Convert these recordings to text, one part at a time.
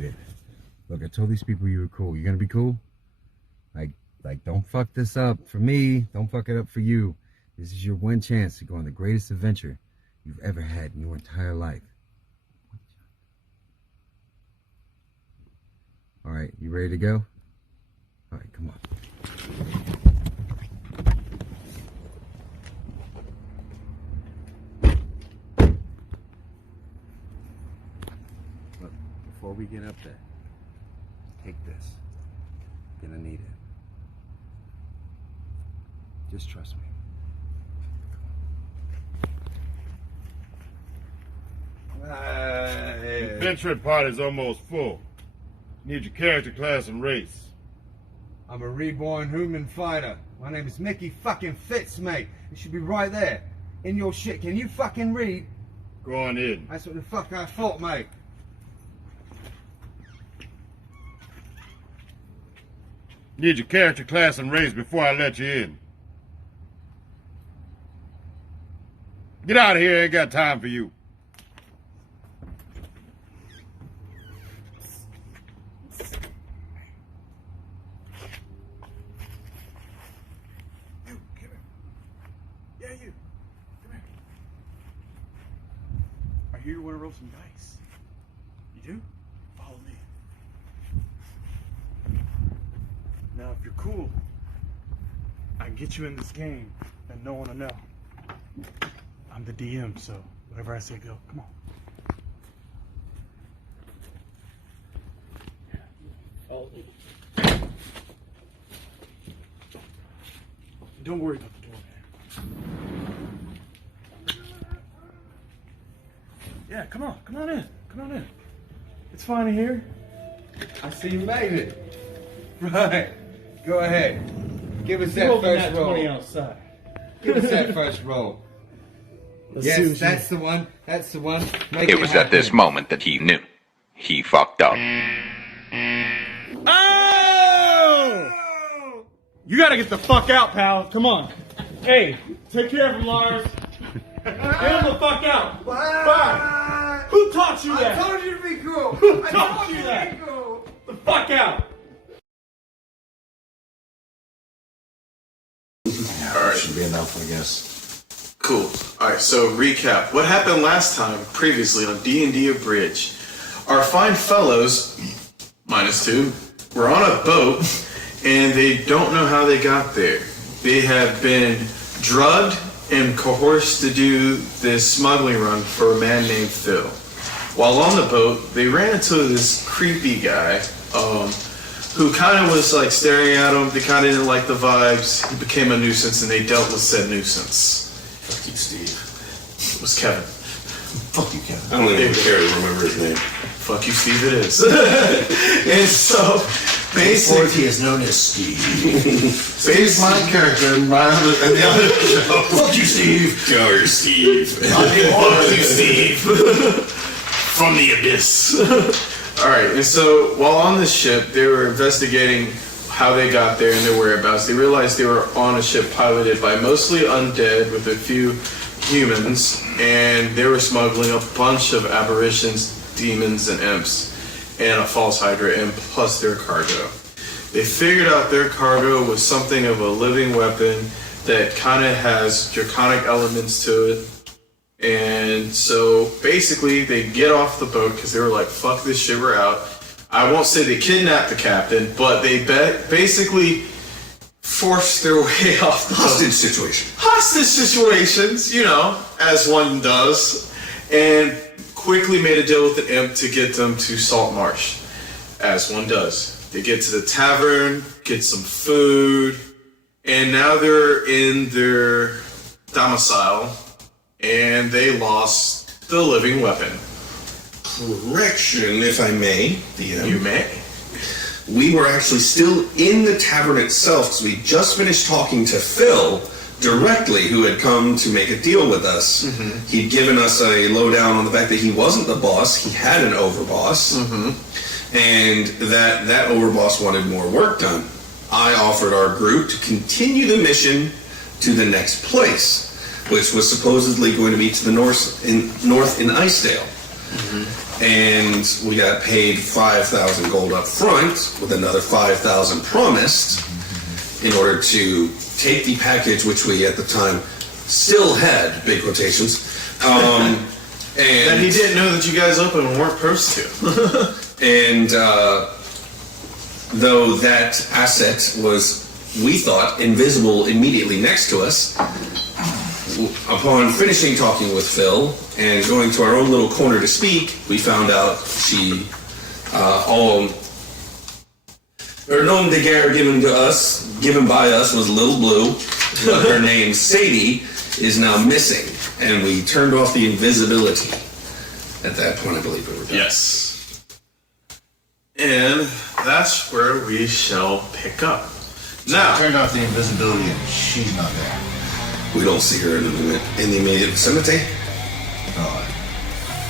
made it. Look, I told these people you were cool. You gonna be cool? Like, don't fuck this up for me. Don't fuck it up for you. This is your one chance to go on the greatest adventure you've ever had in your entire life. All right, you ready to go? All right, come on. Look, before we get up there, take this. You're gonna need it. Just trust me. The adventure party's almost full. Need your character, class, and race. I'm a reborn human fighter. My name is Mickey fucking Fitz, mate. It should be right there. In your shit. Can you fucking read? Go on in. That's what the fuck I thought, mate. Need your character, class, and race before I let you in. Get out of here, I ain't got time for you. You, come here. Yeah, you. Come here. I hear you want to roll some dice. You do? Follow me. Now, if you're cool, I can get you in this game and no one will know. I'm the DM, so whatever I say, go. Come on. Follow me. Don't worry about the door, man. Yeah, come on in. Come on in. It's fine in here. I see you made it. Right. Go ahead. Give us that Roll first that roll. 20 outside. Give us that first roll. Let's see Yes, what that's the one. That's the one. Make It was at this happen. moment that he knew. He fucked up. Oh! You gotta get the fuck out, pal. Come on. Hey, take care of him, Lars. Get him the fuck out. Bye. Who taught you that? I told you to be cool. Who I taught told you you that? to be cool. The fuck out. Alright. Should be enough, I guess. Cool. Alright, so recap. What happened last time, previously on D&D Abridged? Our fine fellows, -2, were on a boat, and they don't know how they got there. They have been drugged and coerced to do this smuggling run for a man named Phil. While on the boat, they ran into this creepy guy, who kind of was like staring at them. They kind of didn't like the vibes. He became a nuisance, and they dealt with said nuisance. Fuck you, Steve. It was Kevin. Fuck you, Kevin. I don't even care to remember his name. Fuck you, Steve, it is. And so, basically, he is known as Steve. Steve's my character and my other, and the other show. Fuck you, Steve. Go, you're Steve. fuck you, Steve. From the abyss. Alright, and so, while on the ship, they were investigating how they got there and their whereabouts. They realized they were on a ship piloted by mostly undead with a few humans, and they were smuggling a bunch of apparitions, demons, and imps, and a false hydra, and plus their cargo. They figured out their cargo was something of a living weapon that kind of has draconic elements to it. And so basically they get off the boat because they were like, fuck this shit, we're out. I won't say they kidnapped the captain, but they basically forced their way off the Hostage situation. Hostage situations, you know, as one does, and quickly made a deal with an imp to get them to Saltmarsh, as one does. They get to the tavern, get some food, and now they're in their domicile, and they lost the living weapon. Correction, if I may. You may. We were actually still in the tavern itself because we just finished talking to Phil directly, who had come to make a deal with us. Mm-hmm. He'd given us a lowdown on the fact that he wasn't the boss, he had an overboss, and that overboss wanted more work done. I offered our group to continue the mission to the next place, which was supposedly going to be to the north in Isedale. and we got paid 5,000 gold up front with another 5,000 promised in order to take the package, which we at the time still had, big quotations, and he didn't know that you guys open and weren't supposed to. and though that asset was, we thought, invisible immediately next to us, upon finishing talking with Phil and going to our own little corner to speak, we found out she, her nom de guerre given by us was Little Blue, but her name, Sadie, is now missing, and we turned off the invisibility. At that point, I believe we were done. Yes. And that's where we shall pick up. Now, Turned off the invisibility and she's not there. We don't see her in the immediate vicinity. Oh,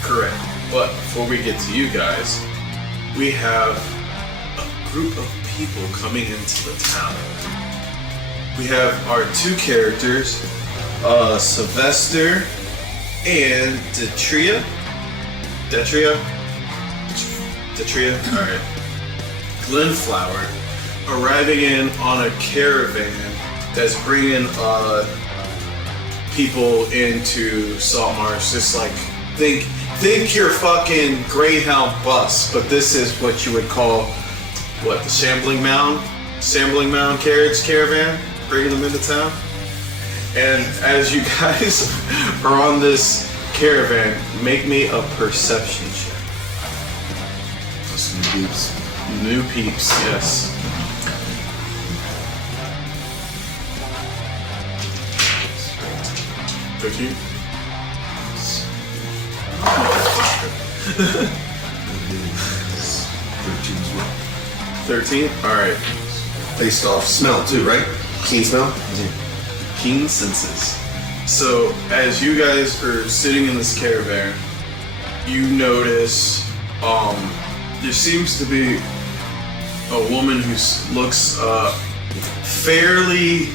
correct. But before we get to you guys, we have a group of people coming into the town. We have our two characters, Sylvester and Detria. Alright. Glenflower arriving in on a caravan that's bringing people into Saltmarsh. Just like think your fucking Greyhound bus, but this is what you would call the Shambling Mound carriage caravan, bringing them into town. And as you guys are on this caravan, make me a perception check. just new peeps. New peeps, yes. Thank you. 13? Alright. Based off smell too, right? Keen smell? Keen senses. So, as you guys are sitting in this caravan, you notice there seems to be a woman who looks fairly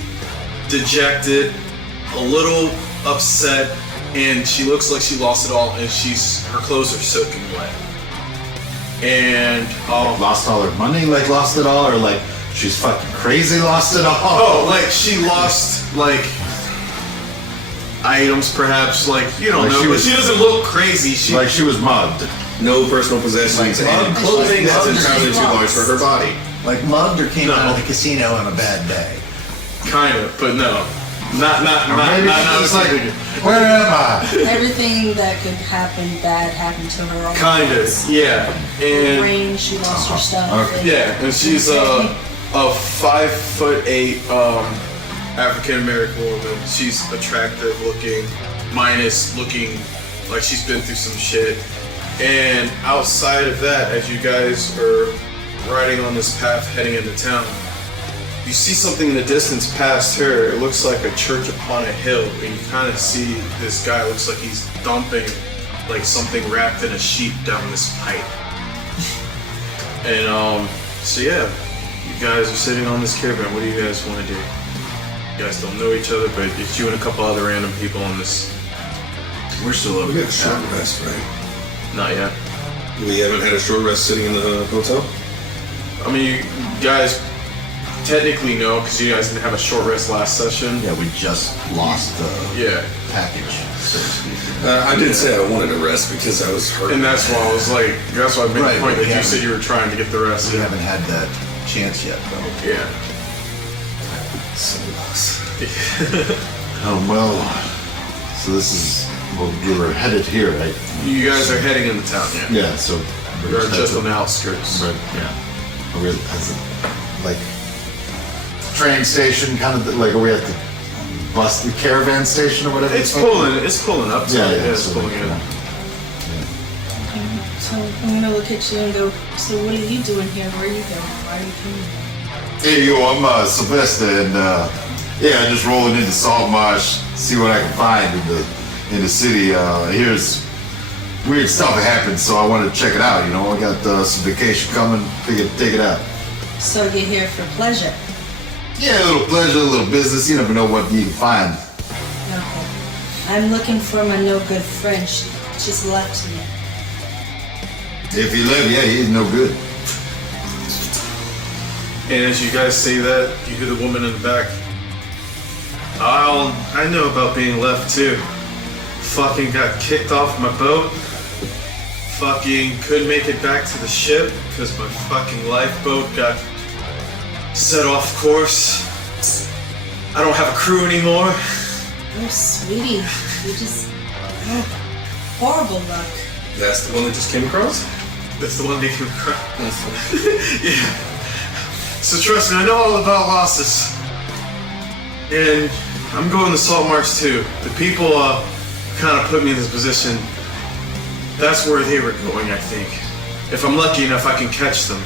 dejected, a little upset, and she looks like she lost it all, and her clothes are soaking wet. And Lost all her money, like lost it all, or like she's fucking crazy, lost it all. oh, like she lost items, perhaps, like you don't Like know, she but was- she doesn't look crazy. Like she was mugged. No personal possessions Like and mugged? clothing Like that's mugged or entirely too lost? large for her body. Like mugged or came No. out of the casino on a bad day. Kind of, but no, not Maybe she was like, thinking. where am I? Everything that could happen bad happened to her. All at Kind of, once. yeah, and Rain, she lost her stuff. Okay. yeah, and she's a 5'8" African American woman. She's attractive looking, minus looking like she's been through some shit. And outside of that, as you guys are riding on this path heading into town, you see something in the distance past her. It looks like a church upon a hill, and you kind of see this guy. Looks like he's dumping like something wrapped in a sheet down this pipe. And so yeah, you guys are sitting on this caravan. What do you guys want to do? You guys don't know each other, but it's you and a couple other random people on this. We're still We got a short rest, right? Not yet. We haven't had a short rest sitting in the hotel? I mean, you guys technically know because you guys didn't have a short rest last session. Yeah, we just lost the Yeah. package, so to speak. I did say I wanted a rest because I was hurt. And that's why I was like, that's why I made Right, the point but that we you said haven't- you were trying to get the rest We in. haven't had that chance yet, though. Yeah. So lost. Oh, well, so this is, well, we were headed here, right? You guys are heading into town, yeah. Yeah, so. You're just on the outskirts. Right, yeah. Are we at the, like, train station, kind of, like, are we at the bus, the caravan station or whatever? It's pulling up to Yeah, it. yeah, Yeah, it's so pulling like, in. So I'm gonna look at you and go, so what are you doing here? Where are you going? Why are you coming here? Hey, yo, I'm Sylvester, and yeah, I'm just rolling into Saltmarsh, see what I can find in the city. Here's weird stuff that happened, so I wanted to check it out. You know, I got some vacation coming, figured take it out. So you're here for pleasure. Yeah, a little pleasure, a little business. You never know what you can find. Okay. I'm looking for my no good friend. She just left me. If he left, yeah, he's no good. And as you guys say that, you hear the woman in the back. I know about being left too. Fucking got kicked off my boat. Fucking couldn't make it back to the ship because my fucking lifeboat got set off course. I don't have a crew anymore. Oh, sweetie. You just. Oh, horrible luck. That's the one that just came across? That's the one they came across. Yeah. So trust me, I know all about losses. And I'm going to Saltmarsh too. The people kind of put me in this position. That's where they were going, I think. If I'm lucky enough, I can catch them.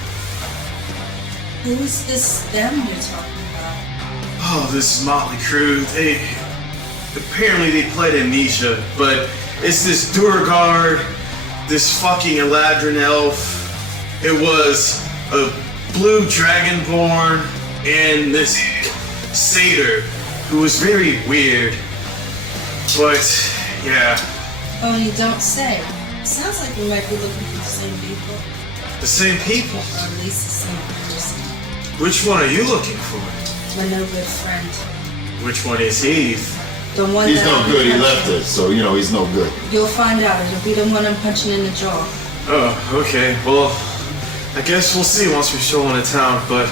Who's this them you're talking about? Oh, this motley crew, apparently they played Amnesia, but it's this Durgard, this fucking Eladrin elf. It was a blue dragonborn and this satyr who was very weird. But yeah. Oh, you don't say. Sounds like we might be looking for the same people. The same people? Or at least the same person. Which one are you looking for? My no good friend. Which one is he? The one He's that no I'm good. He punching. left us, so he's no good. You'll find out. It'll be the one I'm punching in the jaw. Oh, okay. Well, I guess we'll see once we show into town, but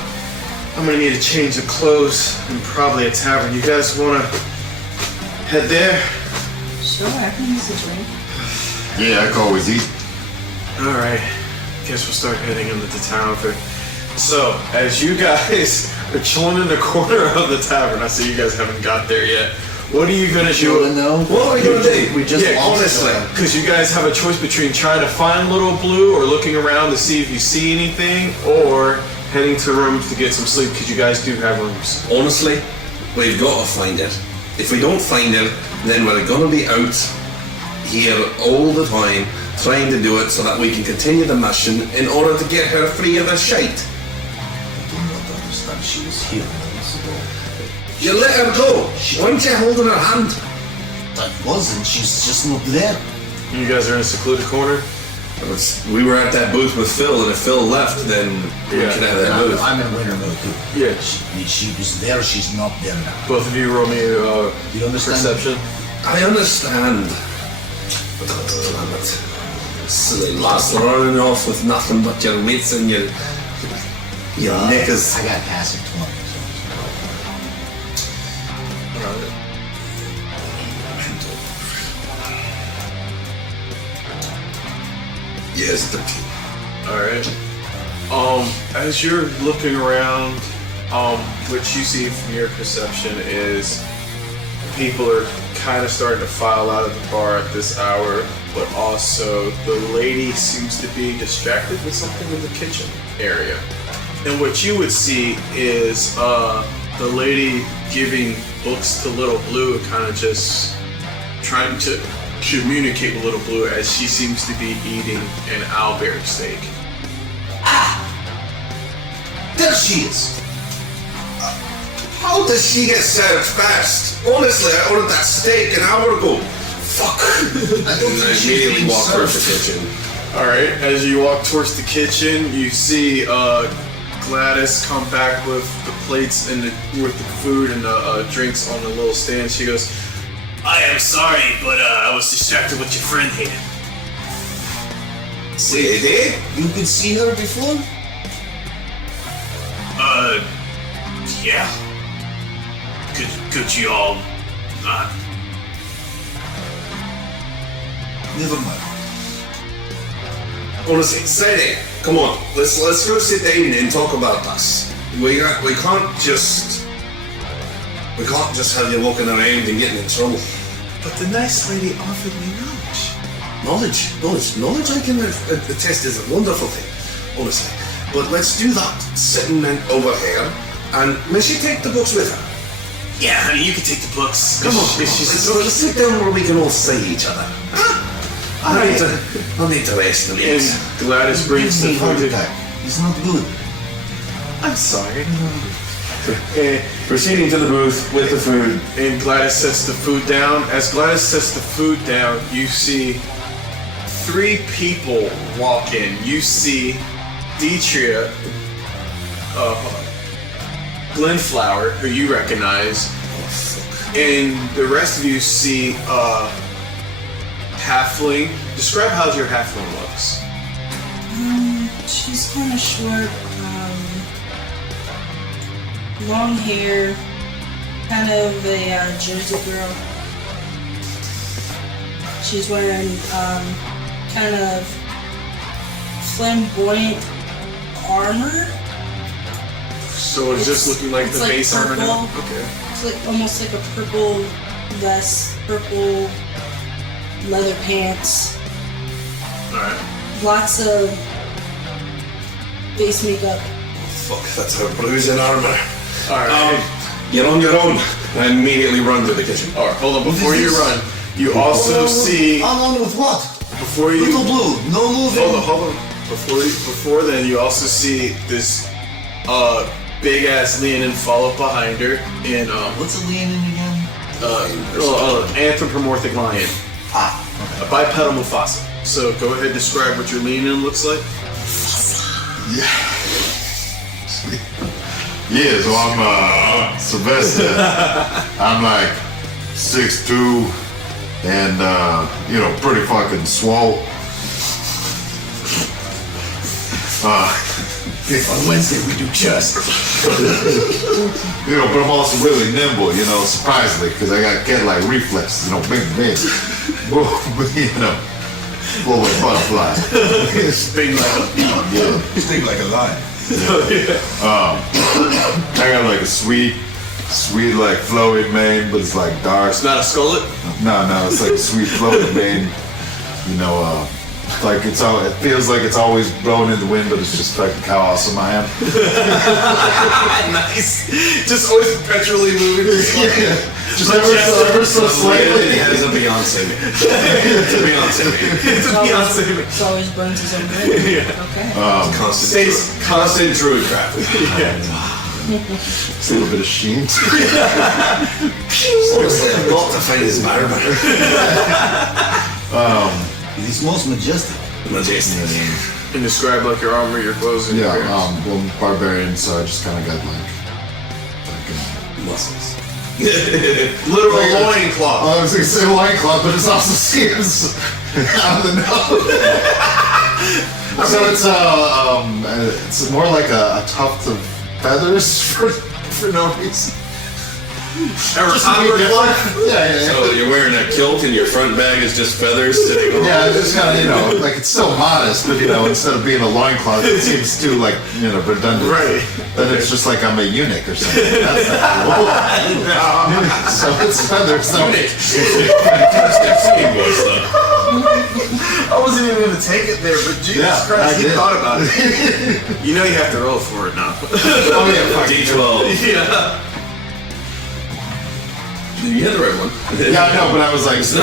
I'm gonna need a change of clothes and probably a tavern. You guys wanna head there? Sure, I can use a drink. Yeah, I can always eat. Alright. Guess we'll start heading into the town. So, as you guys are chilling in the corner of the tavern, I see you guys haven't got there yet. What are you gonna do? What are you gonna do? We just Yeah, lost honestly. Because you guys have a choice between trying to find Little Blue or looking around to see if you see anything, or heading to rooms to get some sleep because you guys do have rooms. Honestly, we've got to find it. If we don't find it, then we're gonna be out here all the time trying to do it so that we can continue the mission in order to get her free of this shite. I do not understand. She was here months ago. You let her go. Weren't you holding her hand? I wasn't. She's just not there. You guys are in a secluded corner? We were at that booth with Phil, and if Phil left, then we Yeah. could have that booth. I'm in winter mode too. Yeah. She was there. She's not there now. Both of you roll me You understand? perception. I understand. But damn it. Silly lass running off with nothing but your wits and your knickers. I got acid 20. Yes, the Alright. As you're looking around, what you see from your perception is people are kind of starting to file out of the bar at this hour, but also the lady seems to be distracted with something in the kitchen area. And what you would see is the lady giving books to Little Blue, kind of just trying to communicate with Little Blue as she seems to be eating an owlbear steak. There she is. How does she get served first? Honestly, I ordered that steak an hour ago. Fuck. I don't And I think she's immediately being walked towards the served. kitchen. Alright, as you walk towards the kitchen, you see Gladys come back with the plates and with the food and the drinks on the little stand. She goes, I am sorry, but I was distracted with your friend here. Lady? You could see her before? Yeah. Could you all Never mind. Honestly, Sadie, come on. Let's go sit down and talk about this. We can't just have you walking around and getting in trouble. But the nice lady offered me knowledge. Knowledge I can attest is a wonderful thing, honestly. But let's do that sitting over here, and may she take the books with her? Yeah, honey, you can take the books. Come on, let's sit down where we can all see each other. Huh? I need to rest a And minute. Gladys brings the Gives me heart food. attack. It's not good. I'm sorry. Proceeding to the booth with the food. And Gladys sets the food down. As Gladys sets the food down, you see 3 people walk in. You see Deetria, Glenflower, who you recognize, and the rest of you see halfling. Describe how your halfling looks. She's kind of short, long hair, kind of a Jersey girl. She's wearing kind of flamboyant armor. So it's just looking like it's the base armor now? purple. Okay. It's like almost like a purple vest, purple leather pants. Alright. Lots of face makeup. Fuck, that's a bruising armor. Alright. You're on your own. I immediately run to the kitchen. Alright, hold on. Before you run, you also see... Along with what? Before you... Little blue, no moving. Hold on. Before then, you also see this big ass Leonin follow up behind her in What's a Leonin again? anthropomorphic lion. Ah, A bipedal Mufasa. So go ahead and describe what your Leonin looks like. Yeah, so I'm Sylvester. I'm like 6'2", and pretty fucking swole. On Wednesday we do chest. But I'm also really nimble, surprisingly, because I got cat-like reflexes, big, full with butterfly. Sting like a bee. Yeah. Sting like a lion. I got like a sweet, like flowy mane, but it's like dark. It's not a skullet? No, it's like a sweet flowy mane. Like it feels like it's always blowing in the wind, but it's just like a cow awesome I am. Nice. Just always perpetually moving. Just ever so slightly. He has a Beyonce. It's a Beyonce. It's a Beyonce. It's always burns his own bread. Okay. Constant druid traffic. It's a little bit of sheen. Honestly, I've got to find his barber. He's most majestic. And describe like your armor, your clothes, and your Yeah, appearance. well, I'm barbarian, so I just kind of got like Muscles. Literal loincloth. I was gonna say loincloth, but it's also seems out of the nose. So it's more like a tuft of feathers for no reason. Yeah. So you're wearing a kilt and your front bag is just feathers sitting on. Yeah, it's just kind of, like it's still modest, but instead of being a loincloth, it seems too redundant. Right. Then it's just like I'm a eunuch or something. That's not cool. So it's feathers. So I wasn't even going to take it there, but Jesus Christ, he thought about it. You have to roll for it now. Oh yeah, D12. Yeah. You had the right one. Yeah, I know, but I was like, He's like,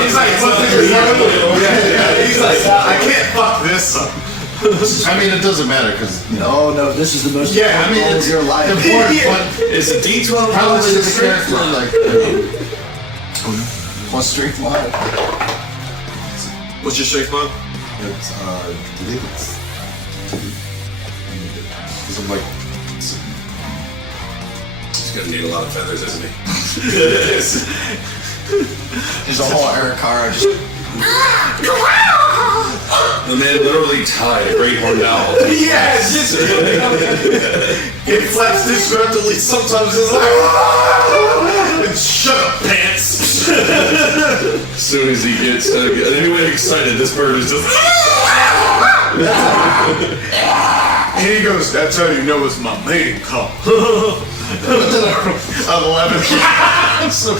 I can't fuck this up. I mean, it doesn't matter because No, this is the most important role of your life. important, but Is a D12 probably the strength character mod? Plus strength mod. What's your strength mod? it's I believe it's because I'm like He's gonna need a lot of feathers, isn't he? There's a whole Arikara just. The man literally tied a great horned owl. Yeah, just he flaps disgruntlingly. Sometimes it's like, and shut up, pants. As soon as he gets anyway excited, this bird is just. And he goes, "That's how you know it's my mating call." 11. So,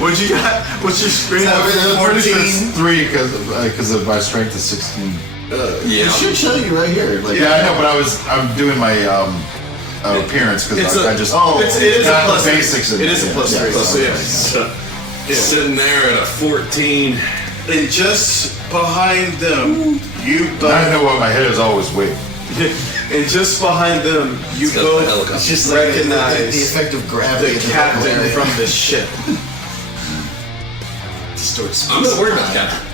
what you got? What's your strength? I'm pretty sure it's 3 because of my strength is 16. Yeah. It should show you right here. Like, Yeah, I know, but I'm doing my appearance because I just it is a got plus the three. basics. It is a plus 3. So yeah. Sitting there at a 14. And just behind them, you I know what my head is always waiting. and just behind them, you It's got the both helicopter. it's just like recognize the effect of gravity. the captain from the ship. Distorts I'm not worried about the captain.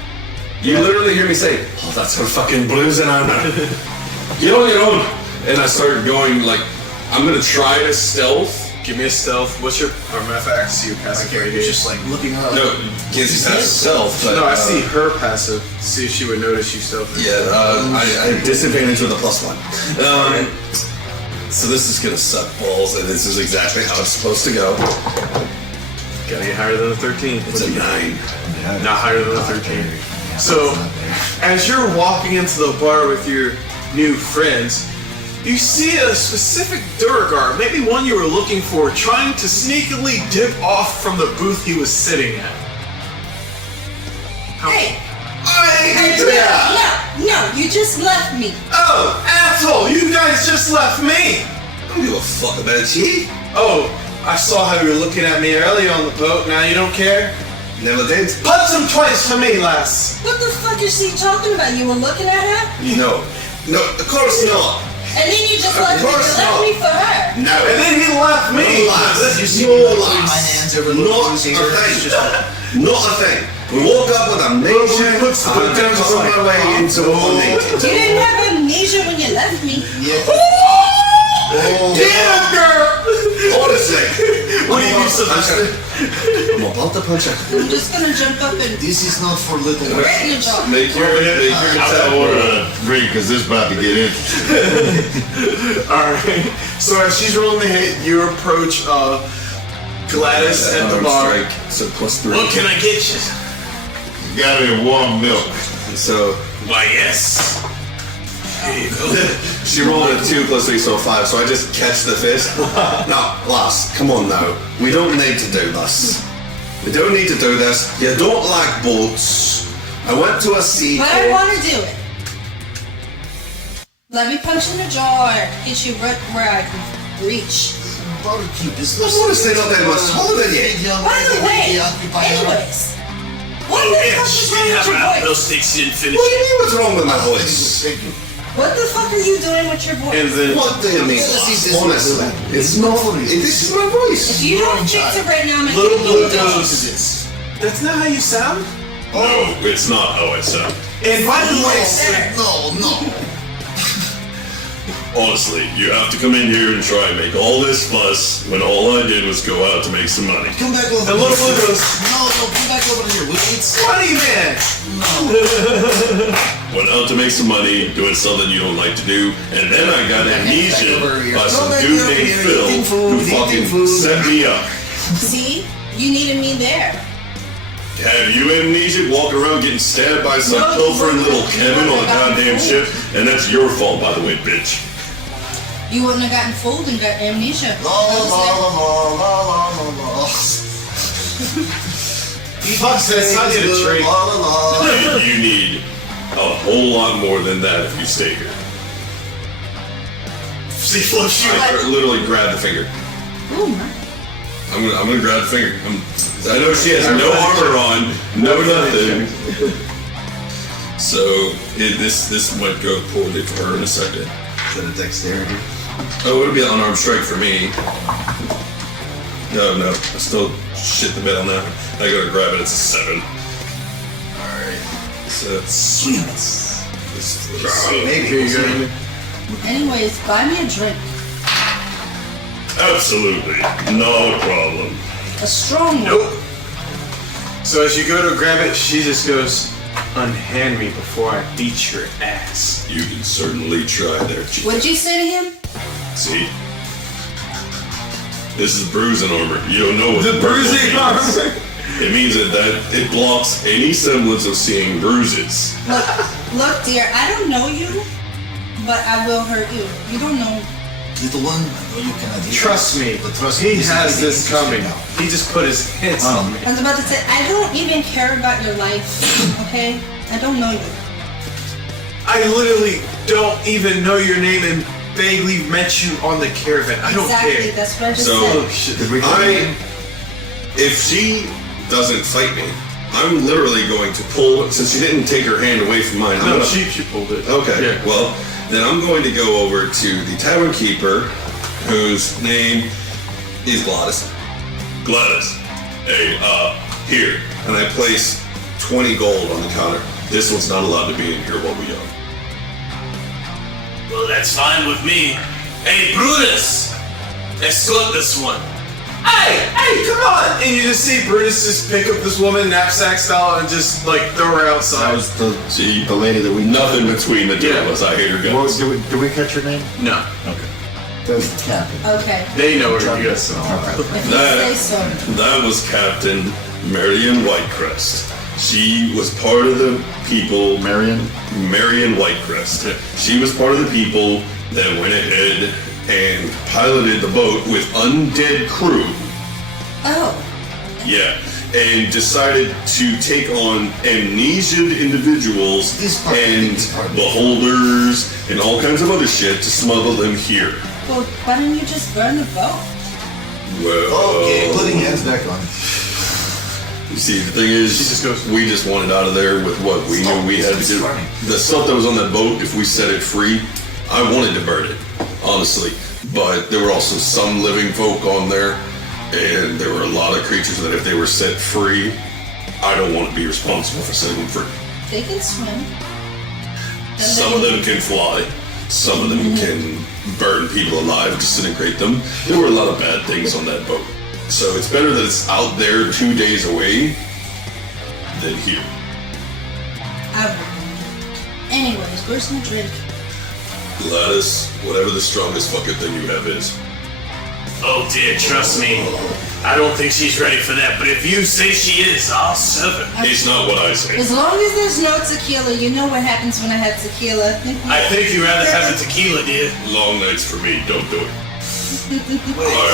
You literally hear me say, "Oh, that's her fucking bruising on her." Get on your own. And I started going like, I'm gonna try to stealth. Give me a stealth. What's your? Or matter of fact, I see your passive right here. Just like looking up. No, Ginsey's has stealth. But, No, I see her passive. See if she would notice you stealth. Yeah, I have disadvantage with a +1. So this is gonna suck balls, and this is exactly how it's supposed to go. Gotta get higher than a 13. It's a 9. Not higher than a 13. So, as you're walking into the bar with your new friends, you see a specific Durgar, maybe one you were looking for, trying to sneakily dip off from the booth he was sitting at. Hey! Yeah. No, you just left me. Oh, asshole! You guys just left me! I don't give a fuck about you. Oh, I saw how you were looking at me earlier on the boat, now you don't care? Never did. Punch him twice for me, lass! What the fuck is she talking about? You were looking at her? No, of course not. And then you just left course me for her. No. And then he left me! You see No me like putting lass. my hands over the Not booze a here. It's thing. just Not a thing. We woke up with amnesia. Put down on my way into You didn't have amnesia when you left me. Damn, girl! Honestly. What do you do, Sylvester? I'm about to punch her. I'm just gonna jump up and This is not for little ones. right in your jaw. Make your attack. order a drink because this is about to get interesting. Alright, so as she's rolling the hit, you approach Gladys at the Unarmed bar. strike, so +3. What can I get you? You got it in warm milk. So Why, yes. Here you go. she rolled a 2 +3, so a 5. So I just catch the fist. No, lass, come on now. We don't need to do this. We don't need to do this. You don't like boats. I went to a sea. But I want to do it. Let me punch in the jaw or hit you right where I can reach. Barbecue business. I want to say nothing about holding you. By the way, anyways, what the fuck is wrong with your voice? sticks you didn't finish. What do you mean what's wrong with my voice? Thank you. What the fuck are you doing with your voice? And then What do you mean? Honestly, it's not. This is my If voice. you don't fix it right now, I'm gonna Little kick Blue you down. goes, that's not how you sound? No, it's not how I sound. And by the way, No. Honestly, you have to come in here and try and make all this fuss when all I did was go out to make some money. Come back over the Little Blue goes, No, come back over here. It's funny man! Went out to make some money, doing something you don't like to do, and then I got amnesia by some dude named Phil who fucking set me up. See? You needed me there. Have you amnesia walking around getting stabbed by some No, pilfering you little wouldn't. Kevin You on a wouldn't have goddamn gotten ship? And that's your fault, by the way, bitch. You wouldn't have gotten fooled and got amnesia. La la la la la la la. Fuck says I did a drink. La la la. You need a whole lot more than that if you stay here. She flips you. I literally grab the finger. Oh my. I'm gonna grab the finger. I know she has no armor on, no nothing. So this might go poorly for her in a second. Is that a dexterity? Oh, it'll be an unarmed strike for me. No, I still shit the bed on that one. I gotta grab it. It's a 7. All right. So it's Maybe. Here you go. Anyways, buy me a drink. Absolutely, no problem. A strong one. Nope. So as you go to grab it, she just goes, unhand me before I beat your ass. You can certainly try there, chief. What'd you say to him? See? This is bruising armor. You don't know what The bruising means. armor. It means that it blocks any semblance of seeing bruises. Look, dear, I don't know you, but I will hurt you. You don't know. Little one, you cannot hear Trust us, me, but trust he me, has is this coming. now. He just put his hands on me. I was about to say, I don't even care about your life, okay? I don't know you. I literally don't even know your name and vaguely met you on the caravan. I don't Exactly, care. that's what I just So- Oh said. shit. if she doesn't fight me, I'm literally going to pull. Since she didn't take her hand away from mine, I'm No, gonna, she pulled it. Okay, Yeah. well, then I'm going to go over to the tavern keeper, whose name is Gladys. Gladys, hey, here. And I place 20 gold on the counter. This one's not allowed to be in here while we are. Well, that's fine with me. Hey, Brutus! Escort this one. Hey, come on! And you just see Brutus just pick up this woman knapsack style and just like throw her outside. That was the lady that we... Nothing between the two of us. I hate her guts. Did we catch her name? No. Okay. That's the captain. Okay. They know her, you guys know. If you say so. That was Captain Marion Whitecrest. She was part of the people. Marion Whitecrest. She was part of the people that went ahead and piloted the boat with undead crew. Oh. Yeah. And decided to take on amnesiaed individuals and beholders and all kinds of other shit to smuggle them here. Well, why don't you just burn the boat? Well, Okay, putting hands back on. You see, the thing is, we just wanted out of there with what we knew we had to do. The stuff that was on that boat, if we set it free, I wanted to burn it, honestly. But there were also some living folk on there, and there were a lot of creatures that if they were set free, I don't want to be responsible for setting them free. They can swim. Some of them can fly. Some of them can burn people alive, disintegrate them. There were a lot of bad things on that boat. So it's better that it's out there 2 days away than here. Anyways, where's my drink? Gladys, whatever the strongest fucking thing you have is. Oh dear, trust me. I don't think she's ready for that, but if you say she is, I'll serve her. It's not what I say. As long as there's no tequila, you know what happens when I have tequila. I think you'd rather have the tequila, dear. Long nights for me, don't do it.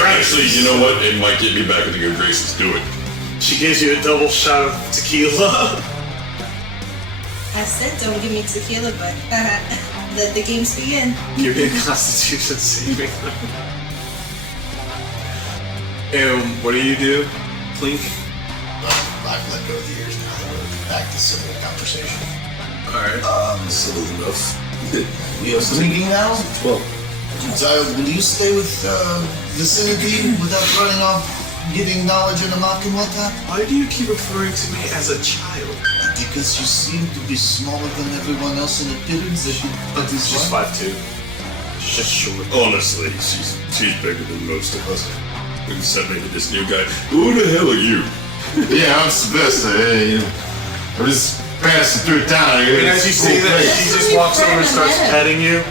Actually, you know what? It might get me back in the good graces. Do it. She gives you a double shot of tequila. I said don't give me tequila, but let the games begin. Give me a Constitution saving. And what do? Clink? I've let go of the years now. We're back to civil conversation. Alright. Civil enough. We are speaking now? 12. So, will you stay with vicinity without running off, giving knowledge and amok and whatnot? Why do you keep referring to me as a child? Because you seem to be smaller than everyone else in appearance. But She's 5'2". She's just short. Honestly, she's bigger than most of us. Except maybe this new guy. Who the hell are you? Yeah, I'm Sylvester. Hey, I'm just passing through town here. And as you say that, she just walks over and starts petting you.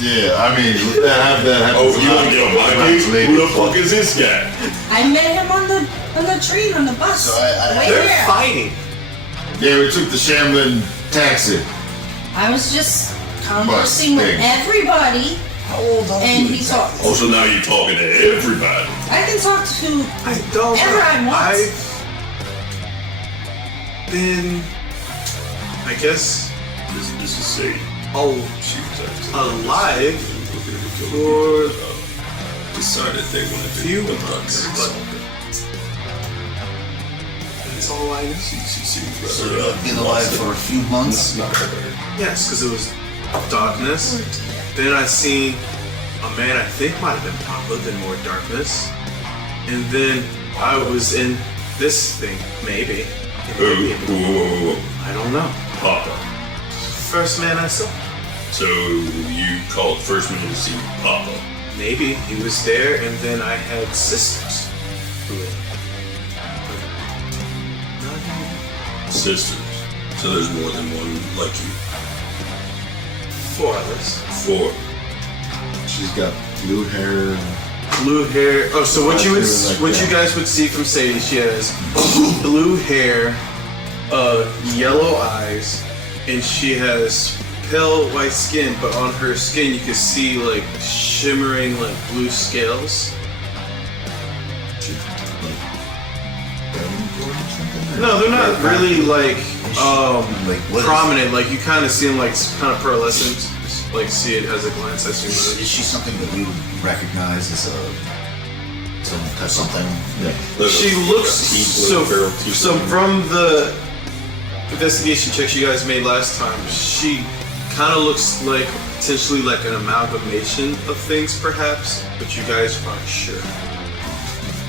Yeah, I mean, that happens. Oh, you want to get on my page? Who the fuck is this guy? I met him on the train on the bus. So They're fighting. Yeah, we took the Shambling taxi. I was just conversing with everybody. How old are And you? he talked. Oh, so now you're talking to everybody. I can talk to I want. I've been, I guess, This is Sadie. She was actually alive for decided they wanted a to few do months, but that's all I know. So, Been alive for a few months? not her. Yes, because it was darkness. Then I seen a man I think might have been Papa, then more darkness. And then I was in this thing, maybe. Whoa. I don't know. Papa. First man I saw. So you called first man to see Papa. Maybe he was there, and then I had sisters. Sisters. So there's more than one like you. 4 others. 4. She's got blue hair. Blue hair. Oh, so what you would, Like what that. you guys would see from Sadie? She has blue hair, yellow eyes, and she has pale white skin. But on her skin, you can see like shimmering like blue scales. No, they're not really like what prominent. Like you kind of see them like kind of pearlescent. Like see it as a glance. I assume. Is she something that we would recognize as something? Yeah. She looks so from the investigation checks you guys made last time, she kind of looks like potentially like an amalgamation of things, perhaps, but you guys aren't sure.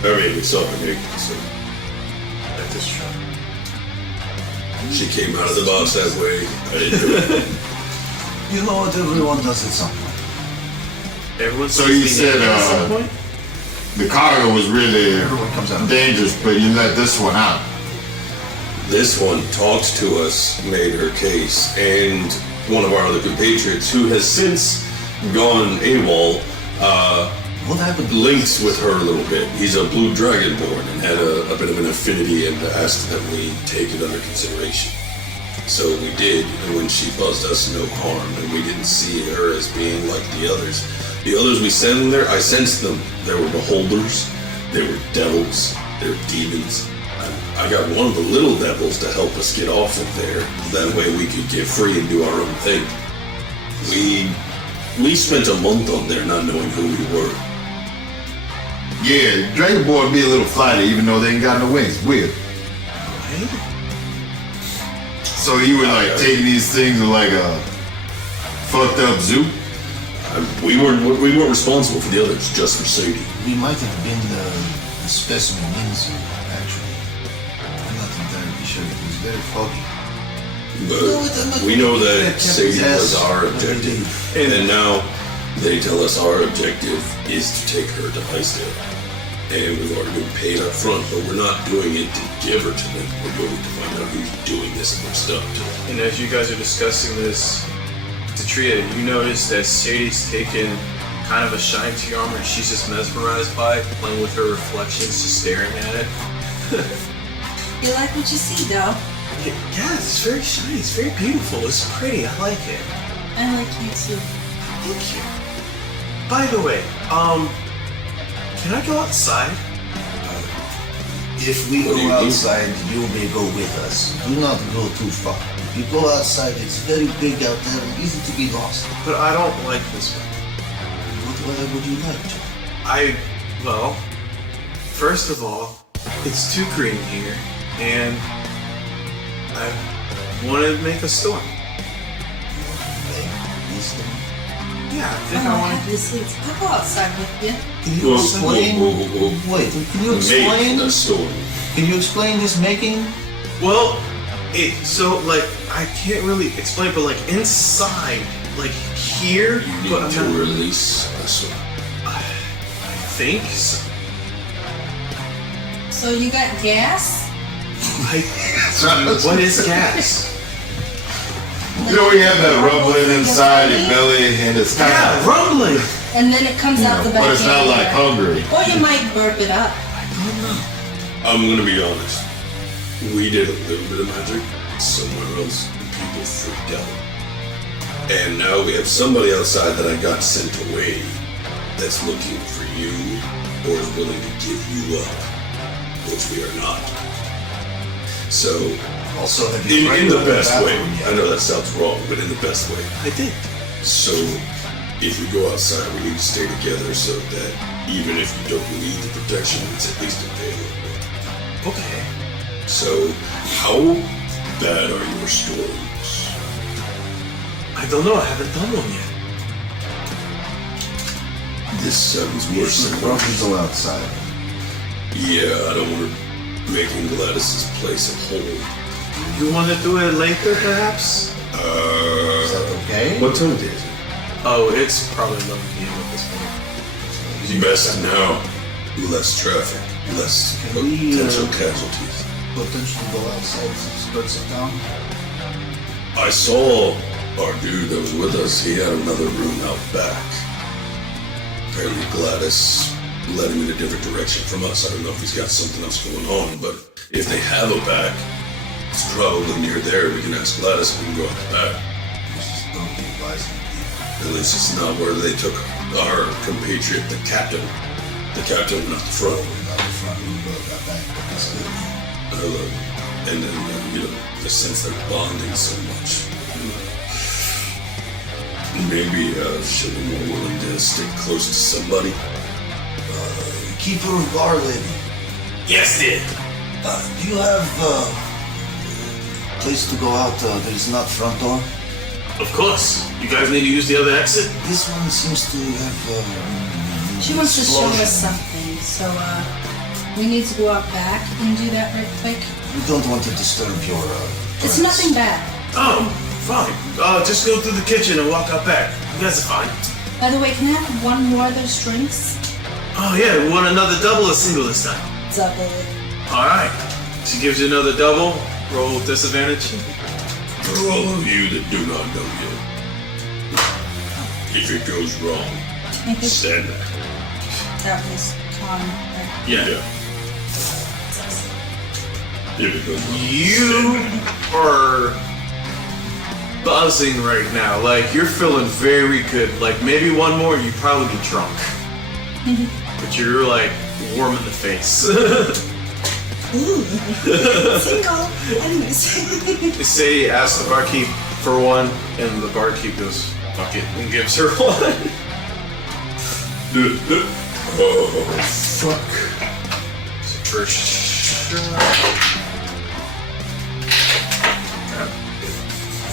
I mean, it's something big, so. That is true. She came out of the box that way. I didn't do it. You know what? Everyone does at some point. Everyone. So you said the cargo was really dangerous, but you let this one out. This one talked to us, made her case, and one of our other compatriots who has since gone AWOL, what happened? Links with her a little bit. He's a blue dragonborn and had a bit of an affinity and asked that we take it under consideration. So we did, and when she buzzed us, no harm, and we didn't see her as being like the others. The others we sent there, I sensed them. There were beholders, there were devils, there were demons. I got one of the little devils to help us get off of there. That way we could get free and do our own thing. We spent a month on there not knowing who we were. Yeah, Dragonborn be a little flighty even though they ain't got no wings. Weird. So you were like taking these things to like a fucked up zoo? We weren't responsible for the others, just for Sadie. We might have been the specimen in the zoo, actually. I'm not entirely sure. It was very foggy. But we know that Sadie was our objective. And now they tell us our objective is to take her to Icedale. And we've already been paid up front, but we're not doing it to give her to them. We're going to find out who's doing this and what's up to them. And as you guys are discussing this, Tria, you notice that Sadie's taken kind of a shine to your armor and she's just mesmerized by it, playing with her reflections, just staring at it. You like what you see, though? Yeah, it's very shiny, it's very beautiful, it's pretty, I like it. I like you too. Thank you. By the way, can I go outside? If we go outside, you may go with us. Do not go too far. If you go outside, it's very big out there and easy to be lost. But I don't like this one. What weather would you like, John? Well, first of all, it's too green here, and I want to make a storm. Yeah, I think I want to. I'll go outside with you. Can you explain? Wait, can you explain? Make a storm. Can you explain this making? Well, I can't really explain, but like inside, like here, You need to release a storm. I think so. So you got gas? What is gas? You know, you have that rumbling inside your belly, and it's kind of rumbling. And then it comes out the back but it's not end. like hungry. Or you might burp it up. I'm gonna be honest. We did a little bit of magic somewhere else, and people freaked out. And now we have somebody outside that I got sent away that's looking for you or is willing to give you up, which we are not. So, also, in the best way. I know that sounds wrong, but in the best way. I did. So, if we go outside, we need to stay together so that even if you don't need the protection, it's at least available. Okay. So, how bad are your storms? I don't know. I haven't done one yet. This sounds We worse should than probably go outside. Yeah, I don't want to make Gladys's place a whole. You want to do it later, perhaps? Is that okay? What time is it? Oh, it's probably 11 p.m. at this point. Best now. Less traffic, less Can we, potential casualties. Potentially go outside some skirts of town. I saw our dude that was with us. He had another room out back. Apparently Gladys led him in a different direction from us. I don't know if he's got something else going on, but if they have a back, it's probably near there. We can ask Gladys if we can go out the back. Don't be advising. At least it's not where they took our compatriot, the captain. The captain, not the front. Not the front, we will got back, but that's good. And then, the sense they're bonding so much. Maybe she'll be more willing to stick close to somebody. Keeper of Bar Lady. Yes, dear. Do you have place to go out that is not front door? Of course. You guys need to use the other exit? This one seems to have She wants to show us something, so we need to go out back and do that right quick. We don't want to disturb your It's nothing bad. Oh, fine. Just go through the kitchen and walk out back. You guys are fine. By the way, can I have one more of those drinks? Oh yeah, we want another double or single this time? Double. Alright. She gives you another double. Roll with disadvantage. For all of you that do not know yet, if it goes wrong, stand back. That was con. Yeah. If it goes wrong, You are buzzing right now. Like, you're feeling very good. Like, maybe one more, you'd probably be drunk. But you're, like, warm in the face. Ooh. Single. Anyways. They say, ask the barkeep for one, and the barkeep goes, fuck it, and gives her one. oh, fuck. First shot.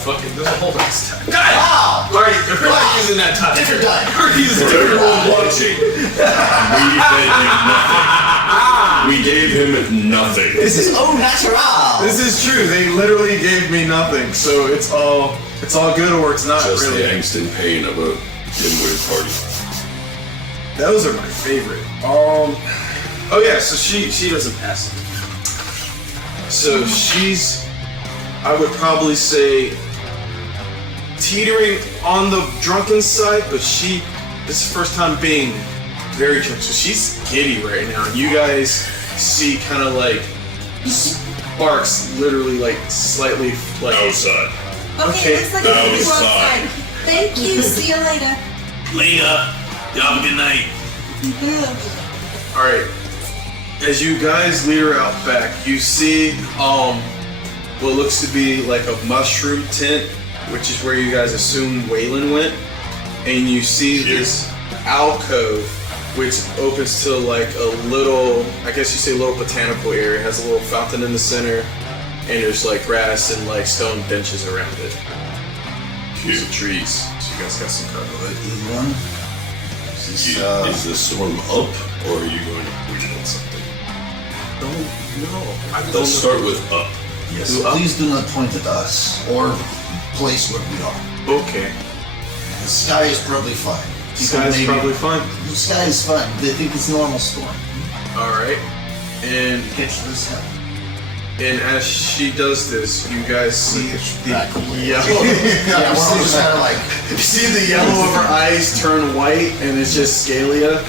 Fucking the whole last time. God! Wow! We're not using that time. Different time. We're using Everyone watching. We gave him nothing. This is au natural. This is true. They literally gave me nothing, so it's all good or it's not Just really. the angst and pain of a dimwit party. Those are my favorite. Oh yeah, so she doesn't pass. So she's, I would probably say, teetering on the drunken side, but this is the first time being very drunk, so she's giddy right now. You guys see kind of like sparks, literally like slightly like Outside. Okay, looks like it's gonna go Outside. outside. Thank you. See you later. Later. You have a good night. Alright. As you guys lead her out back, you see what looks to be like a mushroom tent, which is where you guys assume Waylon went. And you see this alcove which opens to like a little, I guess you say little botanical area. It has a little fountain in the center, and there's like grass and like stone benches around it. There's some trees, so you guys got some cover. One. Is the storm up, or are you going to point it at something? Let's start with up. Yes. Please do not point at us or place where we are. Okay. The sky is probably fine. The sky is probably fine. The sky is fine. They think it's normal storm. Alright. And Catch this hell. And as she does this, you guys see the yellow. Yeah, we're all just kind of like. You see the yellow of her eyes turn white, and it's just scalia.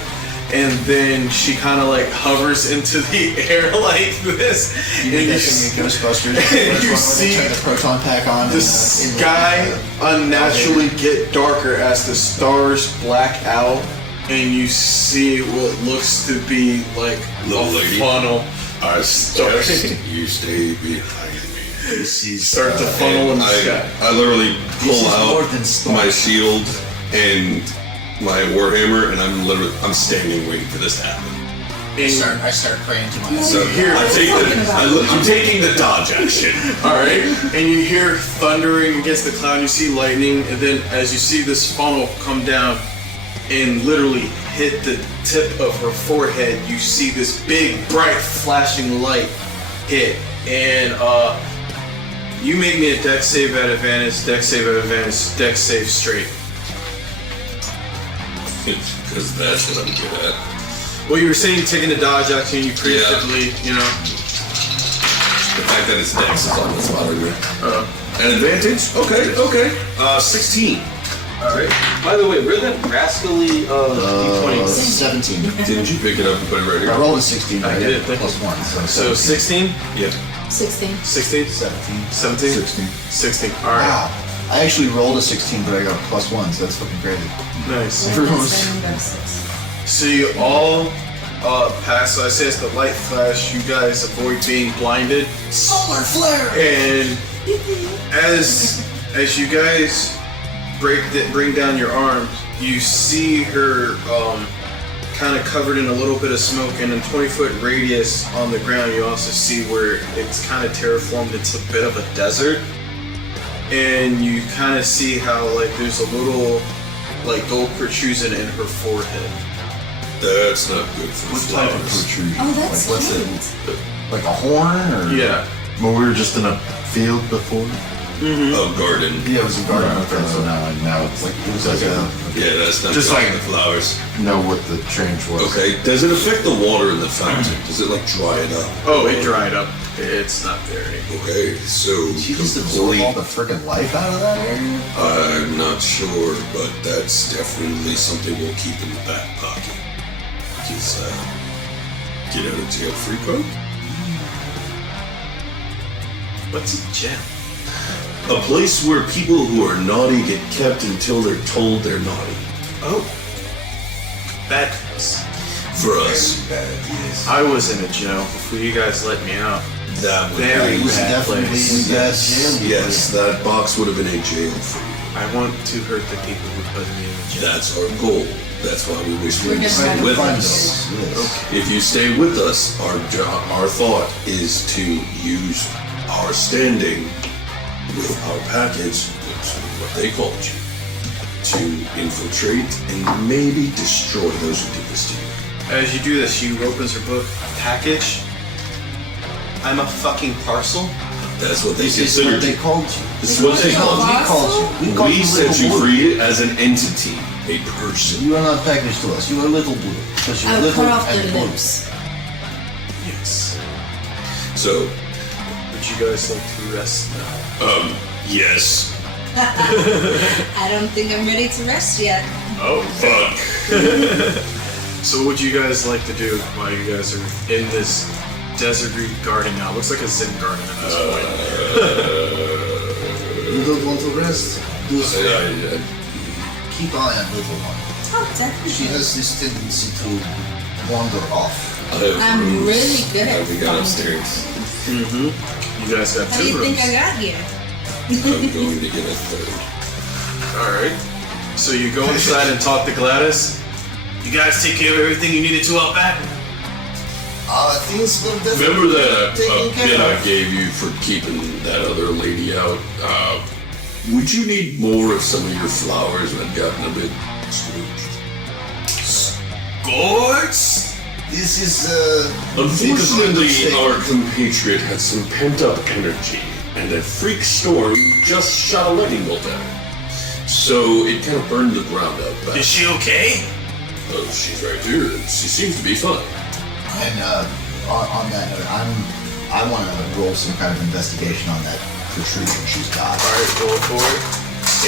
And then she kind of like hovers into the air like this. You and Ghostbusters. and you see turn the proton pack on. the sky unnaturally get darker as the stars black out, and you see what looks to be like Little a lady. funnel. I suggest you stay behind me. This is Start to funnel in the sky. I literally pull is more than out storm. my shield and my warhammer, and I'm standing waiting for this to happen. And I start praying to myself. So Here, I'm taking the dodge action. Alright, and you hear thundering against the cloud, you see lightning, and then as you see this funnel come down and literally hit the tip of her forehead, you see this big, bright, flashing light hit. And you make me a dex save at advantage, dex save at advantage, dex save straight. Because that's what I'm good at. Well, you were saying you're taking the dodge action, you preemptively, you know. The fact that it's dex is all that's bothering me. An advantage? Okay. 16. Alright. By the way, where that rascally D20? 17. Didn't you pick it up and put it right here? I rolled a 16. I did, thank plus you. 1. So 16? Yeah. 16. 16? 17. 17? 16. 16. Alright. Wow. I actually rolled a 16, but I got a plus 1, so that's fucking crazy. Nice. Nice. So you all pass, so I say as the light flash, you guys avoid being blinded. Solar flare! And as you guys bring down your arms, you see her kind of covered in a little bit of smoke, and in 20-foot radius on the ground you also see where it's kind of terraformed into a bit of a desert. And you kind of see how like there's a little like gold protrusion in her forehead. That's not good for What type of flowers. protrusion? Oh, that's like, what's cute. it? Like a horn or? Yeah. Well, we were just in a field before? A garden. Yeah, it was a garden. Okay, so now it's like It was like a. Yeah, that's not Just like the flowers. know what the change was. Okay, does it affect the water in the fountain? Does it like dry it up? Oh, it dried up. It's not there anymore. Okay, so She just absorbed all the freaking life out of that area? I'm not sure, but that's definitely something we'll keep in the back pocket. Just get out of jail free card. What's a gem? A place where people who are naughty get kept until they're told they're naughty. Oh. Bad place. For us, I was in a jail before you guys let me out. that would Very be bad Definitely place. in that jail. Yes, that box would have been in jail for you. I want to hurt the people who put me in jail. That's our goal. That's why we wish you We're to just stay trying to with Find us. those, yes. If you stay with us, our thought is to use our standing with our package, which is what they called you, to infiltrate and maybe destroy those who did this to you. As you do this, she opens her book. Package. I'm a fucking parcel. That's what they This is considered what they you. called you. This is what they called called you. We called you. We called you. We you set Little you Blue. free as an entity, a person. You are not packaged to us. You are Little Blue. Because you're I'll little cut off and their blue. lips. Yes. So, Would you guys like to rest now? yes. I don't think I'm ready to rest yet. Oh, Fuck. So what would you guys like to do while you guys are in this deserty garden now? Looks like a Zen garden at this point. You don't want to rest? Do so. I- Keep eye on little one. Oh, definitely. She has this tendency to wander off. I'm rooms. really good at We got fun. upstairs. You guys have How do two you rooms. think I got here? I'm going to get a third. Alright. So you go inside and talk to Gladys. You guys take care of everything you needed to out back? Things will definitely Remember be that taken bit care I of. gave you for keeping that other lady out? Would you need more if some of your flowers had gotten a bit scorched? Gourds? This is, Unfortunately, our compatriot had some pent-up energy, and a freak storm just shot a lightning bolt at her. So it kind of burned the ground out back. Is she okay? Oh, she's right here. She seems to be fine. and on that note, I want to roll some kind of investigation on that protrusion she's got. Alright, roll for it.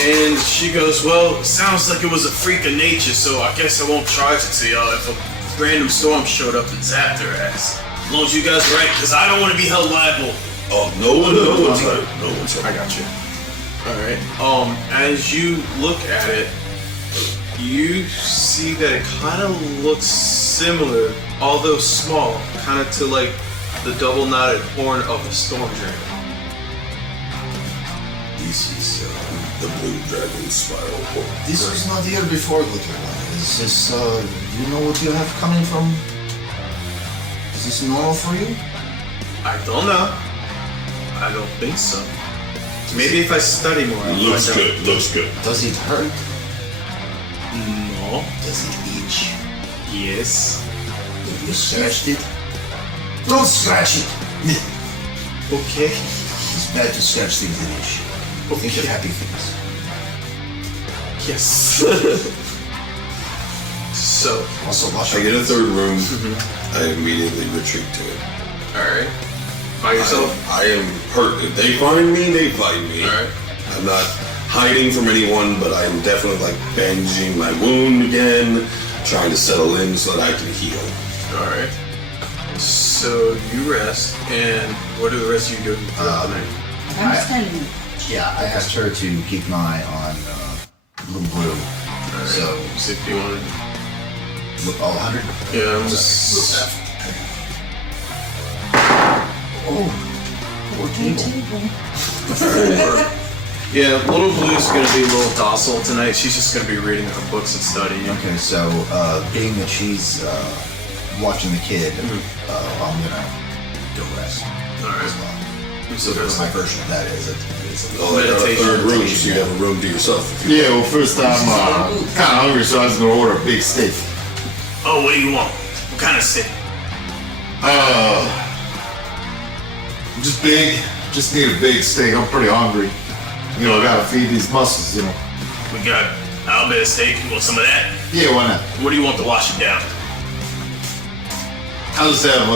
And she goes, well, it sounds like it was a freak of nature, so I guess I won't charge it to y'all if a random storm showed up and zapped her ass. As long as you guys are right, because I don't want to be held liable. Oh, no one's hurt. No one's hurt. I got you. Alright. As you look at it, you see that it kind of looks similar, although small, kind of to like the double knotted horn of a storm dragon. This is the blue dragon spiral horn. This was not here before, little one. Is this, you know what you have coming from? Is this normal for you? I don't know. I don't think so. Maybe if I study more, I'll Looks find good. Looks good. Does it hurt? No. Does it itch? Yes. Have you scratched it? Don't scratch it! Okay. It's bad to scratch things that itch. Think of happy things. Yes. So, Also, wash I your get a hands. third room. I immediately retreat to it. alright. By yourself? I am hurt. If they find me, they find me. Alright. I'm not hiding from anyone, but I'm definitely like bandaging my wound again, trying to settle in so that I can heal. Alright. So, you rest, and what do the rest of you do throughout the night? I'm standing. Yeah, I asked her to keep an eye on Blue Blue. So, See if you want to... look all 100. Yeah, I'm just... Oh, poor table. Yeah, Little Blue's gonna be a little docile tonight. She's just gonna be reading her books and studying. Okay, so being that she's watching the kid, I'm gonna go rest as Alright. well. So Whatever there's my like... version of that is, it's Oh, I got a Meditation. third room, so you have a room to yourself. If you Yeah, well, first time, kind of hungry, so I was gonna order a big steak. Oh, what do you want? What kind of steak? Just big, just need a big steak. I'm pretty hungry. You know, I gotta feed these muscles, you know. We got a bit of steak. You want some of that? Yeah, why not? What do you want to wash it down? I'll just have,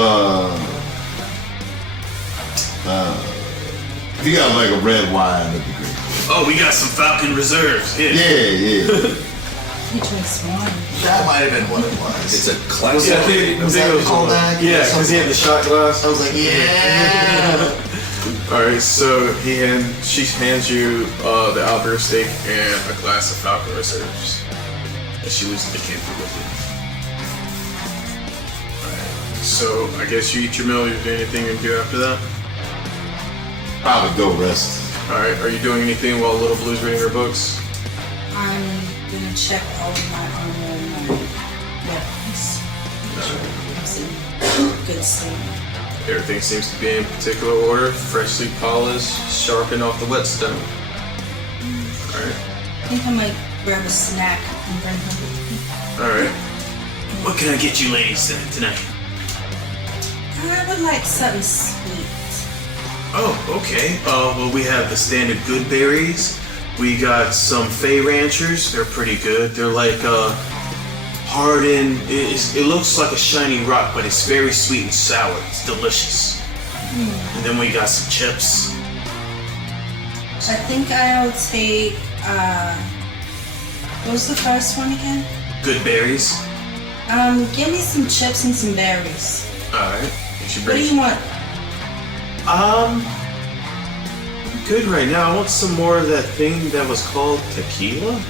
if you got like a red wine, that'd be great. Oh, we got some Falcon Reserves. Here. Yeah. He drinks wine. That might have been what it was. It's a classic. Yeah, I think Was that callback? Yeah, because he had the shot glass. I was like, yeah. All right, so she hands you the Albert steak and a glass of Falcon Reserves, and she leaves the camper with you. All right, so I guess you eat your meal. You do anything you do after that? Probably go rest. All right, are you doing anything while Little Blue's reading her books? I'm gonna check all of my armor and my weapons. Make sure it's in good state. Everything seems to be in particular order, freshly polished, sharpened off the whetstone. All right. I think I might grab a snack and bring her with me. All right. What can I get you ladies tonight? I would like something sweet. Oh, okay. Well, we have the standard good berries. We got some Fey Ranchers. They're pretty good. They're like hardened. It looks like a shiny rock, but it's very sweet and sour. It's delicious. And then we got some chips. I think I'll take, what was the first one again? Good berries. Give me some chips and some berries. All right. What do you want? I'm good right now. I want some more of that thing that was called tequila.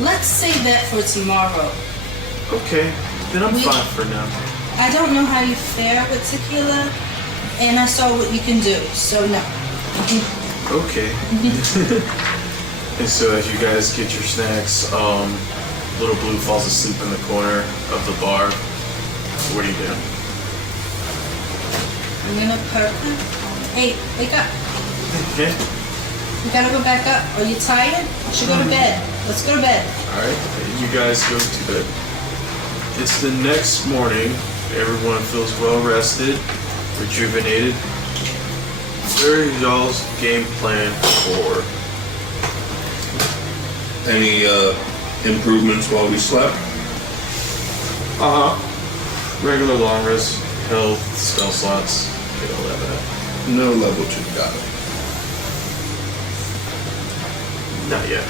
Let's save that for tomorrow. Okay, then I'm fine for now. I don't know how you fare with tequila, and I saw what you can do, so no. Okay. And so as you guys get your snacks, Little Blue falls asleep in the corner of the bar. What do you do? I'm gonna perk her. Hey, wake up. Okay. You gotta go back up. Are you tired? You should go to bed. Let's go to bed. Alright, you guys go to bed. It's the next morning. Everyone feels well rested, rejuvenated. Where is y'all's game plan for? Any improvements while we slept? Regular long rest, health, spell slots, get all that back. No level 2, got it. Not yet.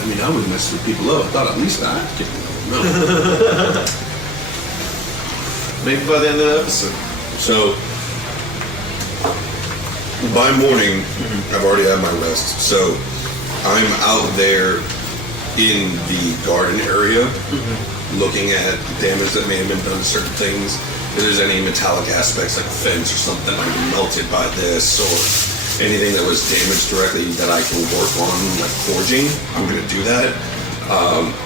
I mean, I was messing people up. I thought at least I'd get no. Maybe by the end of the episode. So, by morning, I've already had my rest. So, I'm out there in the garden area, looking at damage that may have been done to certain things. If there's any metallic aspects, like a fence or something that might be melted by this, or anything that was damaged directly that I can work on, like forging, I'm going to do that.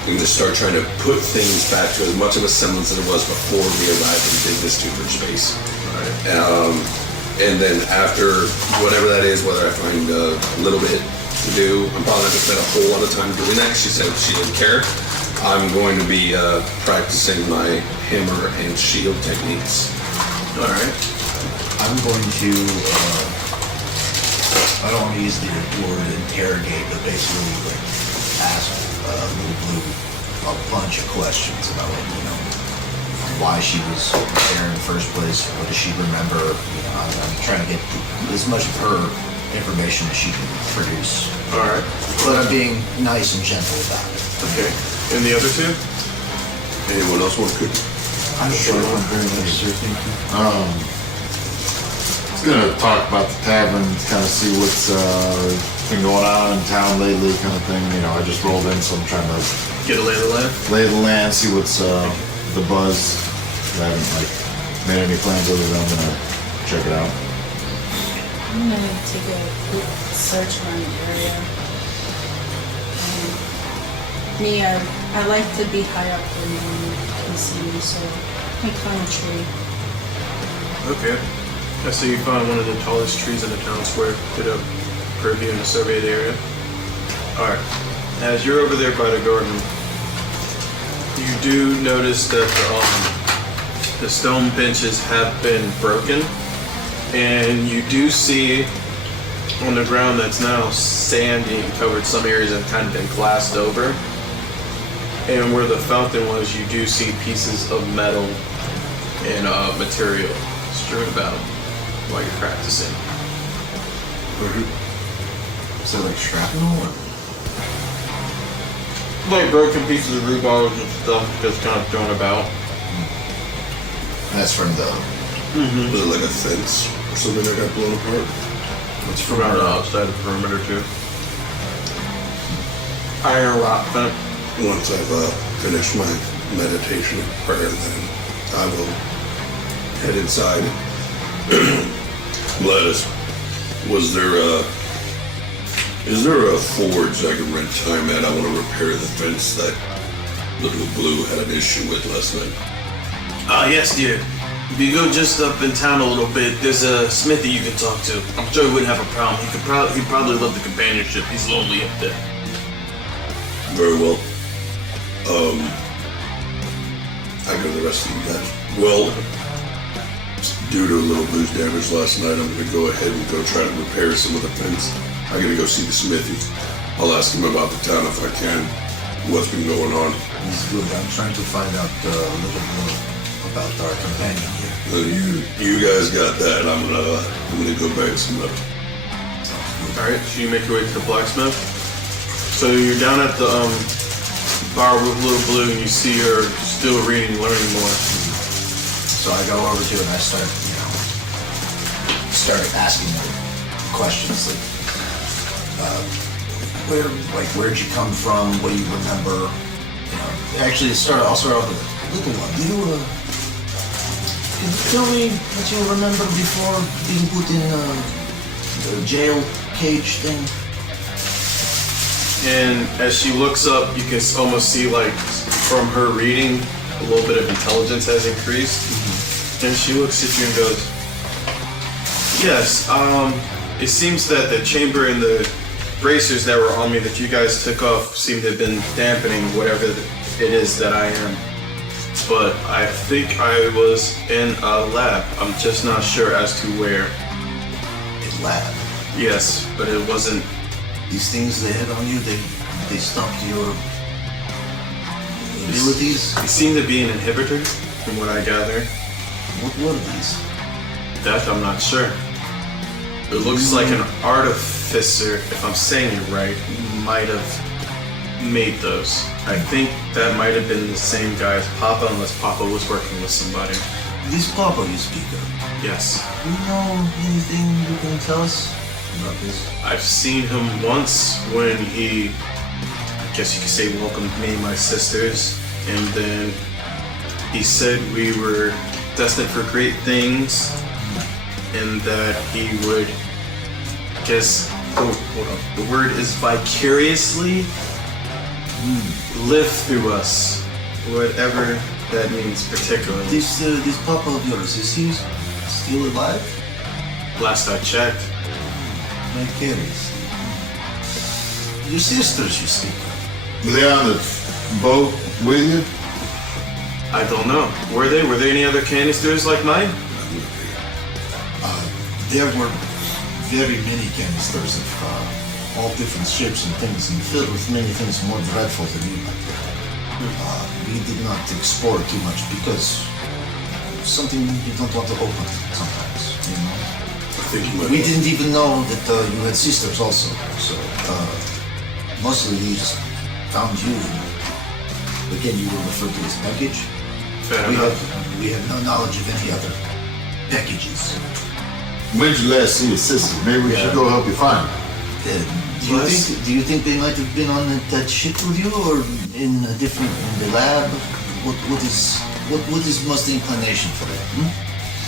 And just start trying to put things back to as much of a semblance as it was before we arrived and did this tutor space. And then after whatever that is, whether I find a little bit to do, I'm probably not going to spend a whole lot of time doing that. She said she didn't care. I'm going to be practicing my hammer and shield techniques. All right. I'm going to, I don't want to use the word interrogate, but basically like ask Little Blue a bunch of questions about, you know, why she was there in the first place. What does she remember? You know, I'm trying to get as much of her information as she can produce. All right. But I'm being nice and gentle about it. Okay. And the other two? Anyone else want to cook? I'm sure I'm very much sir, thank you. I was gonna talk about the tavern, kind of see what's been going on in town lately, kind of thing. You know, I just rolled in, so I'm trying to Get a lay of the land? lay the land, see what's the buzz. I haven't like made any plans other than I'm gonna check it out. I'm gonna take a quick search around the area. Me, I like to be high up when you can see me, so I can climb a tree. Okay. I see you found one of the tallest trees in the town square. Get a purview and survey the area. Alright. As you're over there by the garden, you do notice that The stone benches have been broken, and you do see on the ground that's now sandy and covered. Some areas have kind of been glassed over. And where the fountain was, you do see pieces of metal and material strewn about while you're practicing. Is that like shrapnel? Or? Like broken pieces of rebar and stuff just kind of thrown about. And that's from the... Was it like a fence or something that got blown apart? It's from around the outside of the perimeter too. Iron rock fence. Once I've finished my meditation and prayer, then I will head inside. Gladys, is there a forge I can rent time at? I want to repair the fence that Little Blue had an issue with last night. Yes, dear. If you go just up in town a little bit, there's a smithy you can talk to. I'm sure he wouldn't have a problem. He'd probably love the companionship. He's lonely up there. Very well. I go to the rest of you guys. Well, due to Little Blue's damage last night, I'm going to go ahead and go try to repair some of the fence. I got to go see the smithy. I'll ask him about the town if I can. What's been going on? He's good. I'm trying to find out a little more about our companion here. You guys got that. I'm gonna go bag some up. Alright, so you make your way to the blacksmith. So you're down at the bar with Little Blue and you see her still reading, learning more. So I go over to her and I start asking her questions like, where'd you come from? What do you remember? Actually, I'll start off with a little one. Can you tell me what you remember before being put in the jail cage thing? And as she looks up, you can almost see, like, from her reading, a little bit of intelligence has increased. Mm-hmm. And she looks at you and goes, yes, it seems that the chamber and the bracers that were on me that you guys took off seem to have been dampening whatever it is that I am. But I think I was in a lab. I'm just not sure as to where. A lab? Yes, but it wasn't. These things they had on you, they stopped your abilities? They seem to be an inhibitor, from what I gather. What were these? That I'm not sure. It looks like an artificer, if I'm saying it right, might have made those. I think that might have been the same guy as Papa, unless Papa was working with somebody. This Papa you speak of? Yes. Do you know anything you can tell us about this? I've seen him once when he, I guess you could say, welcomed me and my sisters, and then he said we were destined for great things, and that he would, I guess, the word is vicariously live through us, whatever that means particularly. This Papa of yours, is he still alive? Last I checked. Vicariously. Your sisters, you speak of. Were they on the boat with you? I don't know. Were they? Were there any other canisters like mine? There were very many canisters of all different shapes and things, and filled with many things more dreadful than you might think. We did not explore too much because something you don't want to open sometimes, you know. I think you might. We didn't even know that you had sisters also, so mostly we just found you. Again, you were referred to as package. Fair enough. We have no knowledge of any other packages. When did you last see your sister? Maybe we should go help you find her. Do you think they might have been on that ship with you, or in the lab? What is most the inclination for that?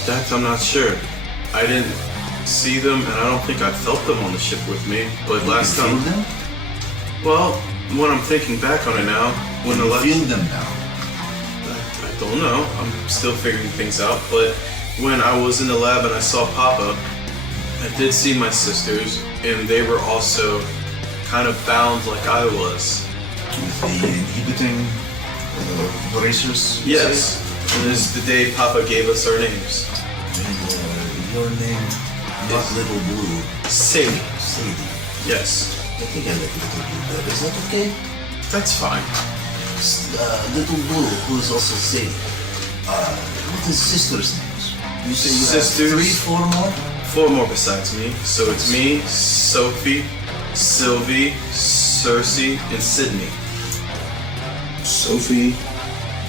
That I'm not sure. I didn't see them, and I don't think I felt them on the ship with me. But last time, feel them? well, when I'm thinking back on it now, when the last, feel them now. I don't know. I'm still figuring things out. But when I was in the lab and I saw Papa, I did see my sisters, and they were also kind of bound like I was. With the inhibiting bracers? Yes. And this is the day Papa gave us our names. And your name, not Little Blue. Sadie. Sadie. Yes. I think I like Little Blue better. Is that okay? That's fine. Little Blue, who is also Sadie. What is sister's names? You say you Sisters. have 3, 4 more? 4 more besides me. So it's me, Sophie, Sylvie, Cersei, and Sydney. Sophie.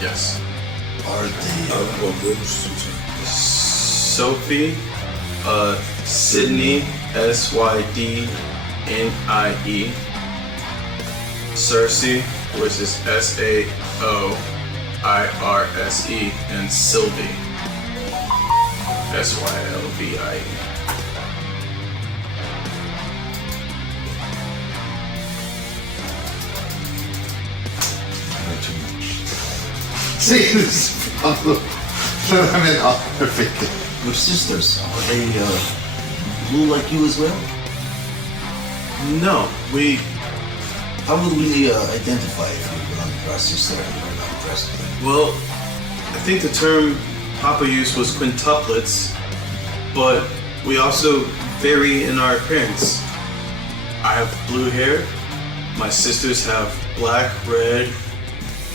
Yes. Are they... What groups? Sophie, Sydney, Sydnie, Cersei, which is Saoirse, and Sylvie, Sylvie. See, this is problem. I mean, I'm thinking. Your sisters, are they blue like you as well? No, we. How would we identify if we run across sister and we're not present? Well, I think the term Papa used was quintuplets, but we also vary in our appearance. I have blue hair. My sisters have black, red,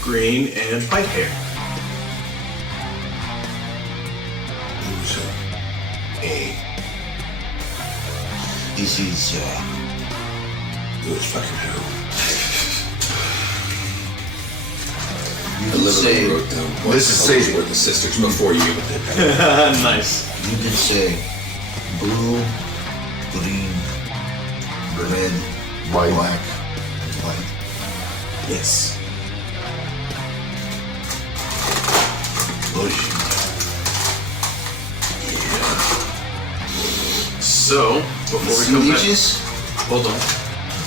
green, and white hair. This is It was fucking heroin. You I did literally say wrote down what This is colors Sadie. were the sisters before you did. Nice. you did say blue, green, red, White. black, and white. Yes. Bush. So, before we come back, Leeches, hold on.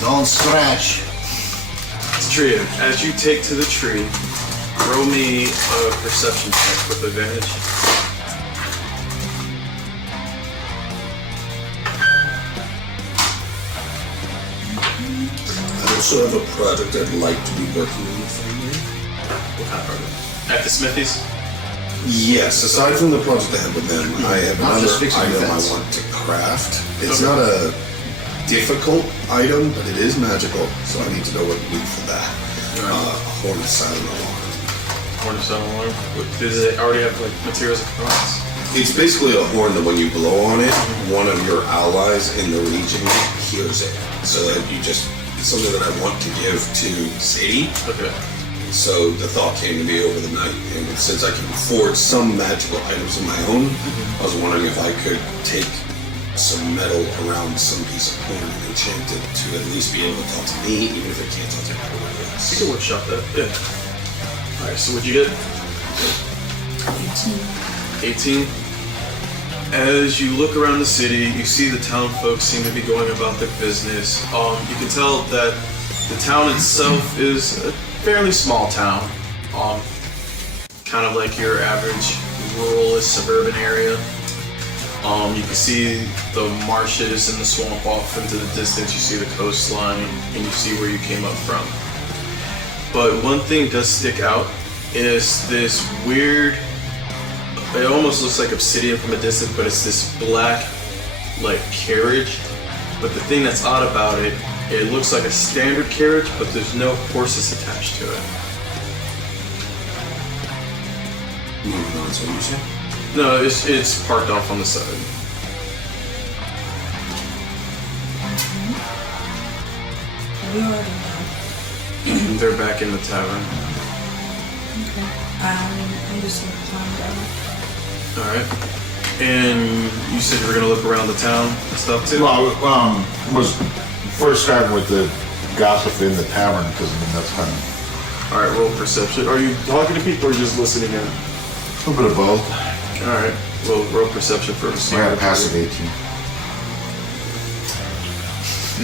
don't scratch. Tree, as you take to the tree, roll me a perception check with advantage. I also have a project I'd like to be working on for you. What kind of project? At the Smithies? Yes, aside from the project I have with them, I have Not another just fixing the item I fence. want to craft. It's Okay. not a difficult item, but it is magical, so I need to know what to do for that. Horn of Silent Alarm. Horn of Silent Alarm? Does it already have like materials and components? It's basically a horn that when you blow on it, one of your allies in the region hears it. So that you just, it's something that I want to give to Sadie. Okay. So the thought came to me over the night, and since I can forge some magical items of my own, I was wondering if I could take some metal around some piece of horn and enchant it to at least be able to talk to me, even if it can't talk to everybody else. You can workshop that. Yeah. Alright, so what'd you get? 18. As you look around the city, you see the town folks seem to be going about their business. You can tell that the town itself is a fairly small town. Kind of like your average rural suburban area. You can see the marshes and the swamp off into the distance. You see the coastline, and you see where you came up from. But one thing does stick out is this weird, it almost looks like obsidian from a distance, but it's this black, like, carriage. But the thing that's odd about it, it looks like a standard carriage, but there's no horses attached to it. Moving on, so you say? No, it's parked off on the side. We already know. They're back in the tavern. Okay. I'm just gonna climb down. Alright. And you said you were gonna look around the town and stuff too? Well, was first starting with the gossip in the tavern because I mean that's kind of Alright, roll perception. Are you talking to people or just listening in? a little bit of both. Alright, well, roll perception first. I got a passive 18.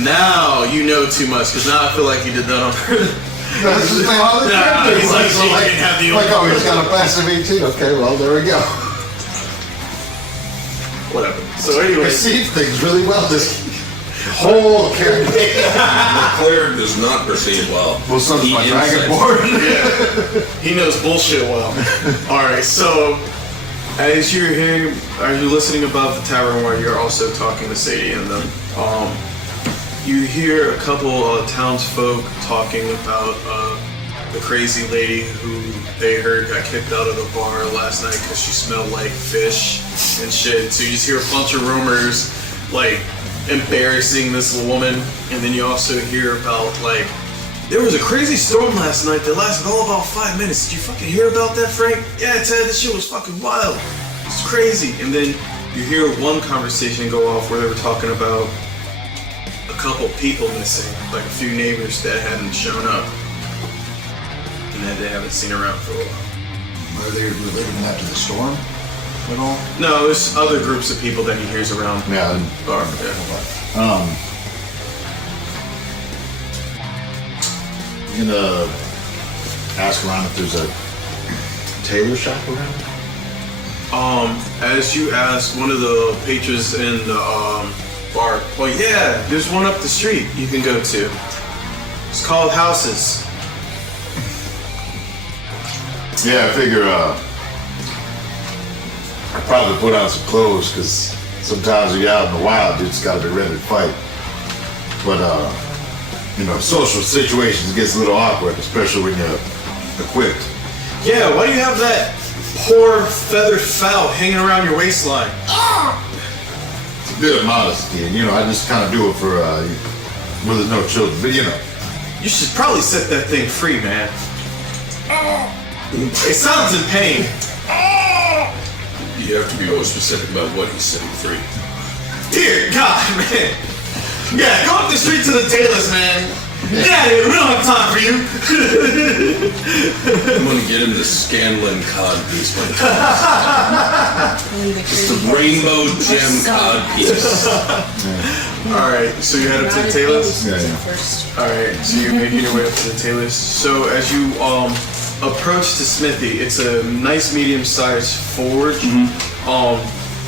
Now you know too much, because now I feel like you did that on purpose. That's just how the Nah, character he's was. like, you can have the Like, old- oh, he's got a passive 18. Okay, well, there we go. Whatever. So I anyway, see things really well. This. Whole campaign. The cleric does not proceed well. Well, so does He my insights. Yeah, he knows bullshit well. All right, so as you're hearing, are you listening above the tavern where you're also talking to Sadie and them? You hear a couple townsfolk talking about the crazy lady who they heard got kicked out of the bar last night because she smelled like fish and shit. So you just hear a bunch of rumors, like embarrassing this woman, and then you also hear about like there was a crazy storm last night that lasted all about 5 minutes. Did you fucking hear about that, Frank? Yeah, Ted, this shit was fucking wild. It's crazy. And then you hear one conversation go off where they were talking about a couple people missing, like a few neighbors that hadn't shown up and that they haven't seen around for a while. Are they relating that to the storm at all? No, there's other groups of people that he hears around. Yeah. Bar. Yeah. I'm gonna ask around if there's a tailor shop around. As you ask one of the patrons in the bar, well, yeah, there's one up the street you can go to. It's called Houses. Yeah, I figure I probably put on some clothes because sometimes when you're out in the wild, you just gotta be ready to fight. But you know, social situations gets a little awkward, especially when you're equipped. Yeah, why do you have that poor feathered fowl hanging around your waistline? It's a bit of modesty, and you know, I just kind of do it for well, there's no children, but you know. You should probably set that thing free, man. It sounds in pain. You have to be more specific about what he's setting free. Dear God, man. Yeah, go up the street to the tailors, man. Yeah, dude, we don't have time for you. I'm gonna get him the Scanlan cod piece. It's the rainbow gem cod piece. Alright, so you head up to the tailors? Yeah. Alright, so you're making your way up to the tailors. So as you approach the smithy, it's a nice medium-sized forge.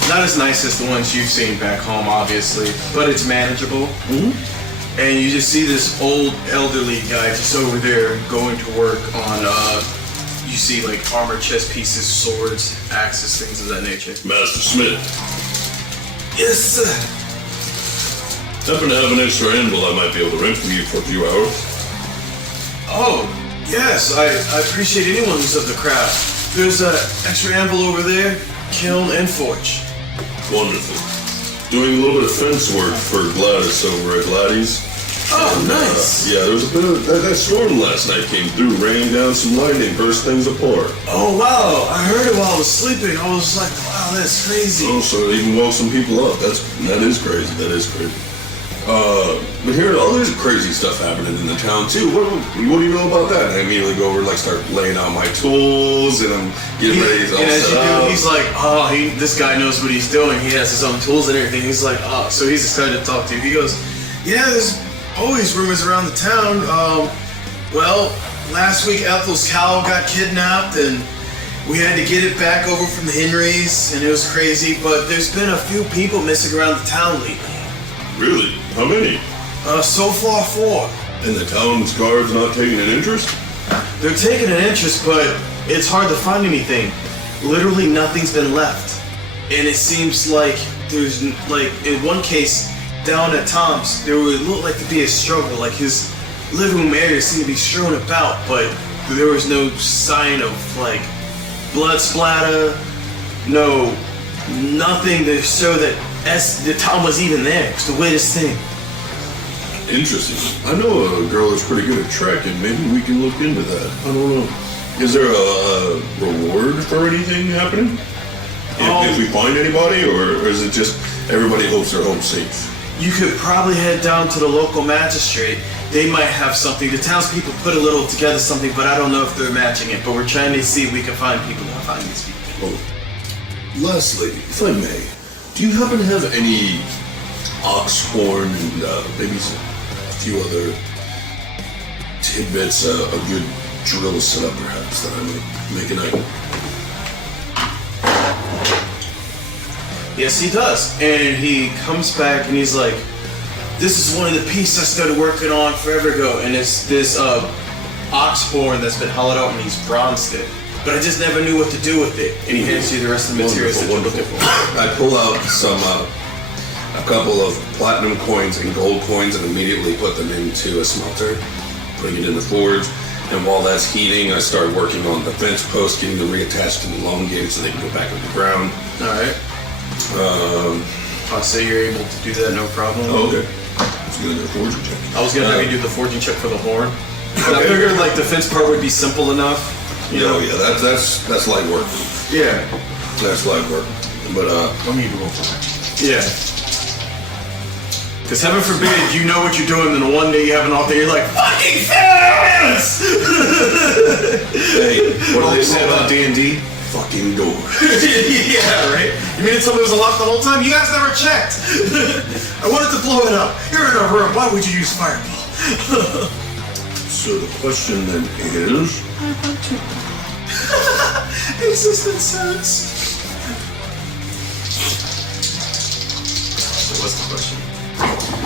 Not as nice as the ones you've seen back home, obviously, but it's manageable. And you just see this old elderly guy just over there going to work on, you see like armor chest pieces, swords, axes, things of that nature. Master Smith. Yes, sir. Happen to have an extra anvil I might be able to rent from you for a few hours? Oh, yes, I appreciate anyone who's of the craft. There's an extra anvil over there, kiln and forge. Wonderful. Doing a little bit of fence work for Gladys over at Gladys. Oh, And, nice. Yeah, there was a bit of that storm last night came through, rained down some lightning, burst things apart. Oh, wow. I heard it while I was sleeping. I was like, wow, that's crazy. Oh, so it even woke some people up. That is crazy. That is crazy. But here, there's crazy stuff happening in the town too. What do you know about that? I immediately go over and like start laying out my tools, and I'm getting ready to all And as set you up. do, he's like, oh, this guy knows what he's doing. He has his own tools and everything. He's like, oh, so he's excited to talk to you. He goes, yeah, there's always rumors around the town. Well, last week Ethel's cow got kidnapped, and we had to get it back over from the Henrys, and it was crazy. But there's been a few people missing around the town lately. Really? How many? So far, 4. And the town's guards not taking an interest? They're taking an interest, but it's hard to find anything. Literally nothing's been left. And it seems like there's, like, in one case, down at Tom's, there would look like to be a struggle. Like, his living room area seemed to be strewn about, but there was no sign of, like, blood splatter, nothing to show that the Tom was even there. It's the weirdest thing. Interesting. I know a girl that's pretty good at trekking. Maybe we can look into that. I don't know. Is there a reward for anything happening? If we find anybody, or is it just everybody hopes they're home safe? You could probably head down to the local magistrate. They might have something. The townspeople put a little together something, but I don't know if they're matching it. But we're trying to see if we can find people to find these people. Oh, Leslie, if I may, do you happen to have any ox horn and maybe a few other tidbits, a good drill setup perhaps that I might make a night? Yes, he does. And he comes back and he's like, this is one of the pieces I started working on forever ago, and it's this ox horn that's been hollowed out and he's bronzed it. But I just never knew what to do with it. And he hands you the rest of the materials. Wonderful. I pull out a couple of platinum coins and gold coins and immediately put them into a smelter, putting it in the forge. And while that's heating, I start working on the fence post, getting them reattached to the long gate so they can go back on the ground. All right. I'll say you're able to do that, no problem. Oh, okay. Let's go do a forging check. I was gonna have you do the forging check for the horn. Okay. I figured like the fence part would be simple enough. Yeah, that's light work. Yeah. That's light work. But don't need to roll for that. Yeah. Because heaven forbid you know what you're doing, and then one day you have an off day, you're like, fucking fence! Hey, what do they say about D&D? Fucking door. Yeah, right? You mean to tell me it was locked the whole time? You guys never checked. I wanted to blow it up. You're in a room. Why would you use fireball? So the question then is... I want to. Existence sucks. So what's the question?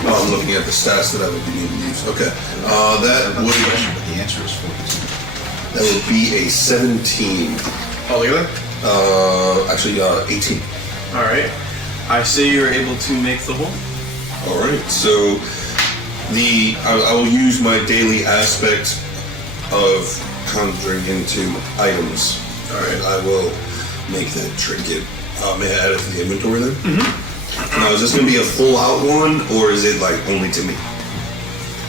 Oh, I'm looking at the stats that I would be needing to use. Okay. That would... The answer is 14. That would be a 17. Altogether? Actually, 18. Alright. I say you're able to make the hole. Alright, so I will use my daily aspect of conjuring into items. Alright, I will make that trinket. May I add it to the inventory then? Mm-hmm. Now, is this going to be a full out one, or is it like only to me?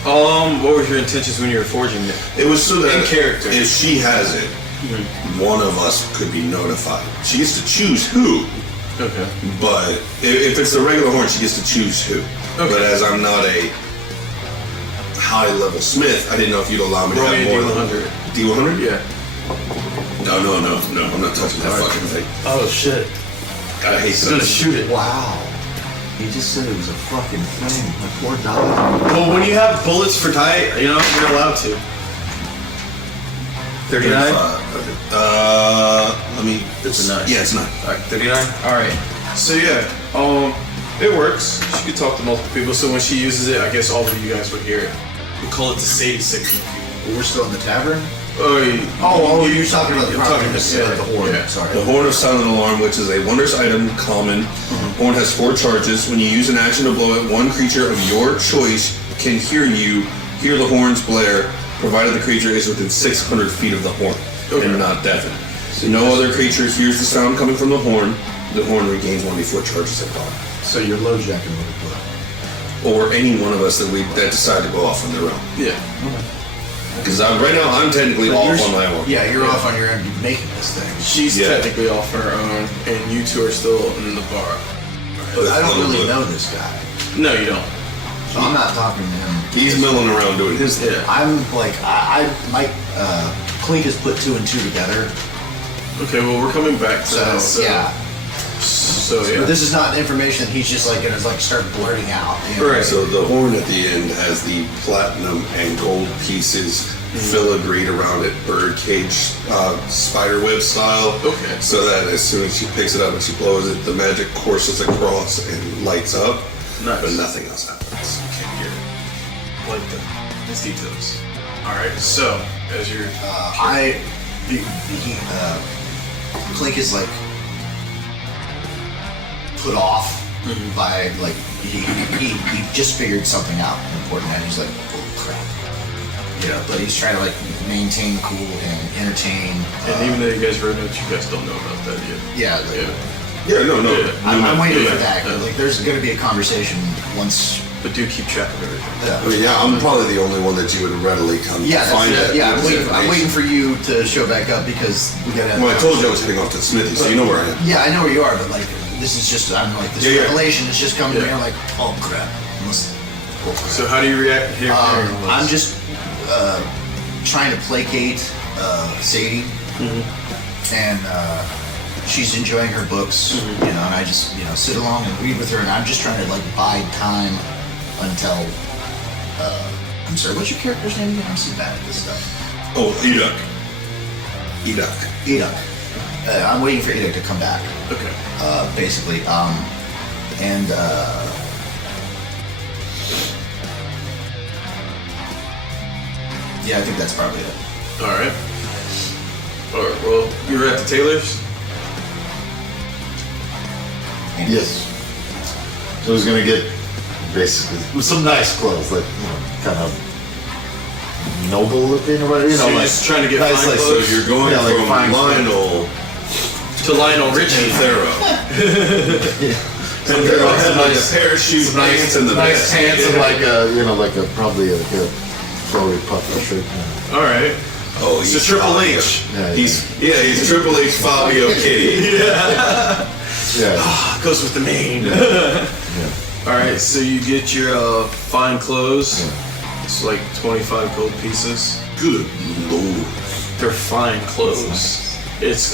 What were your intentions when you were forging it? It was so that in character. If she has it, one of us could be notified. She gets to choose who. Okay. But if it's a regular horn, she gets to choose who. Okay. But as I'm not a high level smith, I didn't know if you'd allow me to have more than D100. Yeah. No, I'm not touching that fucking thing. Oh shit. I hate He's gonna shoot it. Wow. He just said it was a fucking thing. My poor dog. Well, when you have bullets for diet, you know, you're allowed to. 39? It's a 9. Yeah, it's 9. Alright, 39? Alright. So yeah, it works. She could talk to multiple people, so when she uses it, I guess all of you guys would hear it. We call it the Sadie signal. We're still in the tavern? You're talking about the horn. Yeah. Sorry. The Horn of Silent Alarm, which is a wondrous item, common. Horn has 4 charges. When you use an action to blow it, one creature of your choice can hear the horn's blare, provided the creature is within 600 feet of the horn and not deafened. No other creature hears the sound coming from the horn. The horn regains 1d4 charges at dawn. So you're low jacking with it. Or any one of us that decide to go off on their own. Yeah. Because right now I'm technically off on my own. Yeah, you're off on your own. You're making this thing. She's technically off on her own, and you two are still in the bar. But I don't really know this guy. No, you don't. So I'm not talking to him. He's milling around doing his thing. I'm like, I might, Clink has put 2 and 2 together. Okay, well, we're coming back to that. So, yeah. So, yeah. But this is not information that he's just like gonna start blurting out. You know? Right. So the horn at the end has the platinum and gold pieces filigreed around it, birdcage, spiderweb style. Okay. So that as soon as she picks it up and she blows it, the magic courses across and lights up. Nice. But nothing else happens. You can't get it. Like these details. Alright, so, as you're... Clink is like put off by like he just figured something out important and he's like, oh crap. You know, but he's trying to like maintain cool and entertain. And even though you guys wrote notes, you guys don't know about that yet. Yeah. No. I'm waiting for that. Like, there's going to be a conversation once. But do keep track of everything. Yeah. I mean, I'm probably the only one that you would readily come to find that. Yeah, I'm waiting for you to show back up because we got to. Well, I told you I was heading off to the smithy, so you know where I am. Yeah, I know where you are, but like, this is just, I'm like, this revelation is just coming to me. I'm like, oh crap. So how do you react here? I'm just trying to placate Sadie, and she's enjoying her books, you know, and I just, sit along and read with her, and I'm just trying to like bide time until. I'm sorry, what's your character's name again? I'm so bad at this stuff. Oh, Eduk. I'm waiting for Eduk to come back. Okay. Yeah, I think that's probably it. Alright. Alright, well, you were at the tailor's? Yes. So I was gonna get basically some nice clothes, like kind of noble looking or whatever. So you're just trying to get nice, fine like, clothes? So you're going from fine Lionel to Lionel Richie. Thero. Some like a parachute pants and the nice vest. pants and like a probably a flowy puffy shirt. All right. Oh, It's he's a Triple Fabio. H. Yeah, He's Triple H Fabio Kitty. yeah. Goes with the mane. All right, so you get your fine clothes. It's like 25 gold pieces. Good lord. They're fine clothes. It's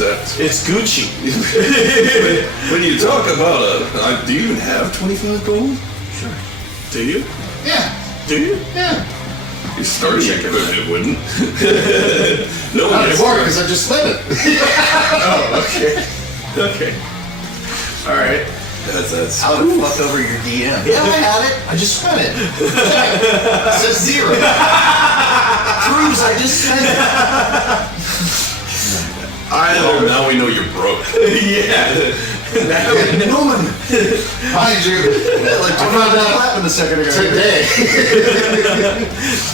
Gucci. When you talk about do you even have 25 gold? Sure. Do you? Yeah. Do you? Yeah. Your starting equipment wouldn't. No Not one anymore because I just spent it. Oh, okay. Okay. All right. That's How to fuck over your DM? Yeah, I had it. I just spent it. It says 0. Proves I just spent it. now we know you're broke. Yeah. Newman. Mind you, Like, I found out happened a second ago. today.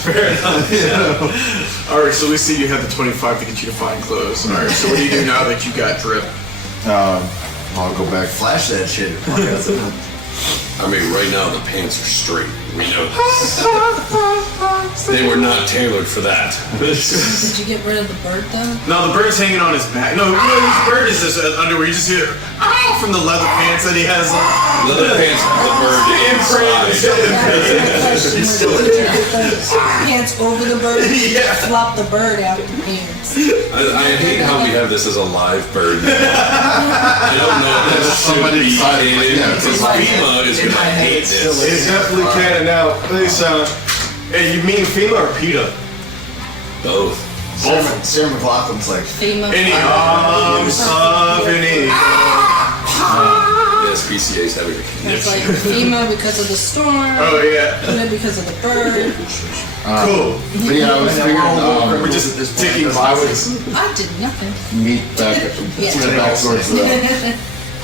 Fair enough. All right, so we see you have the 25 to get you to fine clothes. All right, so what do you do now that you got drip? I'll go back. Flash that shit. I mean, right now the pants are straight. We know this. They were not tailored for that. Did you get rid of the bird though? No, the bird's hanging on his back. No, his bird is this underwear. You just hear from the leather pants that he has. Leather pants, the bird inside. It's still pants over the bird. Yeah. Flop the bird out of the pants. I hate how we have this as a live bird. I don't know if this should Somebody be decided, canon, yeah, because FEMA is going to hate this. It's definitely canon now. Please, hey, you mean FEMA or PETA? Both. Sarah McLachlan's like, FEMA. Any arms of any. Yes, PCA's having a It's like conniption. FEMA because of the storm. Oh yeah. PETA because of the bird. Cool. But yeah, I was figuring We're just ticking boxes. I did nothing. meet back, Yeah. head back towards the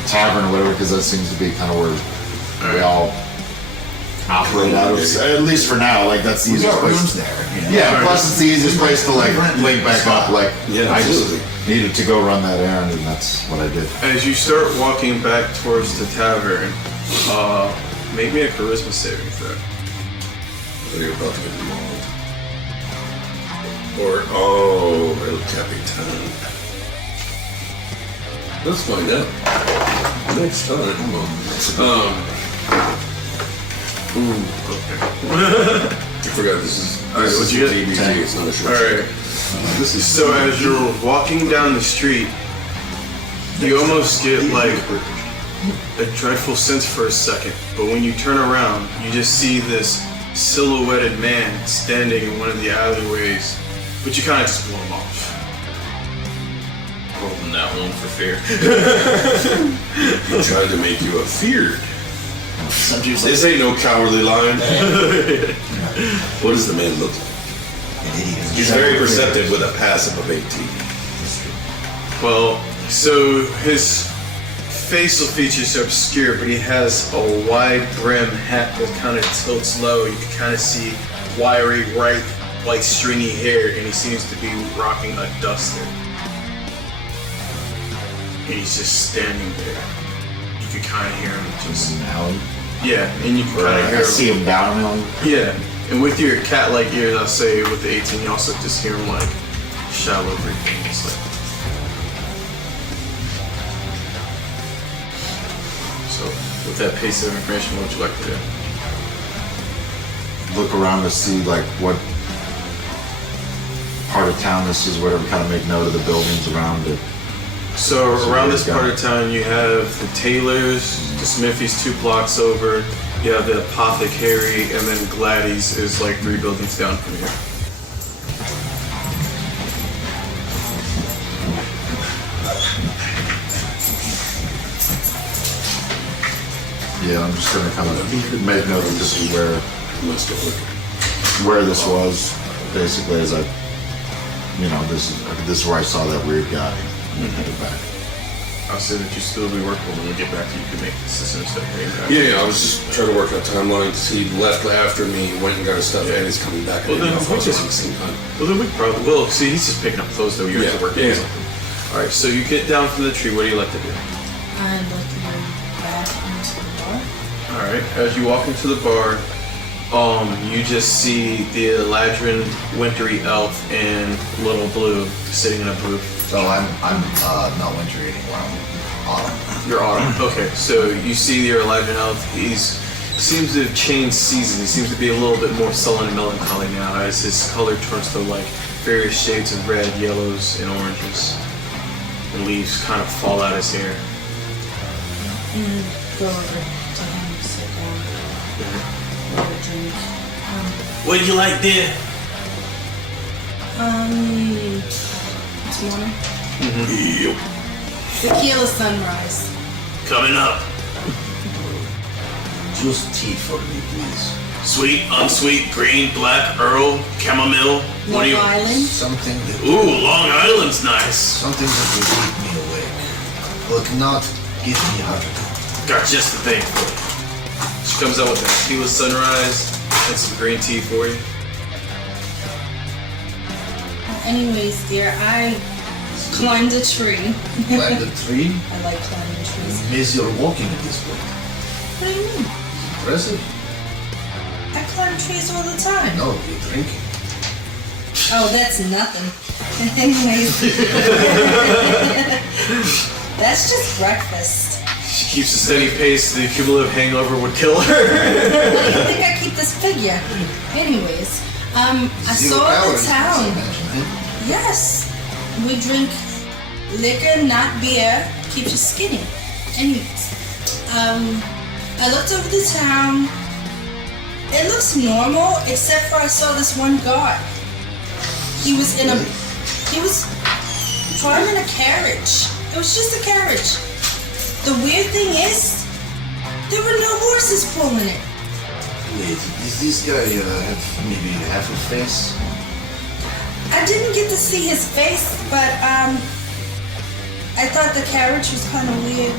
tavern or whatever, because that seems to be kind of where we all operate out of. At least for now, like that's the we easiest got place. rooms there. You know? Yeah, plus it's the easiest place to like link back up. Like Yeah, I absolutely. just needed to go run that errand, and that's what I did. As you start walking back towards the tavern, make me a charisma saving throw. You're about to get mauled. Or, oh, El Capitan. Let's find out. Next time. I forgot this is. Alright, what'd you get? DBZ, it's not a short. Alright. So as you're walking down the street, you almost get like a dreadful sense for a second, but when you turn around, you just see this silhouetted man standing in one of the alleyways, but you kind of just blow him off. Rolling that one for fear. He tried to make you afeared. Some dude's like, This ain't no cowardly lion. What does the man look like? an idiot. He's very perceptive with a passive of 18. Well, so his facial features are obscure, but he has a wide brim hat that kind of tilts low. You can kind of see wiry, bright, like stringy hair, and he seems to be rocking a duster. And he's just standing there. You can kind of hear him just Alley. yeah, and you can kind of I hear see him. him down alley. Yeah, and with your cat-like ears, I'll say with the 18, you also just hear him like shallow breathing. It's like. So, with that piece of information, what would you like to do? Look around to see like what part of town this is, whatever. Kind of make note of the buildings around it. So around this where's part of town, you have the Taylors, the Smithies 2 blocks over. You have the Apothecary, and then Gladys is like 3 buildings down from here. Yeah, I'm just gonna kind of make note of this is where this was. basically, as I, this is where I saw that weird guy. And headed back. I'll say that you still be working when we get back to you can make this as soon as they're heading back. Yeah, I was just trying to work out timelines. He left after me, went and got his stuff, and he's coming back. Well, then we just at the same time. Well, then we probably will. See, he's just picking up clothes though. You're working. Yeah. All right, so you get down from the tree. What do you like to do? I'd like to go back into the bar. All right, as you walk into the bar, you just see the Eladrin wintry elf and Little Blue sitting in a booth. So I'm not wintry anymore. I'm autumn. You're autumn. Okay, so you see the Eladrin elf. He seems to have changed seasons. He seems to be a little bit more sullen and melancholy now, as his color turns to like various shades of red, yellows, and oranges. The leaves kind of fall out his hair. Go over to him, sit down, order a drink. What do you like there? This morning? Yep. Tequila sunrise. Coming up. Just tea for me, please. Sweet, unsweet, green, black, Earl, chamomile. What do you? Long Island? Something that Ooh, Long Island's nice. something that will keep me awake, but not give me heart. Got just the thing for you. She comes out with a tequila sunrise and some green tea for you. Anyways, dear, I climbed a tree. Climb the tree? I like climbing trees. Miss you're walking at this point. What do you mean? Impressive. I climb trees all the time. No, you're drinking. Oh, that's nothing. Anyways. That's just breakfast. She keeps a steady pace. The cumulative hangover would kill her. Why do you think I keep this figure? Anyways, I Zero saw calories, the town. I imagine, eh? Yes. We drink liquor, not beer. Keeps you skinny. Anyways, I looked over the town. It looks normal, except for I saw this one guard. He was driving a carriage. It was just a carriage. The weird thing is, there were no horses pulling it. Wait, does this guy have maybe half a face? I didn't get to see his face, but I thought the carriage was kind of weird.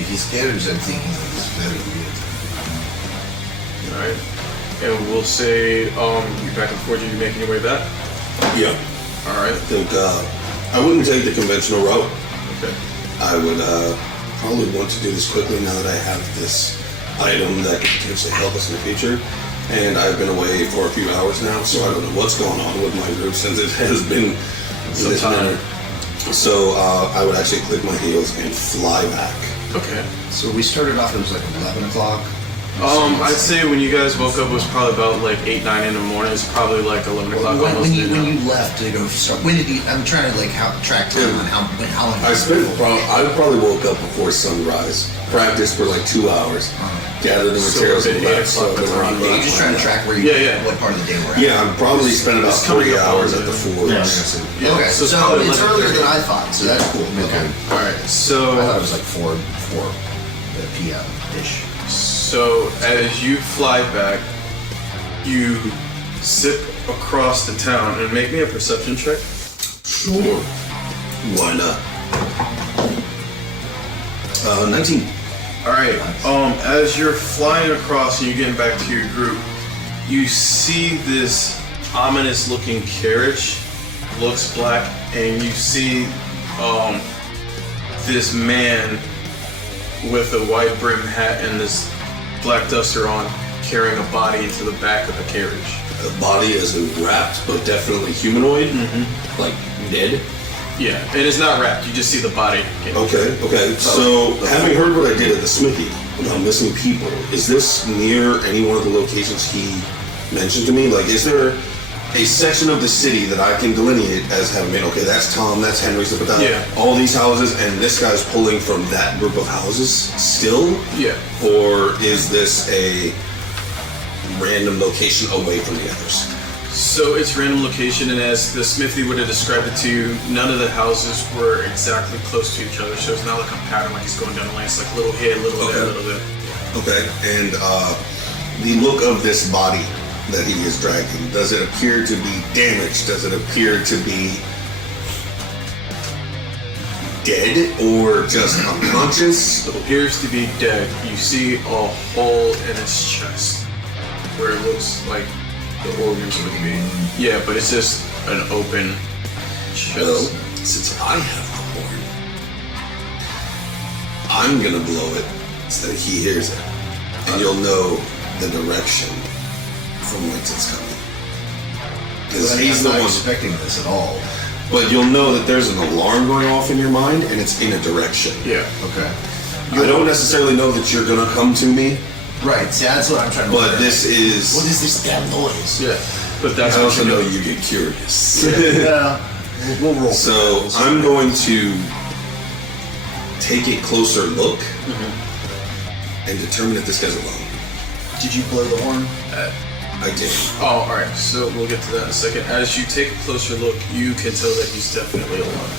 If his carriage, I'm thinking it's very weird. Alright. And we'll say, you're back and forth, you're making your way back? Yeah. Alright. I think I wouldn't take the conventional route. Okay. I would probably want to do this quickly now that I have this item that could potentially help us in the future. And I've been away for a few hours now, so I don't know what's going on with my group since it has been this manner. So I would actually click my heels and fly back. Okay. So we started off, it was like 11 o'clock. I'd say when you guys woke up it was probably about like 8, 9 in the morning. It's probably like 11 o'clock almost. When you left to go start, when did you, I'm trying to like track time on how long. I probably woke up before sunrise, practiced for like 2 hours, gathered the materials and left. So You're just trying to track where you, what part of the day we're at. Yeah, I probably spent about 3 hours at the forge. Yes. Okay, so it's earlier than I thought, so that's cool. Okay. Alright, so I thought it was like 4 p.m.-ish. So as you fly back, you zip across the town and make me a perception check. Sure. Why not? 19. Alright, as you're flying across and you're getting back to your group, you see this ominous looking carriage, looks black, and you see this man with a wide brim hat and this black duster on, carrying a body into the back of the carriage. A body as in wrapped, but definitely humanoid? Mm-hmm. Like dead? Yeah, it is not wrapped, you just see the body. Okay. So, having heard what I did at the smithy about missing people, is this near any one of the locations he mentioned to me? Like, is there a section of the city that I can delineate as having been, okay, that's Tom, that's Henry's, all these houses, and this guy's pulling from that group of houses still? Yeah. Or is this a random location away from the others? So it's random location, and as the smithy would have described it to you, none of the houses were exactly close to each other, so it's not like a pattern like he's going down the lane. It's like little here, little there, little there. Okay, and the look of this body, that he is dragging? Does it appear to be damaged? Does it appear to be dead or just unconscious? It appears to be dead. You see a hole in his chest where it looks like the organs would be. Yeah, but it's just an open chest. Well, since I have the horn, I'm gonna blow it so that he hears it. And you'll know the direction from whence it's coming. Because he's the I'm not one expecting this at all. But you'll know that there's an alarm going off in your mind, and it's in a direction. Yeah. Okay. I don't necessarily know that you're gonna come to me, Right. See, that's what I'm trying to. but learn. this is. What is this damn noise? Yeah. But that's I what also you know know. you get curious. Yeah. We'll roll. So I'm going to take a closer look and determine if this guy's alone. Did you blow the horn? I did. Oh, alright, so we'll get to that in a second. As you take a closer look, you can tell that he's definitely alone.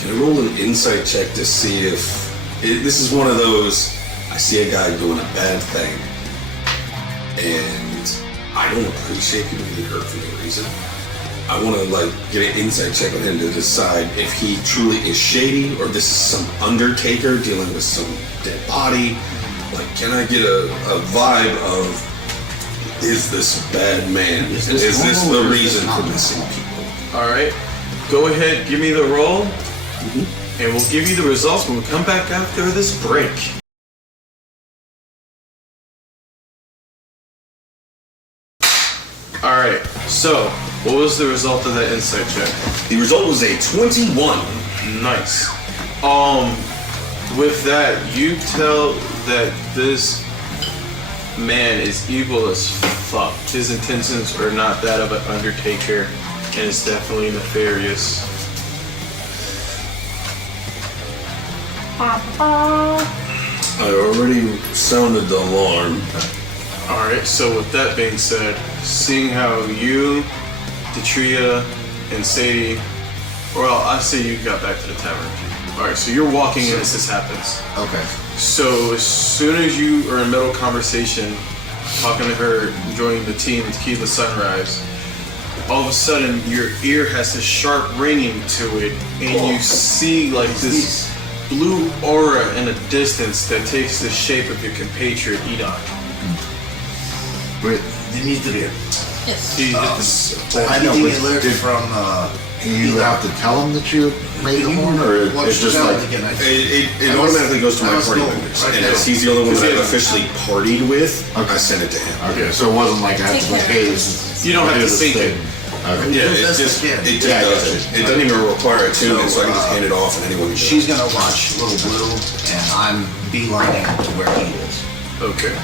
Can I roll an insight check to see if this is one of those? I see a guy doing a bad thing, and I don't appreciate people getting hurt for no reason. I want to get an insight check on him to decide if he truly is shady or this is some undertaker dealing with some dead body. Can I get a vibe of, is this bad man? Is this the reason for missing people? Alright, go ahead, give me the roll, and we'll give you the results when we come back after this break. Alright, so, what was the result of that insight check? The result was a 21. Nice. With that, you tell that this man is evil as fuck. His intentions are not that of an undertaker, and it's definitely nefarious. I already sounded the alarm. Alright, so with that being said, seeing how you, Detria, and Sadie, well, I say you got back to the tavern. Alright, so you're walking in as this happens. Okay. So as soon as you are in middle conversation, talking to her, enjoying the tea and tequila sunrise, all of a sudden your ear has this sharp ringing to it, and you see this blue aura in the distance that takes the shape of your compatriot Enoch. Wait, Dimitri. Yes. He hit this. I know, but did from You have to tell them that you made the horn, or it's just like it automatically goes to my party members, and as he's the only one that I've officially partied with, I sent it to him. okay. So it wasn't like I have to Take like, care. hey, this is You don't have to sync it. Okay. Yeah, it Best just I can. it does it. It doesn't even require a tune, so I can just hand it off, and anyone can do She's it. gonna watch Little Blue, and I'm beelining to where he is. Okay.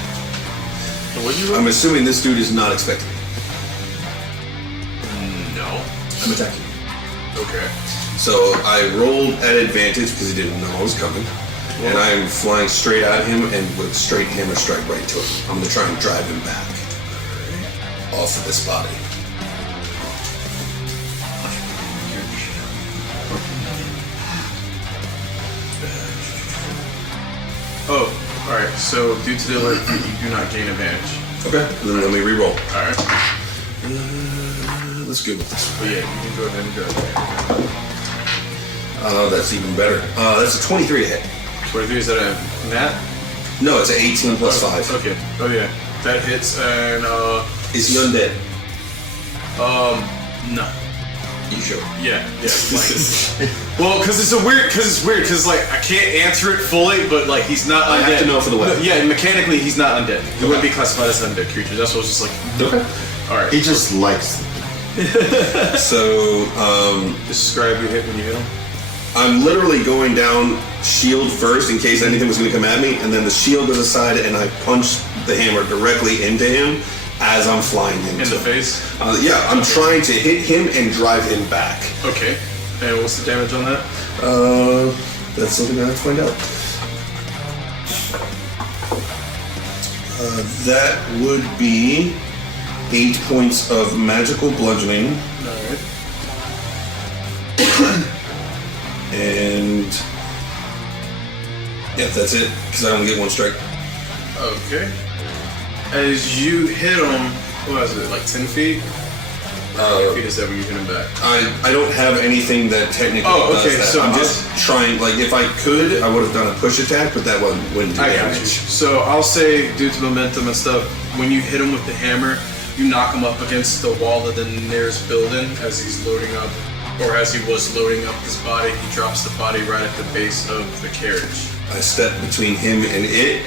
So what'd you roll? I'm assuming this dude is not expecting me. No. I'm attacking. Okay. So I rolled at advantage because he didn't know I was coming. And I am flying straight at him and with straight hammer strike right to him. I'm going to try and drive him back off of this body. Oh, alright. So due to the alert, you do not gain advantage. Okay. Then let me re-roll. Alright. Let's go with this. But yeah, you can go ahead and go. That's even better. That's a 23 to hit. 23, is that a nat? No, it's an 18 plus 5. Okay. Oh yeah. That hits and Is he undead? no. You sure? Yeah, well, because it's weird, because like I can't answer it fully, but like he's not undead. I have to know for the weapon. Yeah, mechanically he's not undead. He wouldn't be classified as an undead creature. That's what I was just like. Okay. All right. He just likes. So, describe your hit when you hit him. I'm literally going down shield first in case anything was going to come at me, and then the shield goes aside, and I punch the hammer directly into him as I'm flying into In the him. face? Yeah, I'm trying to hit him and drive him back. Okay. And what's the damage on that? That's something I have to find out. That would be 8 points of magical bludgeoning. Alright. And yeah, that's it, because I only get one strike. Okay. As you hit him, what was it, like 10 feet? How many feet is that when you hit him back? I don't have anything that technically does that. So I'm just trying, like, if I could, I would have done a push attack, but that one wouldn't do I got damage. you. So I'll say, due to momentum and stuff, when you hit him with the hammer, you knock him up against the wall of the nearest building as he's loading up, or as he was loading up his body. He drops the body right at the base of the carriage. I step between him and it,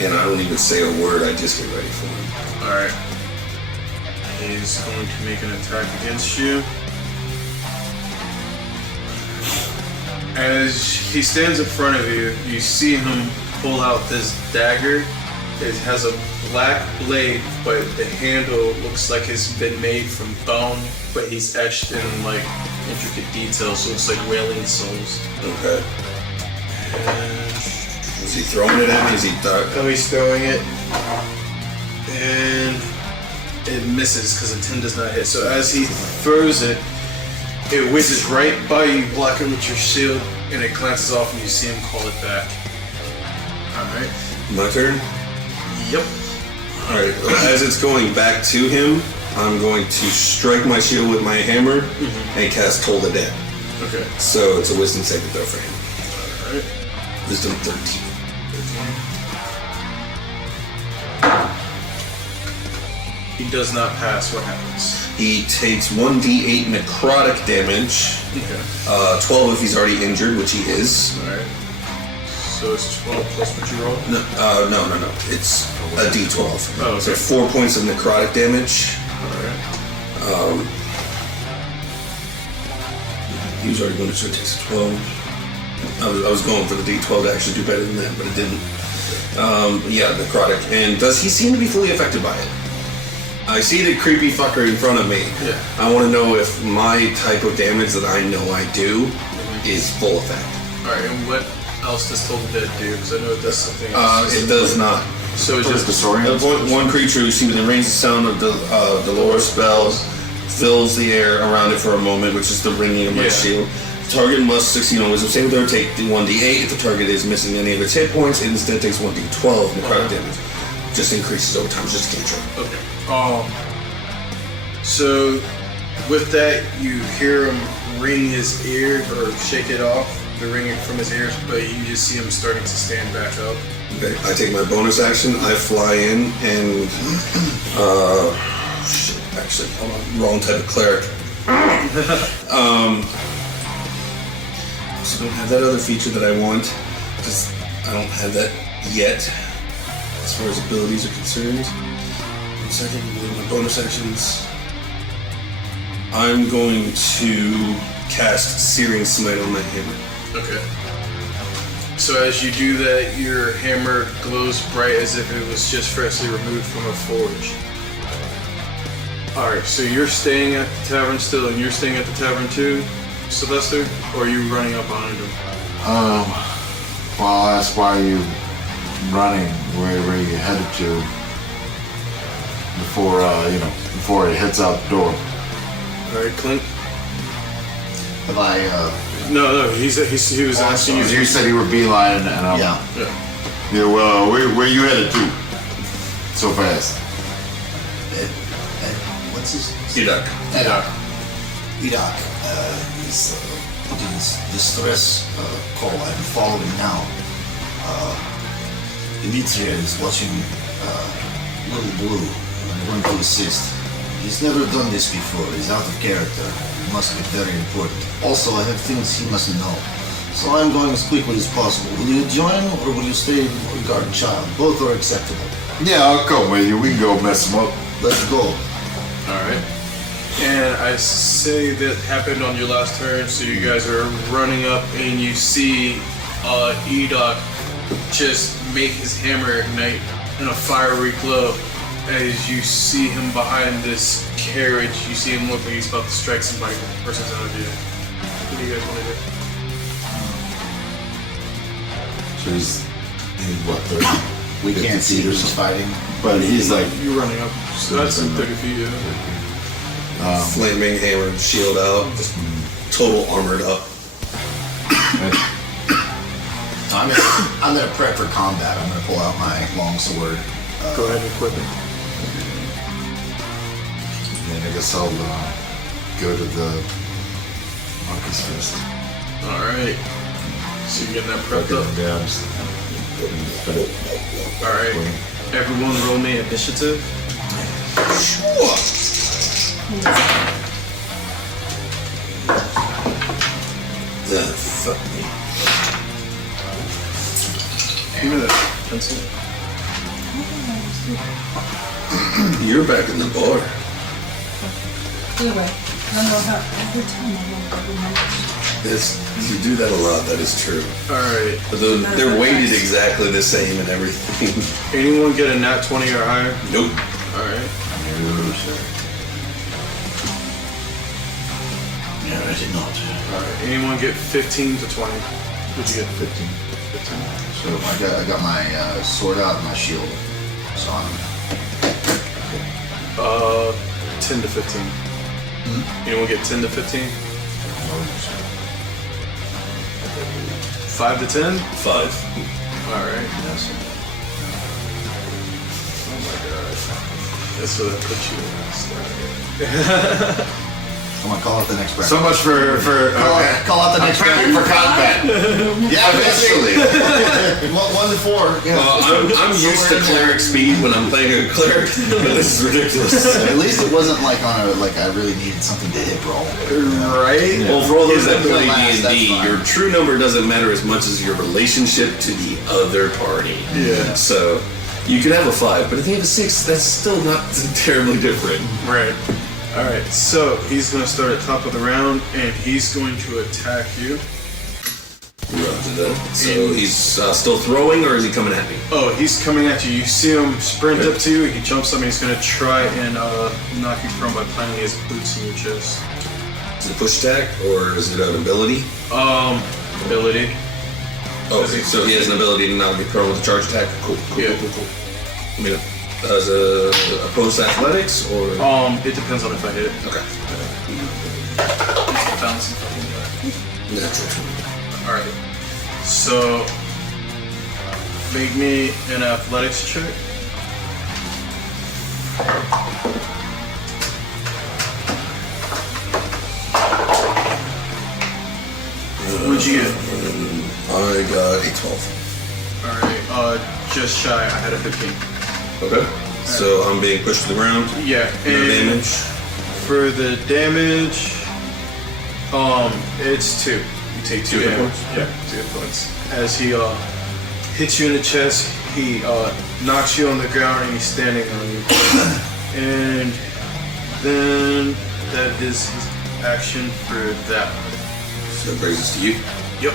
and I don't even say a word, I just get ready for him. Alright. He's going to make an attack against you. As he stands in front of you, you see him pull out this dagger. It has a black blade, but the handle looks like it's been made from bone, but he's etched in like intricate details, so it's like wailing souls. Okay. Is he throwing it at me? Is he Oh, he's throwing it. And it misses because a 10 does not hit. So as he throws it, it whizzes right by you, blocking with your shield, and it glances off and you see him call it back. Alright. My turn? Yep. Alright, as it's going back to him, I'm going to strike my shield with my hammer and cast Toll the Dead. Okay. So it's a wisdom saving throw for him. Alright. Wisdom 13. He does not pass. What happens? He takes 1d8 necrotic damage. Okay. 12 if he's already injured, which he is. Alright. So it's 12 plus what you roll? No. It's a d12. Oh, okay. So 4 points of necrotic damage. Alright. He was already going to, so it takes 12. I was going for the d12 to actually do better than that, but it didn't. Yeah, necrotic. And does he seem to be fully affected by it? I see the creepy fucker in front of me. Yeah. I want to know if my type of damage that I know I do is full effect. Alright, and what else does Toll the Dead do? Because I know it does something. It does not. So it just one creature who sees within range the sound of the Dolores spells fills the air around it for a moment, which is the ringing of my shield. The target must succeed on wisdom saving throw, take 1d8. If the target is missing any of its hit points, it instead takes 1d12 necrotic damage. Just increases over time, just a cantrip. Okay. So with that, you hear him ring his ear or shake it off, the ringing from his ears, but you just see him starting to stand back up. Okay, I take my bonus action, I fly in, and shit, actually, hold on, wrong type of cleric. So I don't have that other feature that I want, because I don't have that yet, as far as abilities are concerned. So I think with my bonus actions, I'm going to cast Searing Smite on my hammer. Okay. So as you do that, your hammer glows bright as if it was just freshly removed from a forge. Alright, so you're staying at the tavern still, and you're staying at the tavern too, Sylvester? Or are you running up on him? Well, I'll ask why are you running where you headed to before it hits out the door. Alright, Clint? Have I, No, he was asking you. You said you were beelining, and I'm... Yeah, well, where you headed to? So fast. what's his Edak. Edak is putting his distress call. I'm following now. Dimitria is watching Little Blue. I'm going to assist. He's never done this before. He's out of character. It must be very important. Also, I have things he mustn't know. So I'm going as quickly as possible. Will you join or will you stay and guard the child? Both are acceptable. Yeah, I'll come with you. We can go mess him up. Let's go. Alright. And I say that happened on your last turn, so you guys are running up and you see Edok just make his hammer ignite in a fiery glow. As you see him behind this carriage, you see him look like he's about to strike somebody. The person's out of view. What do you guys want to do? So he's what, 30? We can't see who's fighting. But he's like... You're running up. So that's like 30 feet, yeah. Flaming hammer, shield out, just total armored up. I'm gonna prep for combat. I'm gonna pull out my long sword Go ahead and equip it. And I guess I'll go to the monkey's fist. Alright. So you're getting that prepped up? Yeah, I'm just Alright. Everyone roll me initiative. Sure. Fuck me. Give me that pencil. You're back in the bar. Either way, I know how every time I roll double numbers. You do that a lot, that is true. Alright. But they're weighted exactly the same and everything. Anyone get a nat 20 or higher? Nope. Alright. No, sir. No, I did not. Alright. Anyone get 15 to 20? What'd you get? 15. So I got my sword out and my shield. So I'm 10 to 15. Anyone get 10 to 15? 5 to 10? 5. Alright. yes. Oh my god. That's what that put you in. I'm gonna call out the next round. So much for call out the next prepping round. for combat. Yeah, eventually. 1 to 4. Yeah. I'm used to cleric speed when I'm playing a cleric, but this is ridiculous. At least it wasn't like on a I really needed something to hit roll. Right? Well, for all those that Yeah, play last, that's D&D, fine. your true number doesn't matter as much as your relationship to the other party. Yeah. So you could have a 5, but if you have a 6, that's still not terribly different. Right. Alright, so he's going to start at top of the round, and he's going to attack you. Roger that. So he's still throwing, or is he coming at me? Oh, he's coming at you. You see him sprint up to you, he jumps up, and he's going to try and knock you prone by planting his boots in your chest. Is it a push attack, or is it an ability? Ability. Oh, okay. So he has an ability to knock me prone with a charge attack? Cool. Yeah. Cool. I mean, as a opposed to athletics, or? It depends on if I hit it. Okay. Bouncing. Natural. Alright. So, make me an athletics check. What'd you get? I got a 12. Alright, just shy. I had a 15. Okay. So I'm being pushed to the ground. Yeah, No and damage. for the damage, it's 2. You take 2 2 hit damage. points? Yeah, 2 hit points. As he hits you in the chest, he knocks you on the ground and he's standing on you. And then that is his action for that one. So that brings us to you. Yep.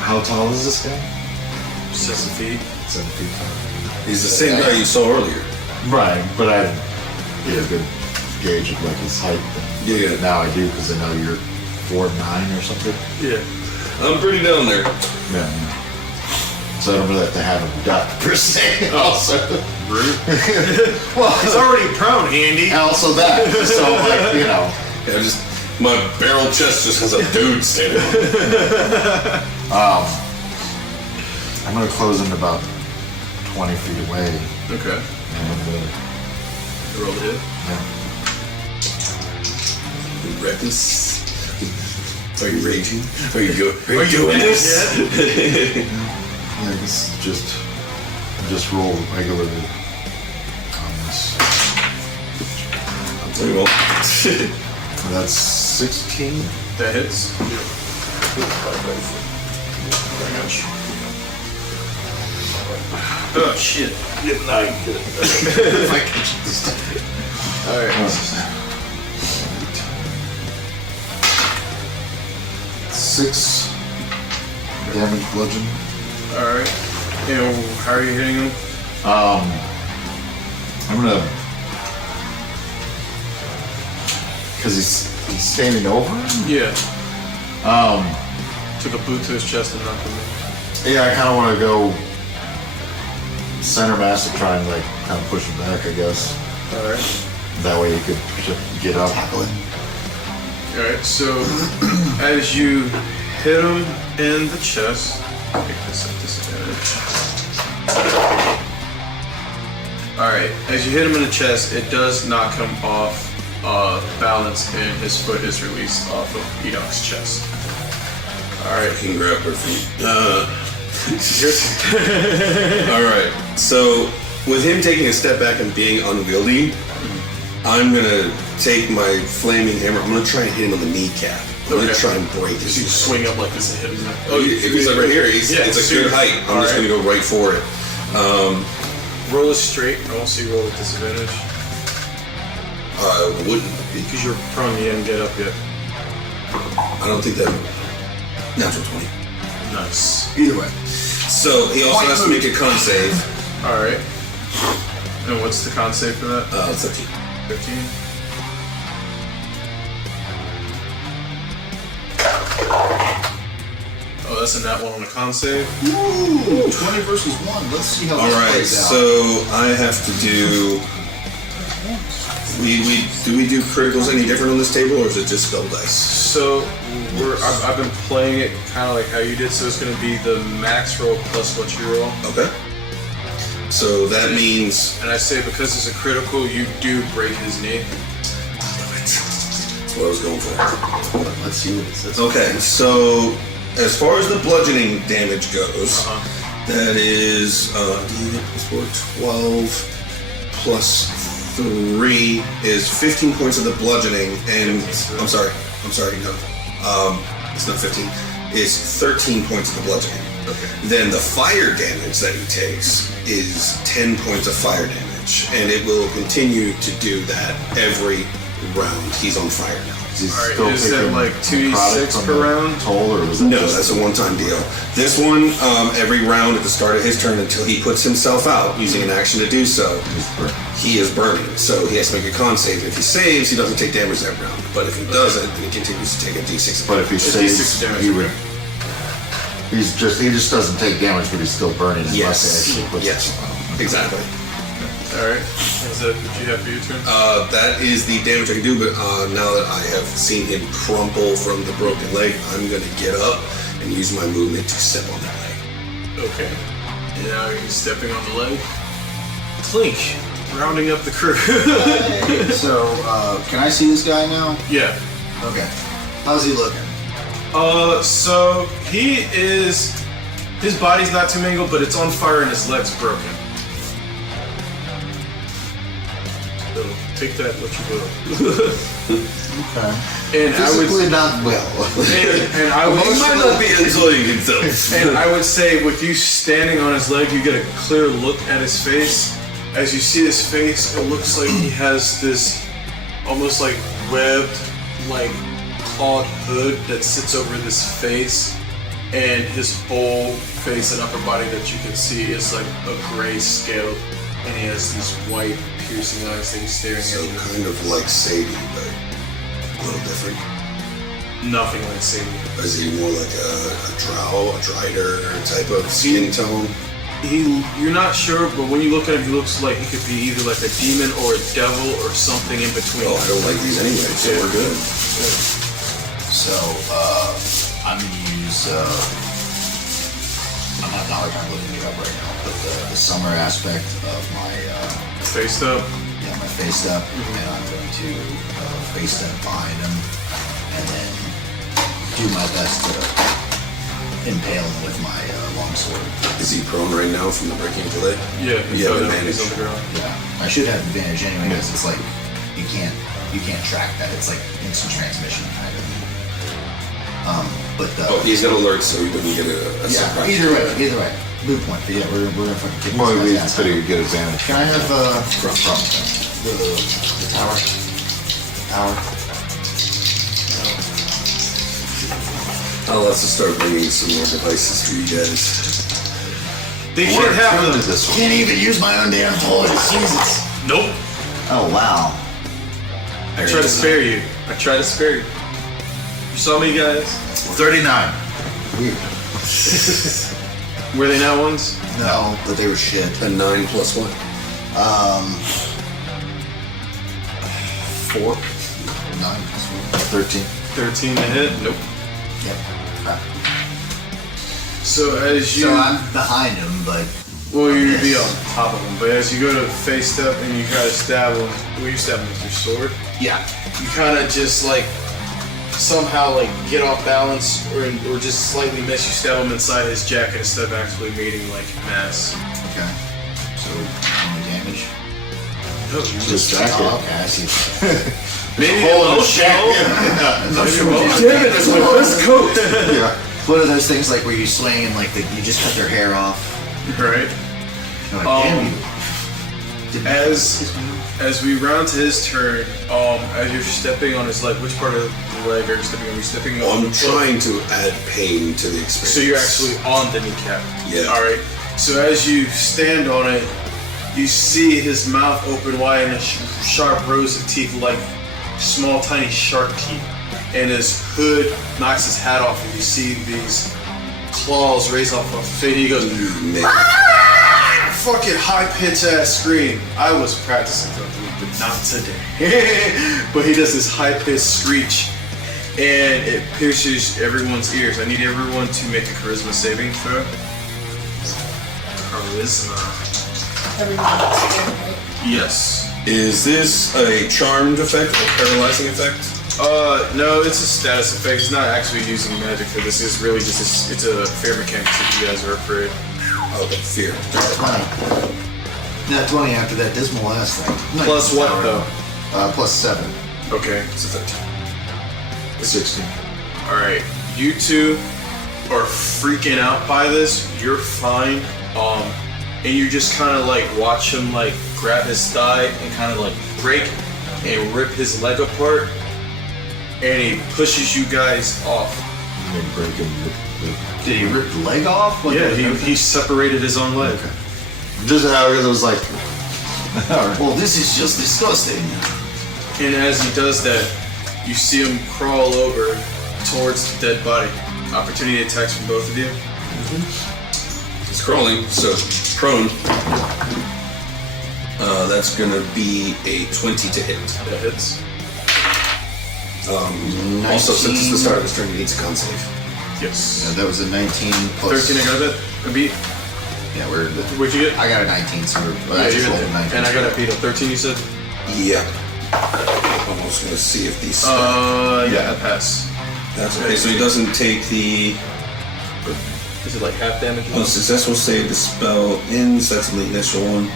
How tall is this guy? 7 feet. 7 feet tall. He's the same guy you saw earlier. Right, but I didn't get a good gauge of like his height. Yeah. Now I do because I know you're 4'9" or something. Yeah. I'm pretty down there. Yeah. So I don't really have to have him duck per se. Also, Well, he's already prone, Andy. and also that. So like Yeah, just my barrel chest just has a dude standing on it. I'm gonna close in about 20 feet away. Okay. And Roll the hit. Reckless. Are you raging? Are you doing this? yeah, this is just roll regularly on this. I'll tell you what. That's 16. That hits. Oh shit. If I can just Alright. 6 damage bludgeon. Alright. And how are you hitting him? I'm gonna, because he's standing over him. Yeah. Took a boot to his chest and knocked him in. Yeah, I kind of want to go center mass and try and like kind of push him back, I guess. Alright. That way he could get up. Alright, so as you hit him in the chest, make this a disadvantage. Alright, as you hit him in the chest, it does knock him off balance, and his foot is released off of Enoch's chest. Alright. He can grab her feet. Alright, so with him taking a step back and being unwieldy, I'm gonna take my flaming hammer. I'm gonna try and hit him on the kneecap. I'm gonna try and break his. You swing up like this and hit him. Oh, if he's like right here, it's a good height. I'm just gonna go right for it. Roll it straight. I won't see you roll with disadvantage. Wouldn't. Because you're prone, you didn't get up yet. I don't think that. Natural 20. Nice. Either way. So he also has to make a con save. Alright. And what's the con save for that? It's 15. 15? Oh, that's a nat 1 on the con save. Ooh, 20 versus 1. Let's see how this Alright, plays out. so I have to do. Do we do criticals any different on this table, or is it just spell dice? So I've been playing it kind of like how you did. So it's going to be the max roll plus what you roll. Okay. So that means. And I say because it's a critical, you do break his knee. That's what I was going for. Let's see what it says. Okay, so as far as the bludgeoning damage goes, that is D4 12 plus 3 is 15 points of the bludgeoning, and I'm sorry, no, it's not 15. It's 13 points of the bludgeoning. Okay. Then the fire damage that he takes is 10 points of fire damage, and it will continue to do that every round. He's on fire now. Alright, is that like 2d6 per round? Toll, or was that No, that's a one-time deal. This one, every round at the start of his turn until he puts himself out using an action to do so, he is burning. So he has to make a con save. If he saves, he doesn't take damage that round. But if he doesn't, then he continues to take a d6. But if he saves, damage he would. He just doesn't take damage, but he's still burning. Yes. Unless he actually puts Yes. Exactly. Alright. Is that what you have for your turn? That is the damage I can do, but now that I have seen him crumple from the broken leg, I'm going to get up and use my movement to step on that leg. Okay. And now you're stepping on the leg. Clink. Rounding up the crew. So, can I see this guy now? Yeah. Okay. How's he looking? So he is. His body's not too mangled, but it's on fire and his leg's broken. So take that what you will. Okay. And I would Physically not well. and I would He might not be enjoying himself. And I would say, with you standing on his leg, you get a clear look at his face. As you see his face, it looks like he has this almost like webbed, like clawed hood that sits over this face, and his whole face and upper body that you can see is like a gray scale, and he has these white piercing eyes that he's staring So at you. kind of like Sadie, but a little different. Nothing like Sadie. Is he more like a drow, a drider type of skin tone? You're not sure, but when you look at him, he looks like he could be either like a demon or a devil or something in between. Oh, I don't like these anyway, so we're good. So, I'm gonna use, I'm not looking it up right now, but the summer aspect of my, Faced up? yeah, my face step, and I'm going to face step behind him, and then do my best to impale him with my longsword. Is he prone right now from the breaking of the leg? Yeah, You have advantage. he's on the ground. Yeah, I should have advantage anyway, because it's like, you can't track that, it's like instant transmission kind of. But Oh, he's got alerts, so he wouldn't get a yeah, surprise. either way. Moot point, but yeah, we're gonna fucking kick Well, we this guy's ass. pretty good advantage. Can I have from the tower? The tower. I'll have to start bringing some more devices for you guys. They can't have them. This one. Can't even use my own damn toys. Jesus. Nope. Oh wow. I try to spare you. You saw me, guys? 39. Weird. Were they not ones? No, but they were shit. A 9 plus what? 4. 9 plus 13. 13 to hit? Nope. 4. Yep. Crap. So as you... So I'm behind him, but Well, you'd be on top of him, but as you go to face step and you try to stab him, you stab him with your sword. Yeah. You kind of just like somehow like get off balance or just slightly miss. You stab him inside his jacket instead of actually meeting like mass. Okay. So only damage. No, you Just jacket. Oh, okay, I see. maybe Hole in the emotional. shack. It's my best coat. Yeah. What are those things like where you swing and like you just cut their hair off? Right. You're like, damn you. As we round to his turn, as you're stepping on his leg, which part of the leg are you stepping on? Are you stepping on? I'm trying to add pain to the experience. So you're actually on the kneecap. Yeah. All right. So as you stand on it, you see his mouth open wide and sharp rows of teeth, like small, tiny shark teeth. And his hood knocks his hat off, and you see these claws raise off of his face. He goes, fucking high-pitched ass scream. I was practicing something, but not today. But he does this high-pitched screech, and it pierces everyone's ears. I need everyone to make a charisma saving throw. Charisma. Yes. Is this a charmed effect or paralyzing effect? No, it's a status effect. He's not actually using magic for this. It's really just it's a fear mechanic if you guys are afraid. Oh, the fear. 20. Not 20 after that dismal ass thing. Plus what though? Plus 7. Okay. It's a 13. 16. Alright. You two are freaking out by this. You're fine. And you just kind of like watch him like grab his thigh and kind of like break and rip his leg apart. And he pushes you guys off. Did he rip the leg off? What Yeah, the- he separated his own leg. Okay. Just how it was like. Well, this is just disgusting. And as he does that, you see him crawl over towards the dead body. Opportunity attacks from both of you. It's crawling, so prone. That's gonna be a 20 to hit. That hits. Also, since it's the start of his turn, he needs a con save. Yes. Yeah, that was a 19 plus. 13, I got that. A beat. Yeah, we're. What'd you get? I got a 19, so we're. Yeah, I you just got rolled a that. 19. And I got a beat. A 13, you said? Yeah. I'm also gonna see if these. Yeah, pass. That's okay. So he doesn't take the. Is it like half damage? Successful save. The spell ends. That's the initial one.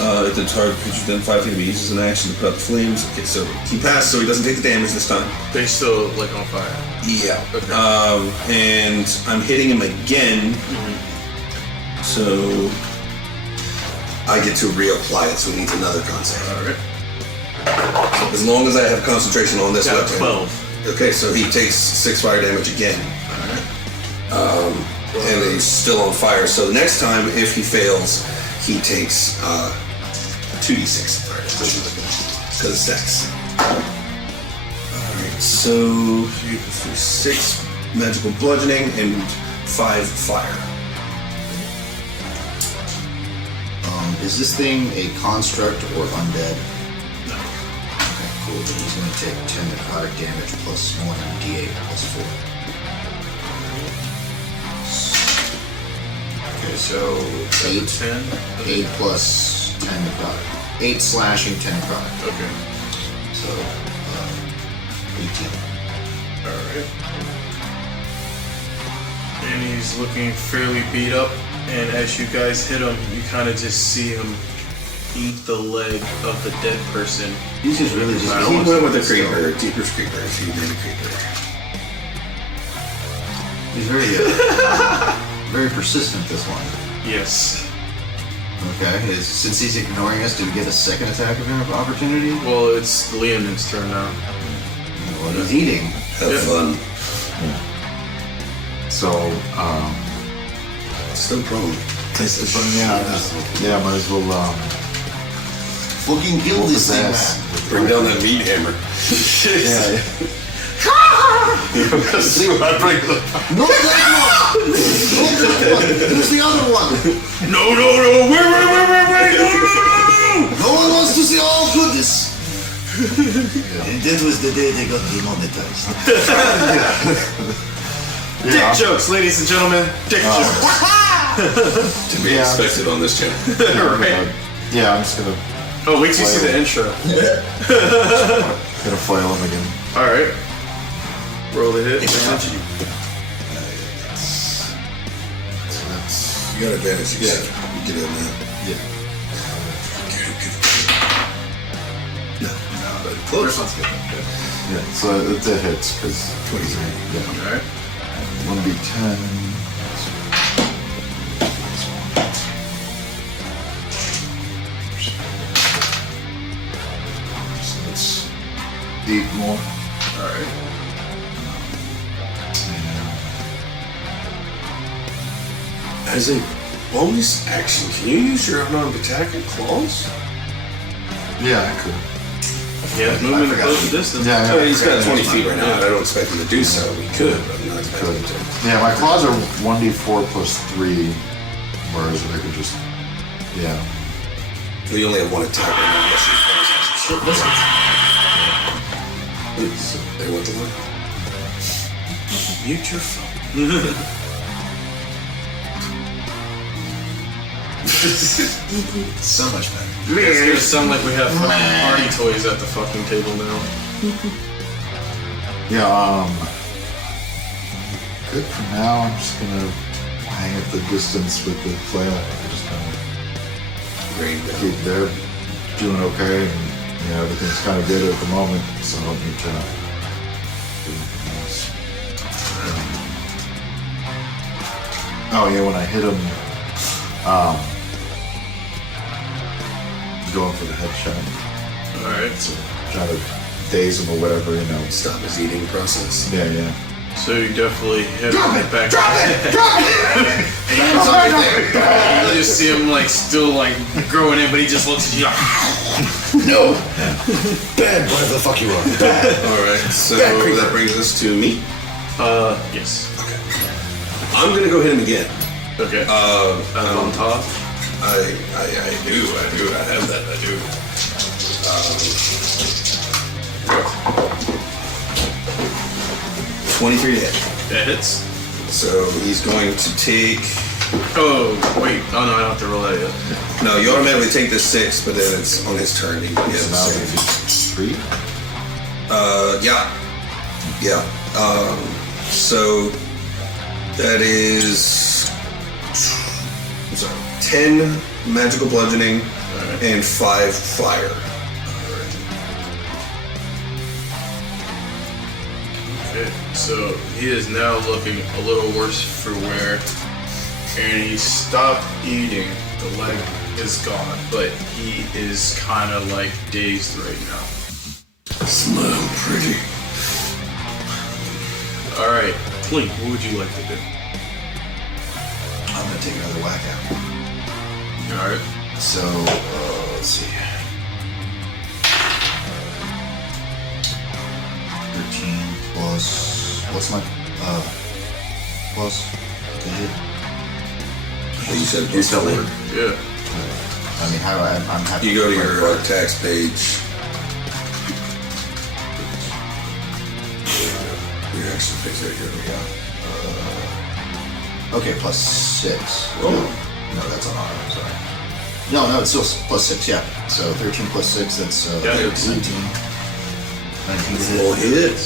If the target creature within 5 feet of me uses an action to put out the flames. Okay, so he passed, so he doesn't take the damage this time. They still like on fire. Yeah. Okay. And I'm hitting him again. So I get to reapply it, so he needs another con save. Alright. As long as I have concentration on this Got weapon. 12. Okay, so he takes 6 fire damage again. And he's still on fire. So next time, if he fails, he takes 2d6 fire damage. Because it stacks. Alright, so you can do 6 magical bludgeoning and 5 fire. Is this thing a construct or undead? No. Okay, cool. Then he's going to take 10 necrotic damage plus 1 d8 plus 4. Okay, so 8. 10. 8 plus 10 necrotic. 8 slashing, 10 necrotic. Okay. So, 18. Alright. And he's looking fairly beat up. And as you guys hit him, you kind of just see him eat the leg of the dead person. He's just really just. He went with a creeper, deeper's creeper. He made a creeper. He's very, very persistent. This one. Yes. Okay. Since he's ignoring us, do we get a second attack of opportunity? Well, it's Leonid's turn now. Well, he's eating. Have fun. So, Still prone. yeah, might as well. Fucking kill this thing, man. Bring down that meat hammer. Yeah. See what I bring. No, that one! No, that one! Who's the other one? No! Wait! No! No one wants to see all goodness. And that was the day they got demonetized. Dick jokes, ladies and gentlemen. Dick jokes. To be expected on this channel. Right. Yeah, I'm just gonna. Oh, wait till you see the intro. Gonna flail him again. Alright. Roll the hit. Advantage. You got advantage. You get it now. Yeah. No, but close. Yeah, so it hits because 23. Yeah. Alright. 1d10. So that's 8 more. Alright. As a bonus action, can you use your unarmed attack and claws? Yeah, I could. Yeah, moving close to distance. Yeah, Oh, he's got 20 feet right now. I don't expect him to do so. We could, but I'm not expecting him to. Yeah, my claws are 1d4 plus 3, whereas I could just. Yeah. Well, you only have one attack right now. Unless you bonus action. So they went the line. Mute your phone. So much better. It's gonna sound like we have fucking party toys at the fucking table now. Yeah, good for now. I'm just gonna hang at the distance with the flail. I just keep there doing okay, and everything's kind of good at the moment, so I don't need to do anything else. Oh yeah, when I hit him, going for the headshot. Alright. So try to daze him or whatever, Stop his eating process. Yeah. So you definitely hit him back. Drop it! You just see him still growing in, but he just looks at you. No! Bad, whatever the fuck you are. Bad. Alright, so that brings us to me. Yes. Okay. I'm gonna go hit him again. Okay. On top. I do. I have that. I do. 23 to hit. That hits. So he's going to take. Oh wait. Oh no, I don't have to roll that yet. No, you automatically take the 6, but then it's on his turn. He gets So now if he's 3? Yeah. So that is. I'm sorry. 10 magical bludgeoning and 5 fire. Okay. So he is now looking a little worse for wear, and he stopped eating. The leg is gone, but he is kind of dazed right now. Smell pretty. All right, Clink, what would you like to do? I'm gonna take another whack at him. All right. So, let's see. 13 plus. What's my plus to hit? You said plus 4. Yeah. I mean, I'm happy. You go to your tax page. Your action page right here. Okay, plus 6. Oh. No, that's on auto. Sorry. No, it's still plus 6. Yeah. So 13 plus 6. That's 19. 19 to Full hit. hit.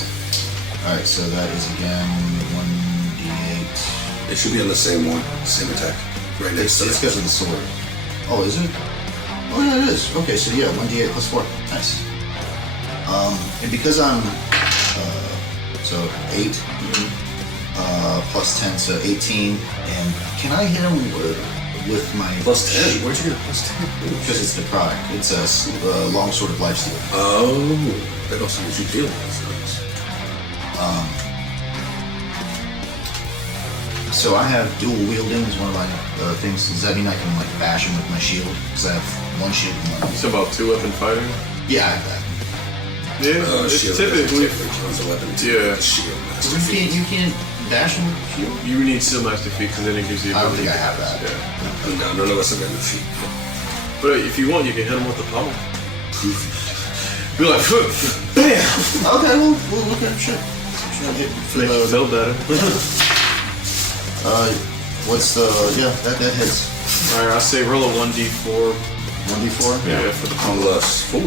All right. So that is again 1d8. It should be on the same one, same attack. Right next to It's it. because of the sword. Oh, is it? Oh yeah, it is. Okay, so yeah, 1d8 plus 4. Nice. And because I'm so 8 plus 10, so 18. And can I hit him with my Plus 10? Where'd you get a plus 10? Because it's the product. It's a long sword of lifesteal. Oh, that also gives you healing. So I have dual wielding is one of my things. Does that mean I can bash him with my shield? Because I have one shield and one. It's about 2-weapon fighting. Yeah, I have that. Yeah, it's shield typically. counts a weapon. Yeah. Shield. You can't bash him with shield. You need Steel Master Feet because then it gives you. I don't think I have that. Yeah. No, none of us have got the feet. But if you want, you can hit him with the pommel. Be like, bam! Okay, well, okay, sure. Make you feel better. What's the that hits. All right, I'll say roll a 1d4. 1d4? Yeah, for the Plus 4.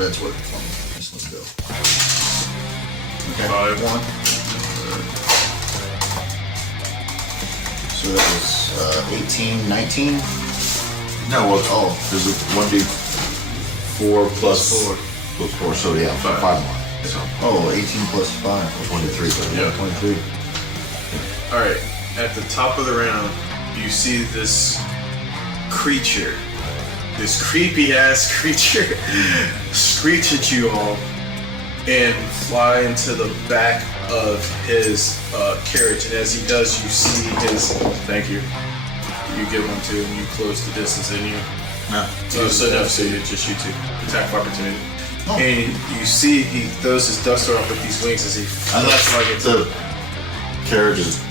Red's working for me. Let's go. Okay. 5. So that was 18, 19. No, well, Oh. there's a 1d4 plus 4, so yeah, 5 more. So, Oh, 18 plus 5. 23. Yeah. 23. All right, at the top of the round, you see this creature, this creepy ass creature, screech at you all and fly into the back of his carriage. And as he does, you see his. Thank you. You get one too, and you close the distance, and you. No. So it's just you two. Attack of opportunity. And you see he throws his duster off with these wings as he. Unless the carriage is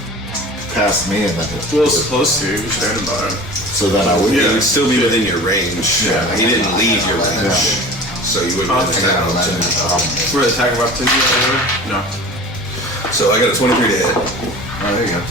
past me and then Well, it's close to. You're standing by him. so then I would. Yeah, it would still be within your range. Yeah. He didn't leave your range. So you wouldn't have attack of opportunity. For the attack of opportunity, no. So I got a 23 to hit. Oh, there you go.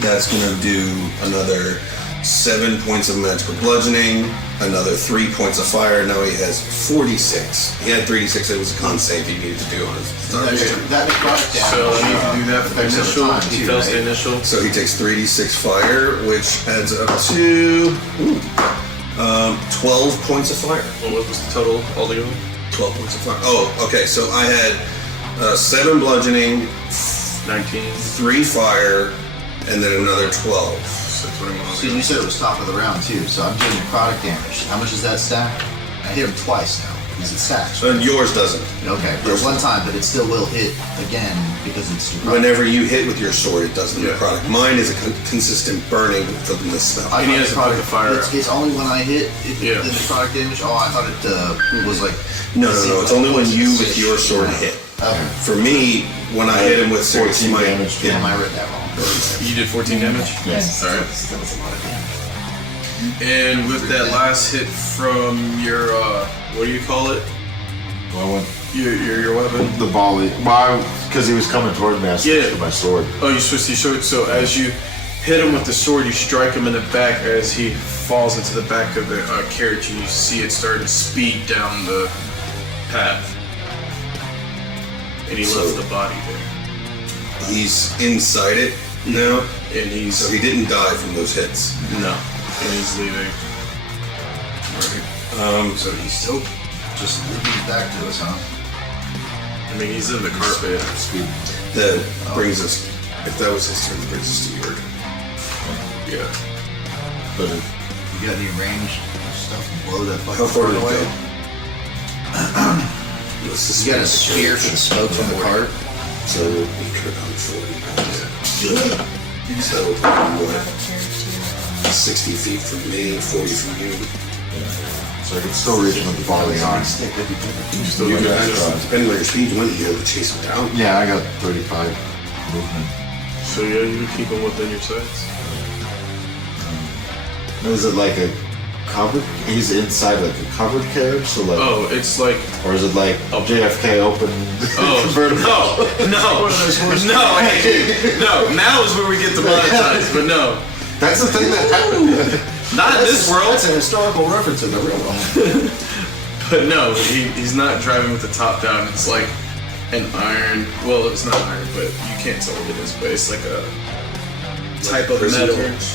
That's going to do another 7 points of magical bludgeoning, another 3 points of fire. Now he has 46. He had 36. It was a con save he needed to do on his start. That necrotic damage. So you can do that for the affects initial. over time, He too, fails right? the initial. So he takes 3d6 fire, which adds up to 12 points of fire. What was the total altogether? 12 points of fire. Oh, okay. So I had 7 bludgeoning, 19. 3 fire, and then another 12. So 21. See, you said it was top of the round too, so I'm doing necrotic damage. How much is that stack? I hit him twice now. Is it stacked? And yours doesn't. Okay, there's one time, but it still will hit again because it's necrotic. Whenever you hit with your sword, it does the Yeah. necrotic. Mine is a consistent burning from the spell. I And he thought has to put necrotic- the fire It's only when I hit Yeah. the necrotic damage. Oh, I thought it was like. No. It's only when you with your sword hit. Okay. For me, when I hit him with serious 14 might, damage. Damn, I read that wrong. You did 14 damage? Yes. Alright. That was a lot of damage. And with that last hit from your, what do you call it? Well, I went Your weapon? the volley. Why? Because he was coming toward me. I switched to my sword. Oh, you switched your sword. So as you hit him with the sword, you strike him in the back as he falls into the back of the carriage, and you see it starting to speed down the path. And he left the body there. he's inside it now, And he's so he didn't die from those hits. no, and he's leaving. So he's still just leaving it back to us, huh? I mean, he's in the carpet. That brings us. If that was his turn, it brings us to your turn. Yeah. But You got any ranged stuff to blow that fucking How far did it away? go? You got a spear for the smoke from the cart? So we could have 40. So what? 60 feet from me, 40 from you. so I could still reach him with the volley on. You could actually, depending on your speed, you wouldn't be able to chase him down. Yeah, I got 35 movement. So yeah, you keep him within your sights. Is it like a covered? He's inside like a covered carriage, so like. Oh, it's like Or is it like JFK open convertible? no, hey, no. Now is where we get the monetize, but no, That's the thing that happened. not in this world. That's a historical reference in the real world. But no, he's not driving with the top down. It's like an iron. Well, it's not iron, but you can't tell what it is. But it's like a type of prison metal. carriage?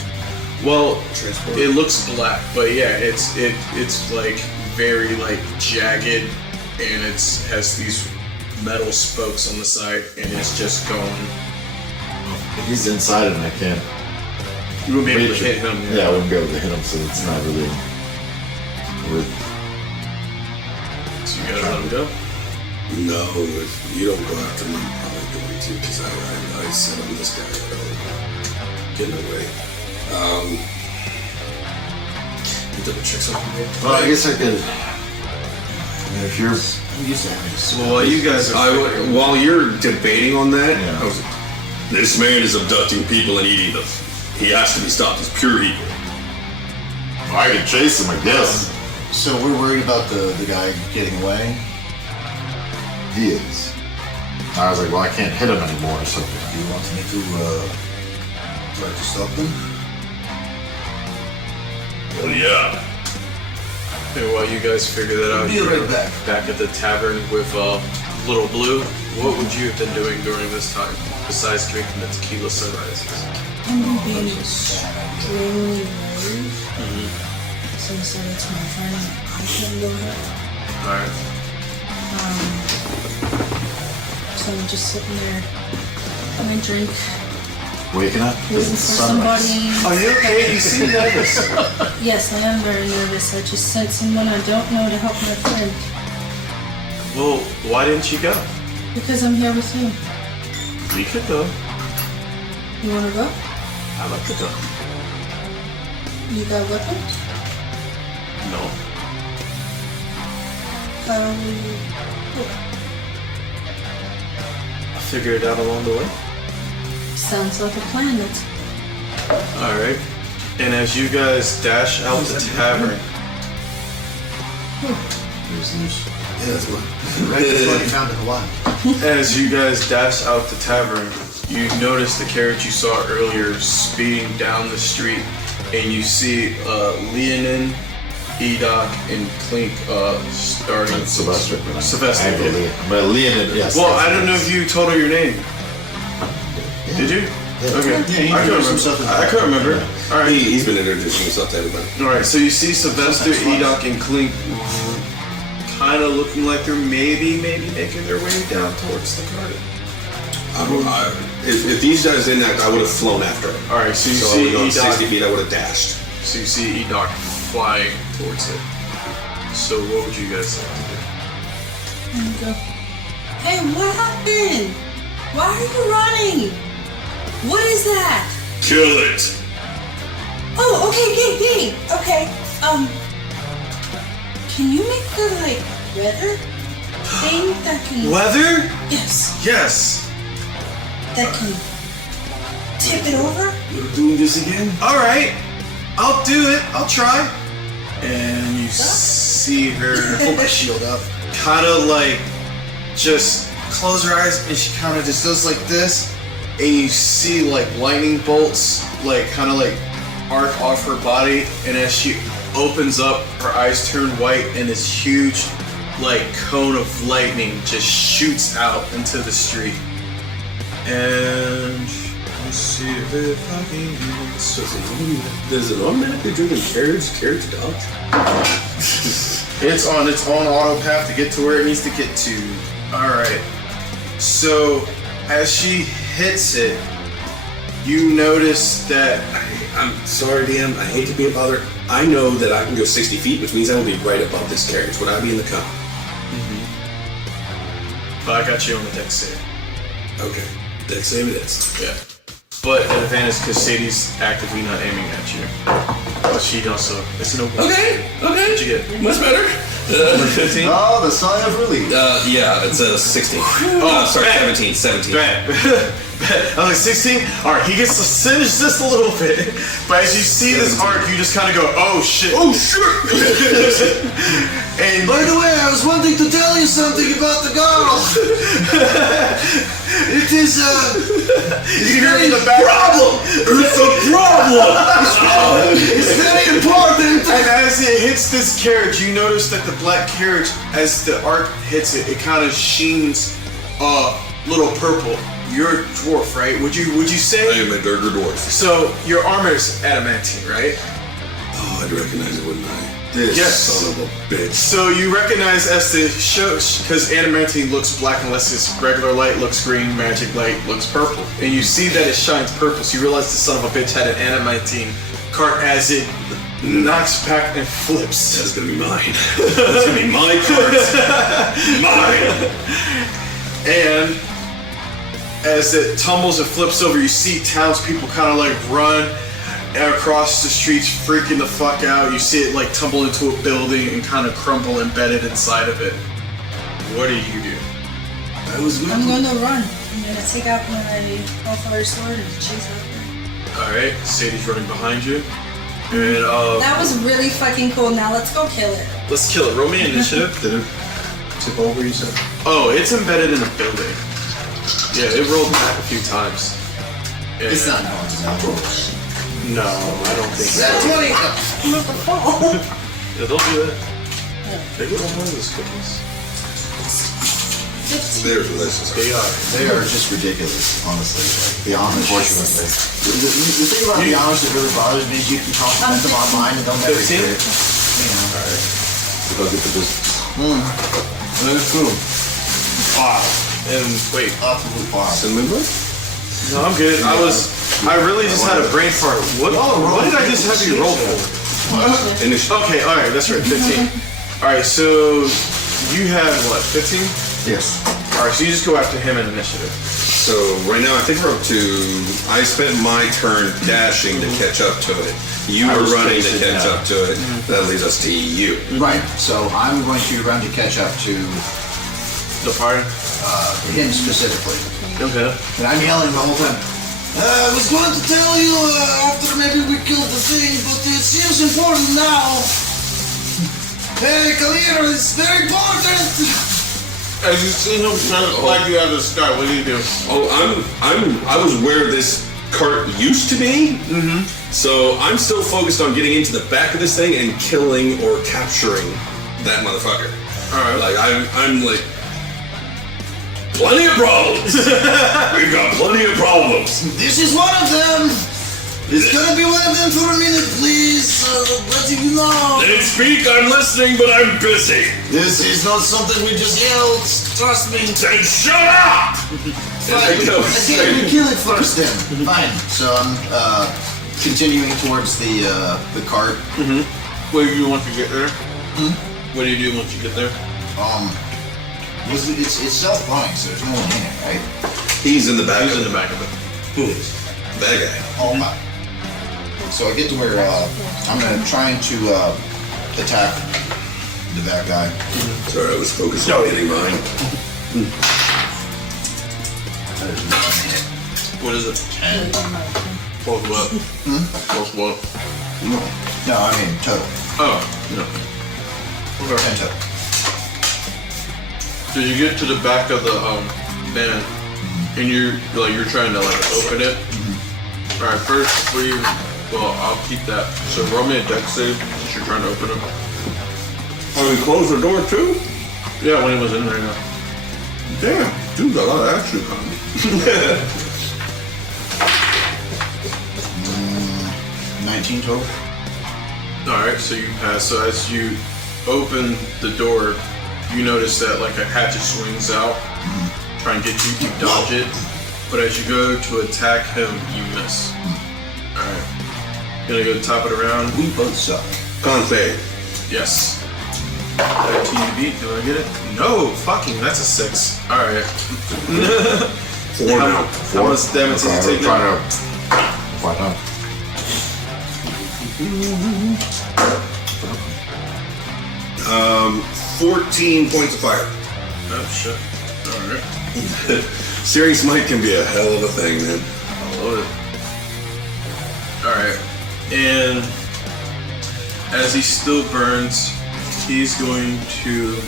Well, Transport. it looks black, but yeah, it's like very like jagged, and it's has these metal spokes on the side, and it's just going. He's inside it and I can't. You wouldn't be able to reach hit him. Yeah, I wouldn't be able to hit him, so it's not really worth. So you gotta let him go. No, if you don't go after him, I'm probably going to, because I set on this guy. Getting away. Double check something real quick. Well, I guess I could. If you're. I'm used to having to Well, while you guys are While you're debating on that, Yeah. I was, this man is abducting people and eating them. He has to be stopped. He's pure evil. I could chase him, I guess. So we're worried about the guy getting away? He is. I was like, well, I can't hit him anymore, so. Do you want me to Try to stop them? Well, yeah. And while you guys figure that out, Be you're right back. back at the tavern with Little Blue. What would you have been doing during this time, besides drinking the tequila sunrises? I'm being extremely rude. Since it's my friend, I can go ahead. Alright. So I'm just sitting there, having a drink, Waking up? waiting for somebody. Are you okay? You seem nervous. Yes, I am very nervous. I just sent someone I don't know to help my friend. Well, why didn't you go? Because I'm here with you. We could go. You wanna go? I'd like to go. You got weapons? No. I'll figure it out along the way. Sounds like a plan. Let's Alright. And as you guys dash out the tavern, There's loose. Yeah, that's mine. Right, everybody found in the wild. as you guys dash out the tavern, you notice the carriage you saw earlier speeding down the street, and you see Leonin, Edoc, and Clink starting. Sylvester. Sylvester. I believe. But Leonid, yes. Well, I don't know if you told her your name. Did you? Okay. he I couldn't introduced himself remember. in I couldn't remember. All right. He's been introducing himself to everybody. All right. So you see Sylvester, Edoc, and Clink kind of looking like they're maybe making their way down towards the garden. If these guys didn't act, I would have flown after them. All right. So you I see would have gone 60 Edoc. feet, I would have dashed. So you see Edoc flying towards it. So what would you guys like to do? go. Hey, what happened? Why are you running? What is that? Kill it. Oh, okay, okay. Can you make the like weather thing that can? Weather? Yes, Yes. that can tip it over. You're doing this again? All right. I'll do it. I'll try. And you see her Pull my shield up. kind of like just close her eyes, and she kind of just does like this, and you see like lightning bolts like kind of like arc off her body, and as she opens up, her eyes turn white, and this huge like cone of lightning just shoots out into the street. And let's see if I can get this. Does it automatically drink a carriage dodge? It's on its own auto path to get to where it needs to get to. Alright. So, as she hits it, you notice that. I'm sorry, DM. I hate to be a bother. I know that I can go 60 feet, which means I will be right above this carriage. Would I be in the car? But I got you on the deck save. Okay. Deck save it is. Yeah. But at advantage because Sadie's actively not aiming at you. But she also. It's an open. Okay. What'd you get? Much better. 15? Oh, the sigh of relief. Yeah, it's a 16. Sorry, 17. Bad. I was like 16. All right, he gets to singe just a little bit, but as you see this arc, you just kind of go, "Oh shit! Oh shit!" And By the way, I was wanting to tell you something about the girl. It is you hear it in the back. Problem. It's a problem. it's very important. And as it hits this carriage, you notice that the black carriage, as the arc hits it, it kind of sheens a little purple. You're a dwarf, right? Would you I say? am a Durger dwarf. So your armor is adamantine, right? Oh, I'd recognize it, wouldn't I? This Yes. son of a bitch. So you recognize as the show, because adamantine looks black unless it's regular light looks green, magic light looks purple. And you see that it shines purple, so you realize the son of a bitch had an adamantine cart as it knocks back and flips. That's gonna be mine. That's gonna be my cart. Mine. And as it tumbles and flips over, you see townspeople kind of like run across the streets, freaking the fuck out. You see it like tumble into a building and kind of crumble embedded inside of it. What do you do? I'm going to run. I'm going to take out my hellfire sword and chase out Alright, Sadie's running behind you. And That was really fucking cool. Now let's go kill it. let's kill it. Roll me initiative. Did it tip over, you said? Oh, it's embedded in a building. Yeah, it rolled back a few times. It's not going to know. No, I don't think so. That's money. Yeah, don't do that. They get one of those cookies. They're delicious. They are. They are just ridiculous, honestly. The Amish. Unfortunately. The thing about the Amish that really bothers me is you can compliment them online and they'll never 15? hear it. You know. Alright. Go get the business. Another food. And wait. Absolute fire. Cinnamon bun? No, I'm good. I really just had a brain fart. What did I just have you roll for? Okay, alright, that's right, 15. Alright, so you had what, 15? Yes. Alright, so you just go after him in initiative. So right now I think we're up to. I spent my turn dashing to catch up to it. You were running to catch up to it. That leads us to you. Right. So I'm going to run to catch up to The party? him specifically. Okay. And I'm yelling the whole time. I was going to tell you after maybe we killed the thing, but it seems important now. Hey, Kalir, it's very important. As you see him kind of like you at the start, what do you do? Oh, I was where this cart used to be. Mm-hmm. So I'm still focused on getting into the back of this thing and killing or capturing that motherfucker. All right. Like I'm like plenty of problems. We've got plenty of problems. This is one of them. It's gonna be one of them for a minute, please. Letting you know. Didn't speak, I'm listening, but I'm busy. This is not something we just yelled. Trust me. Then shut up! Fine. Okay, kill it first then. Fine. So I'm continuing towards the cart. Mm-hmm. What do you want to get there? What do you do once you get there? It's self-running, so there's no one in it, right? He's in the back. He's in the back of it. Who is? That guy. Oh my. So I get to where I'm gonna try to attack the bad guy. Sorry, I was focused on getting mine. What is it? 10. Both what? Both what? No, I mean total. Oh, no. Okay. 10 total. So you get to the back of the van, and you're trying to open it. All right, first before you, I'll keep that. So roll me a dex save since you're trying to open it. Oh, we closed the door too? Yeah, when it was in there. Yeah. Damn, dude, got a lot of action coming. 19 total. All right, so you pass. So as you open the door, you notice that a hatchet swings out, try and get you to dodge it. But as you go to attack him, you miss. All right, gonna go top it around. We both suck. Con save. Yes. 13 to beat. Do I get it? No. Fucking. That's a 6. All right. 4 now. How much damage is he taking? Find out. 14 points of fire. Oh shit. Alright. Searing Smite can be a hell of a thing, man. I love it. Alright. And as he still burns, he's going to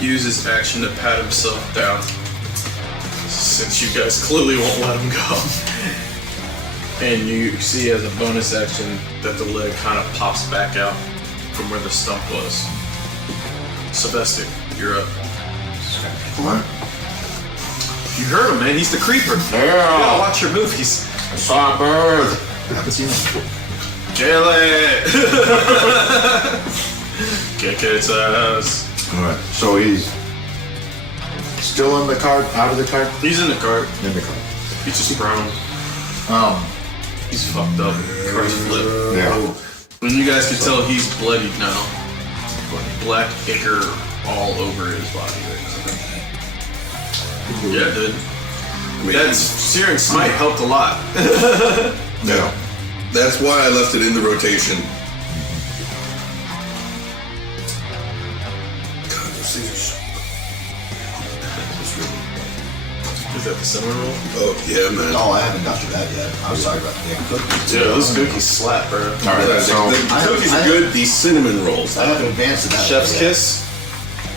use his action to pat himself down. Since you guys clearly won't let him go. And you see as a bonus action that the leg kind of pops back out from where the stump was. Sylvester, you're up. What? You heard him, man. He's the creeper. Yeah, watch your movies. I saw a bird. I haven't seen him. Kill it! Kick its ass. Alright, so he's still in the cart, out of the cart? He's in the cart. In the cart. He's just prone. He's fucked up. Car's flipped. Yeah. And you guys can tell he's bloodied now. Black ichor all over his body right now. Yeah, dude. That's Searing Smite helped a lot. Yeah. That's why I left it in the rotation. God, those things Is that the cinnamon roll? Oh, yeah, man. Oh, I haven't got to that yet. I'm sorry about that. Cookies. Yeah, those cookies slap, bro. Alright, so the cookies are good, these cinnamon rolls. I haven't advanced to that. Chef's kiss?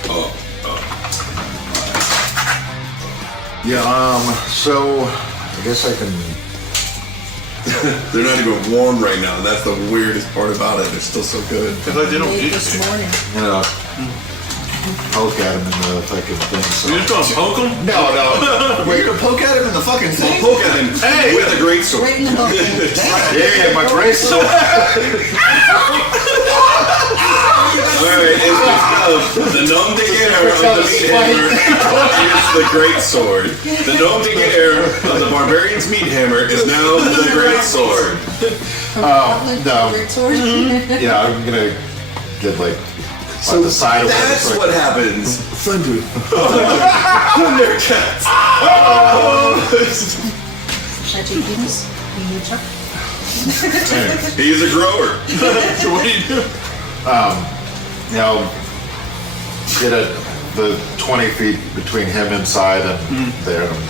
Oh. Yeah, so I guess I can They're not even warm right now. That's the weirdest part about it. They're still so good. It's like they don't Made eat this it. morning. You know, poke at him in the fucking thing. So. You just gonna poke them? No. You're gonna poke at him in the fucking thing? Poke at him with a great sword. Right in the bucket. Yeah, my great sword. Alright, the gnome de guerre of the meat hammer is the great sword. The gnome de guerre of the barbarian's meat hammer is now the great sword. No. Great sword. Yeah, I'm gonna get like on the side of That's what happens. Thunder. Thundercats. Magic Guinness. You chuck. He's a grower. So what do you do? You know, get the 20 feet between him inside and there and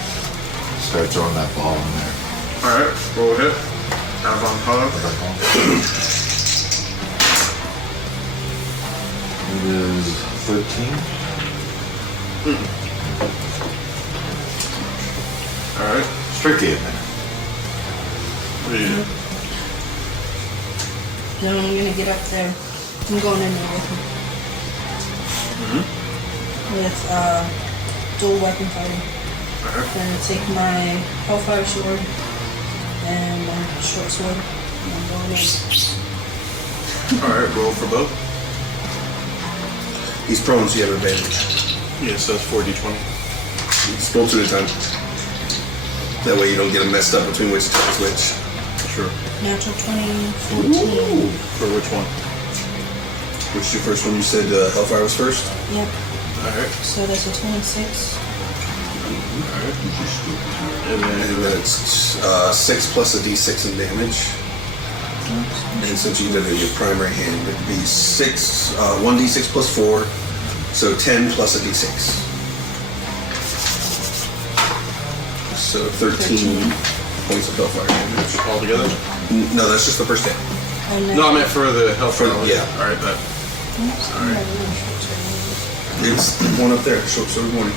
start throwing that ball in there. Alright, roll a hit. Avant-garde. It is 13. Alright. It's tricky, isn't it? What do you do? Then I'm gonna get up there. I'm going in there with him. With dual weapon fighting. I'm gonna take my Hellfire sword and my short sword. And I'm going in. Alright, roll for both. He's prone, so you have advantage. Yeah, so it's 4d20. Just roll 2 at a time. That way you don't get them messed up between which attack is which. Sure. Natural 20, 14. For which one? Which is your first one? You said Hellfire was first? Yep. Alright. So that's a 26. Alright. And then it's 6 plus a d6 in damage. And since you did it in your primary hand, it would be 6, 1d6 plus 4, so 10 plus a d6. So 13 points of Hellfire damage. All together? No, that's just the first hit. No, I meant for the Hellfire. Yeah. Alright, that. Alright. It's the one up there, short sword warning.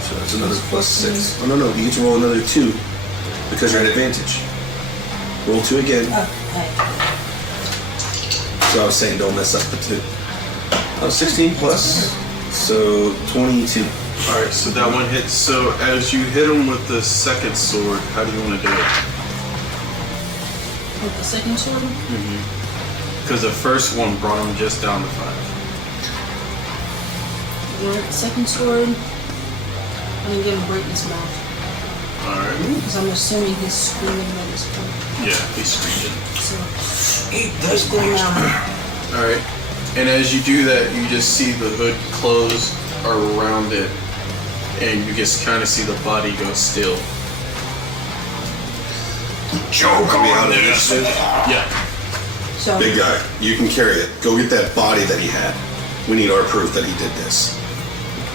So that's another plus 6. Oh, no, you get to roll another 2 because you're at advantage. Roll 2 again. So I was saying don't mess up the 2. 16 plus, so 22. Alright, so that one hits. So as you hit him with the second sword, how do you want to do it? With the second sword? Because the first one brought him just down to 5. With the second sword, I'm gonna give him break his mouth. Alright. Because I'm assuming he's screaming at this point. Yeah, he's screaming. So, let's go now. Alright. And as you do that, you just see the hood close around it, and you just kind of see the body go still. Choke on this. Yeah. So, Big guy, you can carry it. Go get that body that he had. We need our proof that he did this.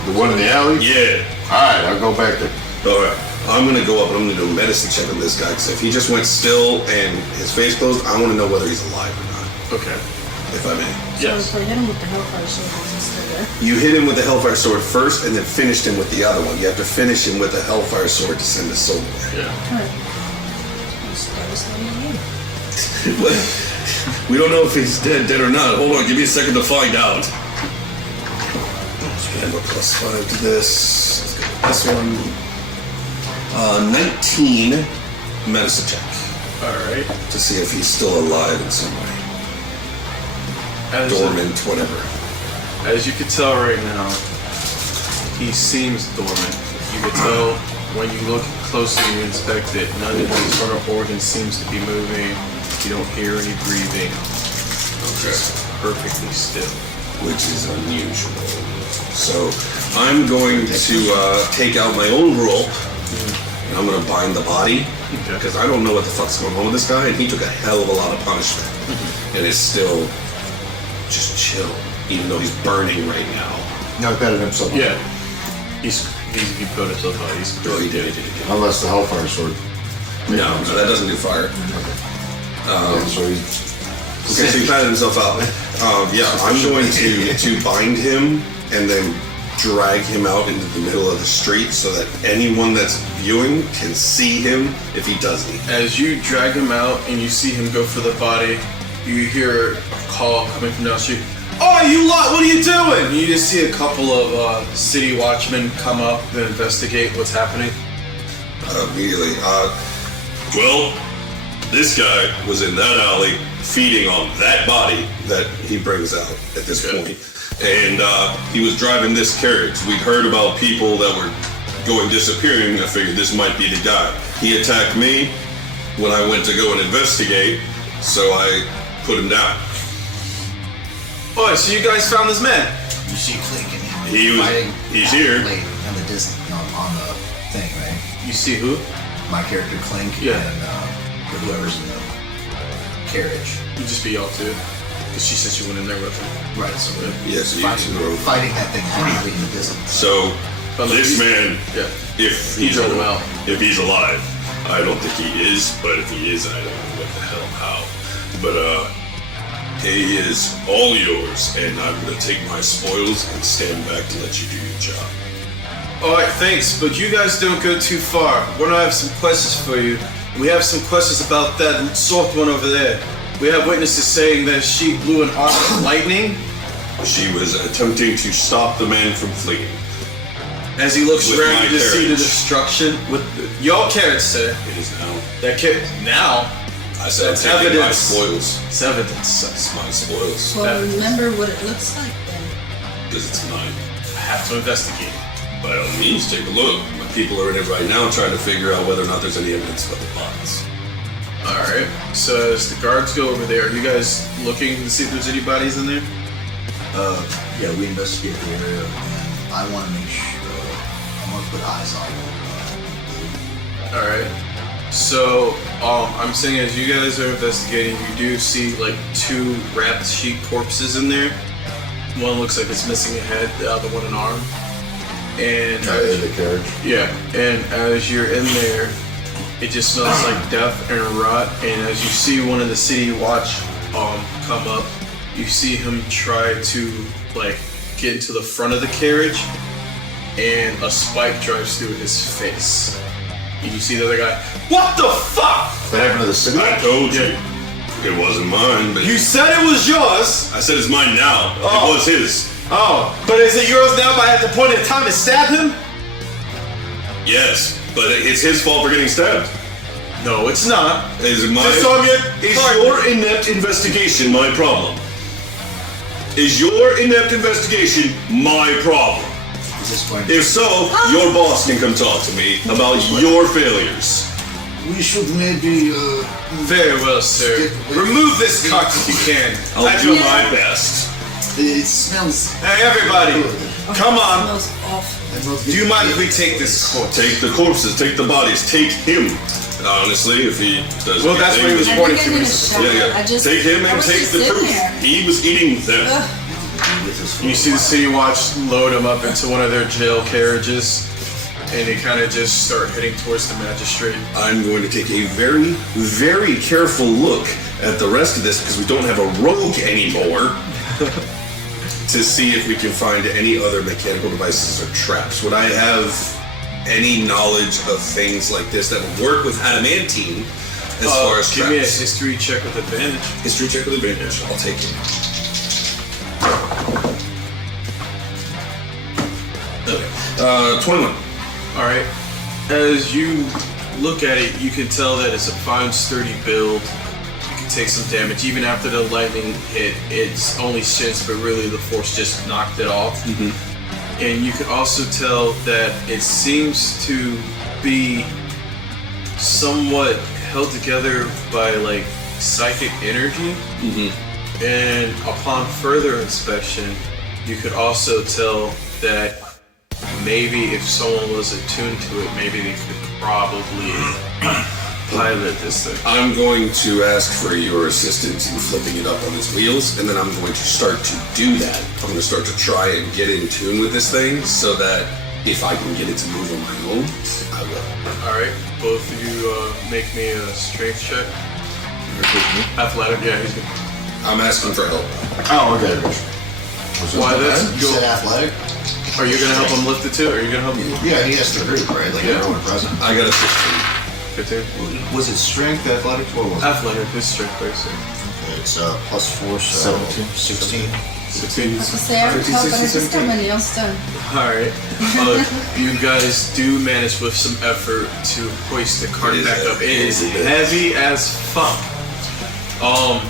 The one in the alley? Yeah. Alright, I'll go back there. Alright. I'm gonna go up and I'm gonna do a medicine check on this guy, because if he just went still and his face closed, I want to know whether he's alive or not. Okay. If I may. so if I hit him with the Hellfire sword, is he still there? You hit him with the Hellfire Sword first and then finished him with the other one. You have to finish him with the Hellfire Sword to send the soul away. Yeah. Alright. That was the game. We don't know if he's dead or not. Hold on, give me a second to find out. So we have a +5 to this. Let's go with this one. 19 medicine check. Alright. To see if he's still alive in some way. Dormant, whatever. As you can tell right now, he seems dormant. You can tell when you look closely and you inspect it, none of his internal organs seems to be moving. You don't hear any breathing. Just perfectly still. Which is unusual. So I'm going to take out my own rope and I'm going to bind the body because I don't know what the fuck's going on with this guy, and he took a hell of a lot of punishment and is still just chill, even though he's burning right now. No, he patted himself. Yeah. He put himself out. Oh, he did. Unless the Hellfire Sword. No, that doesn't do fire. So he Okay, so he patted himself out. Yeah, I'm going to bind him and then drag him out into the middle of the street so that anyone that's viewing can see him if he doesn't. As you drag him out and you see him go for the body, you hear a call coming from down the street. Oh, you lot, what are you doing? You just see a couple of city watchmen come up and investigate what's happening. Immediately, Well, this guy was in that alley feeding on that body that he brings out at this point. And he was driving this carriage. We'd heard about people that were going disappearing. I figured this might be the guy. He attacked me when I went to go and investigate, so I put him down. Oh, so you guys found this man? You see Clink and him He's here. lady on the distance on the thing, right? You see who? My character Clink Yeah. and whoever's in the carriage. It'd just be y'all two. Because she said she went in there with him. Right, so we're yes, fighting that thing completely in the distance. So, this man, Yeah. if He he's drove him out. if he's alive, I don't think he is, but if he is, I don't know what the hell, how. But, he is all yours, and I'm gonna take my spoils and stand back to let you do your job. Alright, thanks, but you guys don't go too far. When I have some questions for you, we have some questions about that soft one over there. We have witnesses saying that she blew an arc of lightning. She was attempting to stop the man from fleeing. As he looks With around, my you just see the carriage. destruction. With your carriage, sir. It is now. That carriage now. I said That's taking my evidence. spoils. It's evidence. It's my spoils. Well, remember what it looks like then. Because it's mine. I have to investigate. By all means, take a look. My people are in it right now trying to figure out whether or not there's any evidence of the bodies. Alright, so as the guards go over there, are you guys looking to see if there's any bodies in there? Yeah, we investigate the area, and I want to make sure I'm gonna put eyes on it. Alright. So, I'm saying as you guys are investigating, you do see like 2 wrapped sheep corpses in there. One looks like it's missing a head, the other one an arm. And In the carriage. yeah, and as you're in there, it just smells like death and rot. And as you see one of the city watch come up, you see him try to like get into the front of the carriage, and a spike drives through his face. And you see the other guy. What the fuck? What happened to the city? I told you. It wasn't mine, but You said it was yours. I said it's mine now. Oh. It was his. Oh, but is it yours now? If I had the point in time to stab him? Yes, but it's his fault for getting stabbed. No, it's not. Is my Just so I'm is your inept investigation my problem? Is your inept investigation my problem? Is this going to If so, your boss can come talk to me about your failures. We should maybe, Very well, sir. Remove this cock if you can. I'll do my best. it smells Hey, everybody, come It on. smells awful. Do you mind if we take this corpse? Take the corpses, take the bodies, take him. Honestly, if he does Well, that's what he was I pointing think I to. need a shower. Yeah. I just, Take him I and was take just the sitting truth. there. He was eating them. Ugh. You see the city watch load him up into one of their jail carriages, and they kind of just start heading towards the magistrate. I'm going to take a very, very careful look at the rest of this because we don't have a rogue anymore to see if we can find any other mechanical devices or traps. Would I have any knowledge of things like this that would work with adamantine as far as Give me a traps? history check with advantage. History check with advantage. I'll take it. Okay. 21. All right. As you look at it, you can tell that it's a fine, sturdy build. You can take some damage. Even after the lightning hit, it's only shins, but really the force just knocked it off. And you can also tell that it seems to be somewhat held together by like psychic energy. And upon further inspection, you could also tell that maybe if someone was attuned to it, maybe they could probably pilot this thing. I'm going to ask for your assistance in flipping it up on its wheels, and then I'm going to start to do that. I'm going to start to try and get in tune with this thing so that if I can get it to move on my own, I will. Alright, both of you make me a strength check. Athletic, yeah, he's good. I'm asking for help. Oh, okay. Why, that's You said athletic? Are you gonna help him lift it too? Are you gonna help him? Yeah, he has to hurt, right? Like everyone present. I got a 15. 15. Was it strength, athletics? What was it? Athletic, his strength base. Okay, it's +4, so 16. 16. Você é helping this company, I'm stunned. Alright. You guys do manage with some effort to hoist the cart back up. It is heavy as fuck. I'll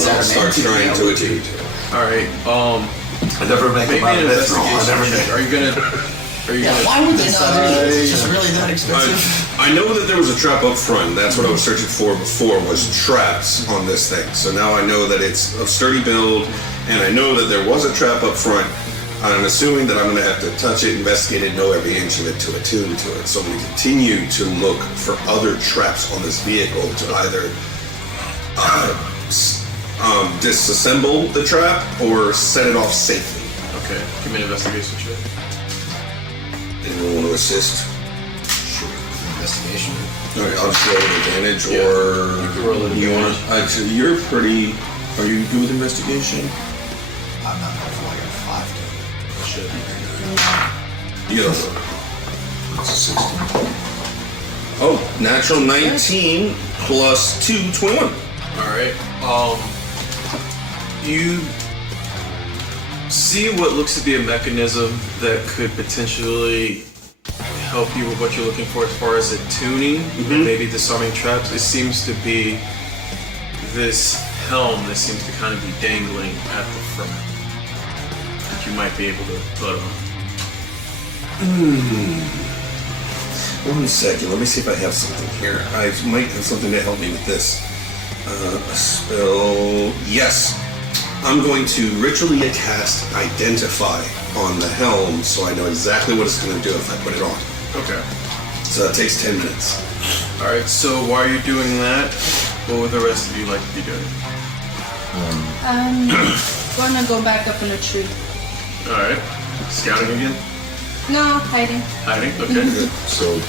start trying to achieve. Alright, I never make make a me an death roll. I investigation never check. make. Are you gonna... Why would they not do it? It's just really that expensive. I know that there was a trap up front. That's what I was searching for before, was traps on this thing. So now I know that it's a sturdy build, and I know that there was a trap up front. I'm assuming that I'm going to have to touch it, investigate it, know every inch of it to attune to it. So I'm going to continue to look for other traps on this vehicle to either disassemble the trap or set it off safely. Okay, give me an investigation check. Anyone want to assist? Sure. Investigation. All right, I'll just roll an advantage, Yeah, or you can roll an you want? advantage. You're pretty. Are you good with investigation? I'm not helpful. I got 5 to it. You got It's a 16. oh, natural 19 plus 2, 21. Alright, you see what looks to be a mechanism that could potentially help you with what you're looking for as far as attuning, maybe disarming traps. It seems to be this helm that seems to kind of be dangling at the front that you might be able to put on. 1 second, let me see if I have something here. I might have something to help me with this. A spell. Yes. I'm going to ritually cast Identify on the helm so I know exactly what it's going to do if I put it on. Okay. So that takes 10 minutes. Alright, so while you're doing that, what would the rest of you like to be doing? Gonna go back up in a tree. Alright. Scouting again? No, hiding. Hiding? Okay. So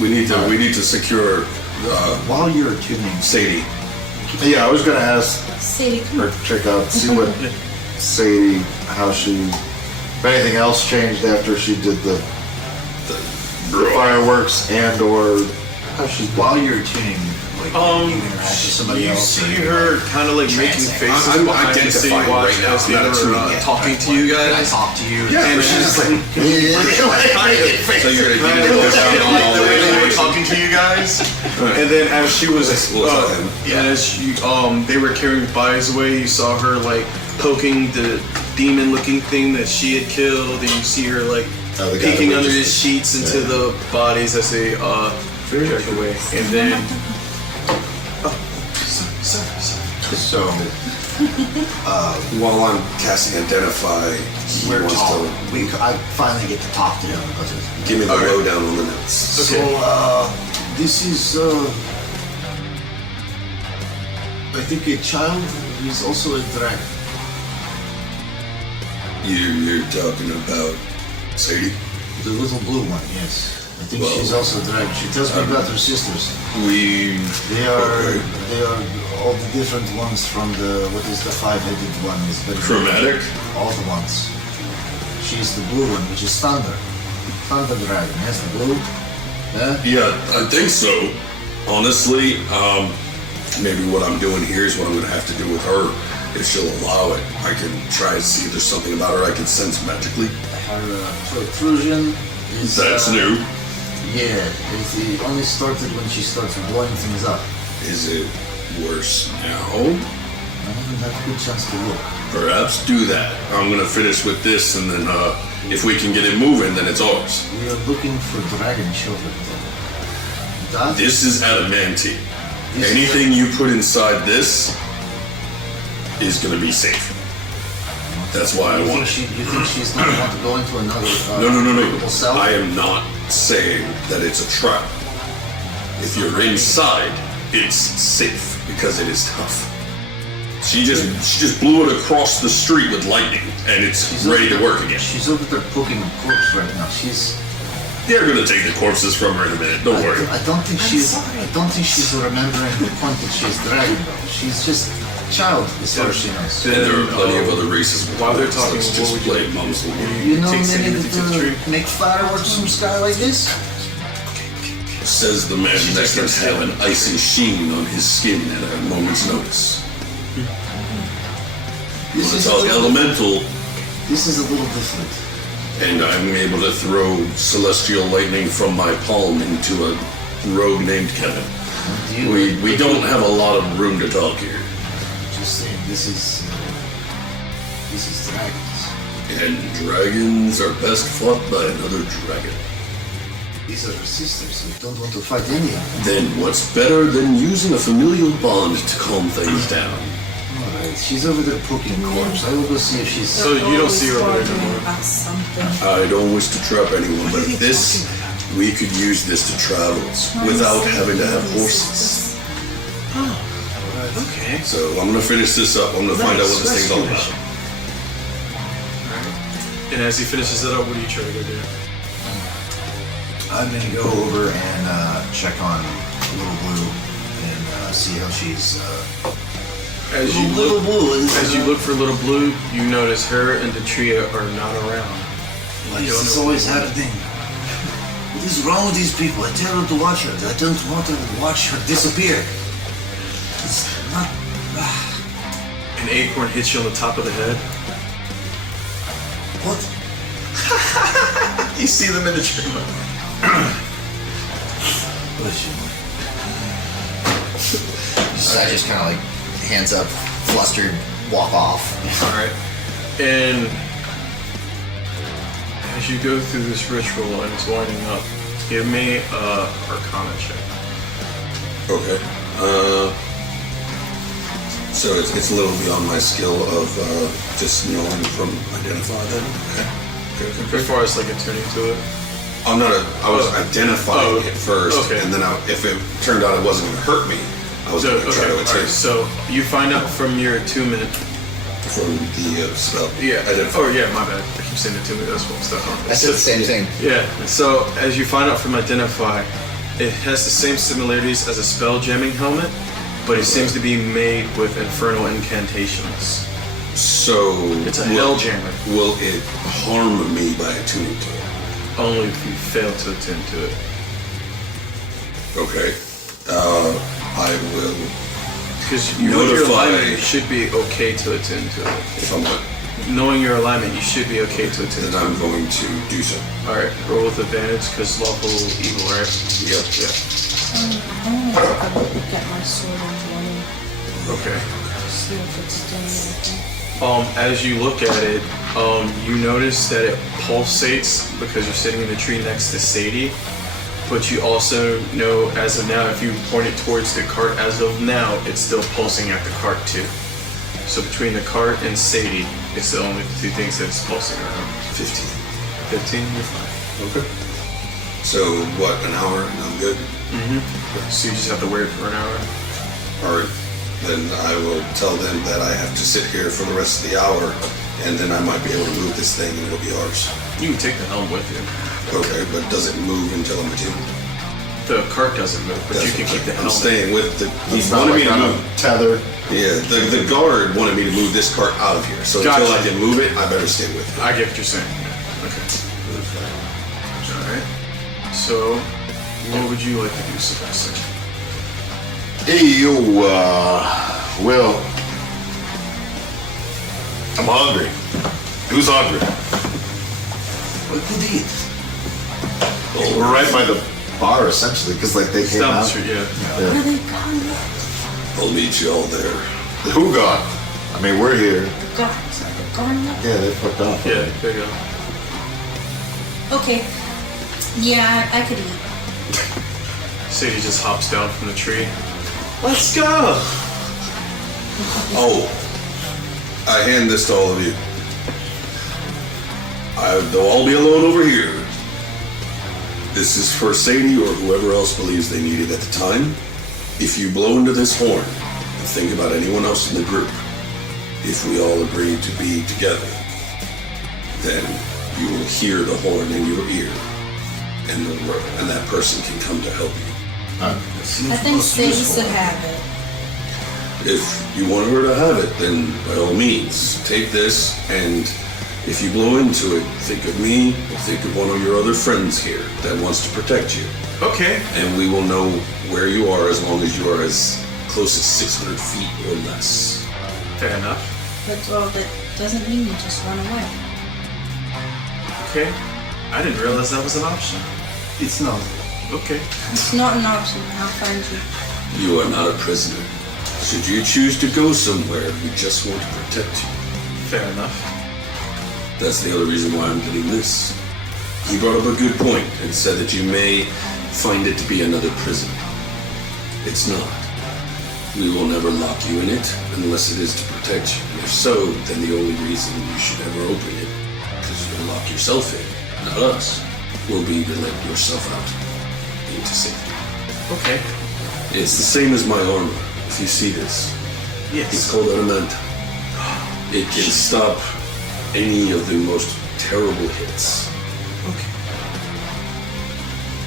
we need to secure While you're tuning, Sadie. Yeah, I was gonna ask Sadie, come or on. check out, see what Sadie, how she, if anything else changed after she did the fireworks and or how she's. while you're tuning, like you interact with somebody You else. see her kind of like making faces I'm behind the scene identifying watch right now. as the I'm not other tuning yet. talking to you I guys. talk to you. Yeah, And but she's just like, so you're going to Kind give of me this like all the way they were the talking to you guys, and then as she was, We'll tell him. and as she, they were carrying bodies away, you saw her like poking the demon-looking thing that she had killed, and you see her like Oh, the guy peeking that under we the just- sheets into the bodies as they jerk away, and then. So while I'm casting Identify, he we're wants talking. to I finally get to talk to him because it's. give me the Alright. lowdown on the notes. So this is I think a child. He's also a dragon. You're talking about Sadie? The little blue one, yes. I think Well, she's also a dragon. She tells me about her sisters. We... They are Okay. all the different ones from the what is the 5-headed one? Is the Chromatic? All the ones. She's the blue one, which is Thunder. Thunder dragon. Yes, the blue. Yeah. Yeah, I think so. Honestly, maybe what I'm doing here is what I'm going to have to do with her. If she'll allow it, I can try to see if there's something about her I can sense magically. Her protrusion is. That's new. Yeah, it only started when she starts blowing things up. Is it worse now? I haven't had a good chance to look. Perhaps do that. I'm going to finish with this, and then if we can get it moving, then it's ours. We are looking for dragon children. That This is adamantine. This is Anything you put inside this is going to be safe. That's why I you want think it. you think she's going to want to go into another No. portable cell? I am not saying that it's a trap. If you're inside, it's safe because it is tough. She just blew it across the street with lightning, and it's She's ready over to work there- again. She's over there poking a corpse right now. They're gonna take the corpses from her in a minute. Don't worry. I don't think she's remembering the point that she's dragon though. She's just child, as far as she knows. And there are plenty of other races. While they're talking, let's what just would you play like to mums. do? You know Take many Sandy to the tree? that make fireworks from the sky like this? Says the man that can have an icy sheen on his skin at a moment's notice. This When is it's all elemental, This is a little different. and I'm able to throw celestial lightning from my palm into a rogue named Kevin. We don't have a lot of room to talk here. Just saying, this is dragons. And dragons are best fought by another dragon. These are our sisters. We don't want to fight any of them. Then what's better than using a familial bond to calm things down? Alright, she's over there poking corpse. I will go see if she's... So you don't see her over there Arguing anymore. about something. I don't wish to trap anyone, but this, we could use this to travel without having to have horses. Okay. So I'm gonna finish this up. I'm gonna find out what this thing's all about. And as he finishes it up, what are you trying to go do? I'm gonna go over and check on Little Blue and see how she's... As you look for Little Blue, you notice her and Detria are not around. Why is this always happening? What is wrong with these people? I tell her to watch her. I don't want her to watch her disappear. It's not... An acorn hits you on the top of the head. What? You see them in the tree. I just kind of like hands up, flustered, walk off. All right. And as you go through this ritual and it's winding up, give me a Arcana check. Okay. So it's a little beyond my skill of just knowing from identify then. Okay. As far as like attuning to it. I was identifying it first, okay. and then if it turned out it wasn't going to hurt me, I was going to try to attune. Right, so you find out from your attunement. From the spell. Yeah. Identify. Oh yeah, my bad. I keep saying attunement. That's what stuff on. I said the same thing. Yeah. So as you find out from identify, it has the same similarities as a spell jamming helmet, but it seems to be made with infernal incantations. So it's a hell jammer. Will it harm me by attuning to it? Only if you fail to attune to it. Okay. I will. Because your alignment, you should be okay to attune to it. If I'm what? Knowing your alignment, you should be okay to attune to it. Then I'm going to do so. Alright, roll with advantage because lawful evil, right? Yep. I'm gonna look at my sword and running. Okay. See if it's doing anything. As you look at it, you notice that it pulsates because you're sitting in the tree next to Sadie. But you also know, as of now, if you point it towards the cart, as of now, it's still pulsing at the cart too. So between the cart and Sadie, it's the only two things that's pulsing around. 15. 15, you're fine. Okay. So what? An hour? And I'm good. Mm-hmm. So you just have to wait for an hour. All right. Then I will tell them that I have to sit here for the rest of the hour, and then I might be able to move this thing, and it'll be ours. You can take the helm with you. Okay, but does it move until I'm attuned? The cart doesn't move, but you can keep the helm. I'm staying with the. He It's not wanted me like to on a move. tether. Yeah, the guard wanted me to move this cart out of here. So until I can move it, I better stay with it. I get what you're saying. Yeah. Okay. Alright. So, what would you like to do, Sylvester? Hey, yo, well, I'm hungry. Who's hungry? What could eat? Well, we're right by the bar, essentially, because, like, they came Down the out. street, yeah. Where are they gone? I'll meet you all there. Who gone? I mean, we're here. The guards. Are they gone yet? Yeah, they fucked off. Yeah, there you go. Okay. Yeah, I could eat. Sadie just hops down from the tree. Let's go! Oh, I hand this to all of you. They'll all be alone over here. This is for Sadie or whoever else believes they need it at the time. If you blow into this horn and think about anyone else in the group, if we all agree to be together, then you will hear the horn in your ear, and that person can come to help you. I think Sadie should have it. If you want her to have it, then by all means, take this, and if you blow into it, think of me, or think of one of your other friends here that wants to protect you. Okay. And we will know where you are as long as you are as close as 600 feet or less. Fair enough. But well, that doesn't mean you just run away. Okay. I didn't realize that was an option. It's not. Okay. It's not an option. I'll find you. You are not a prisoner. Should you choose to go somewhere, we just want to protect you. Fair enough. That's the other reason why I'm getting this. He brought up a good point and said that you may find it to be another prison. It's not. We will never lock you in it unless it is to protect you. And if so, then the only reason you should ever open it, because you'll lock yourself in, not us, will be to let yourself out into safety. Okay. It's the same as my armor. If you see this, Yes. it's called wonderment. It can stop any of the most terrible hits. Okay.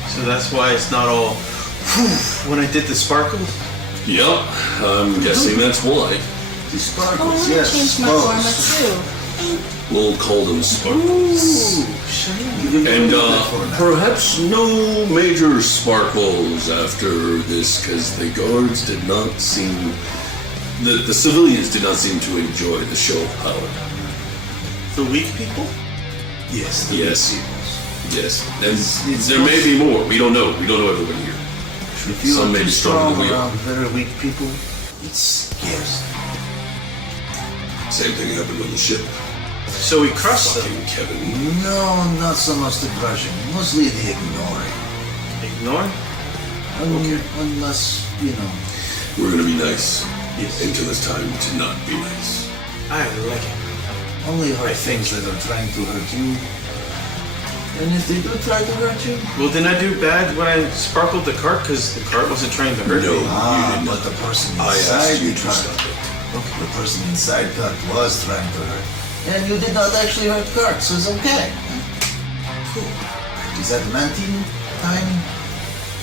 So that's why it's not all when I did the sparkle? Yep, I'm guessing that's why. The Oh, sparkles, I yes. changed my armor too. We'll call them sparkles. And perhaps no major sparkles after this, because the guards did not seem... The civilians did not seem to enjoy the show of power. The weak people? Yes. The Yes. peoples. Yes, and there may be more. We don't know. We don't know everybody here. If you Some are may too be stronger strong than we are. around very weak people, it scares them. Same thing happened on the ship. So we crushed them. Fucking Kevin. No, not so much the crushing. Mostly the ignoring. Ignore? Unless, you know. We're gonna be nice. Yes. Until it's time to not be nice. I like it. Only hurt things that are trying to hurt you. And if they do try to hurt you, Well, didn't I do bad when I sparkled the cart because the cart wasn't trying to hurt No. me? but the person I inside asked you the to cart, stop it. the person inside cart was trying to hurt. And you did not actually hurt cart, so it's okay. Cool. Is that Mantine time?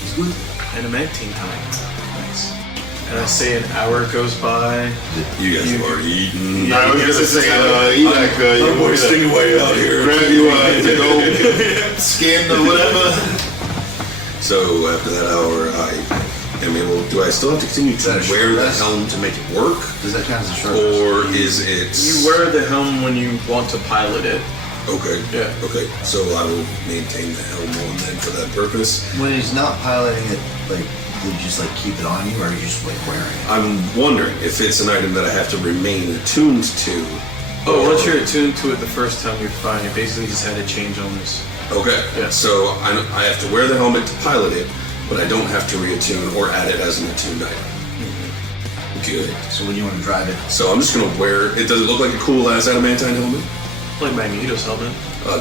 Is good? And a 19 time. Nice. And I say an hour goes by. You guys have already eaten. I was gonna say, Enoch, I'm wasting away out here. grab you to go scan or whatever. So after that hour, I am able. Do I still have to continue to That is wear the rest. helm to make it work, Does that count as a short or is it? You wear the helm when you want to pilot it. Okay. Yeah. Okay. So I will maintain the helm on then for that purpose. When he's not piloting it, like, do you just like keep it on you, or are you just like wearing it? I'm wondering if it's an item that I have to remain attuned to. Oh, once you're attuned to it the first time, you're fine. You basically just had to change owners. Okay. Yeah. So I have to wear the helmet to pilot it, but I don't have to reattune or add it as an attuned item. Good. So when you want to drive it, So I'm just gonna wear it. Does it look like a cool ass adamantine helmet? Like Magneto's helmet.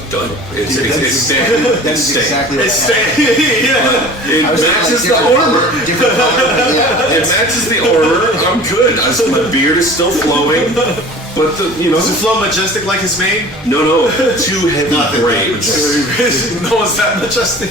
Done. It's staying. that's It's staying. exactly what It's I had. staying. Yeah. It I was thinking, matches like, the different armor. color, different color, but yeah. It matches the armor. I'm good. My beard is still flowing, but Does it flow majestic like his mane? no, too heavy braids. No one's that majestic.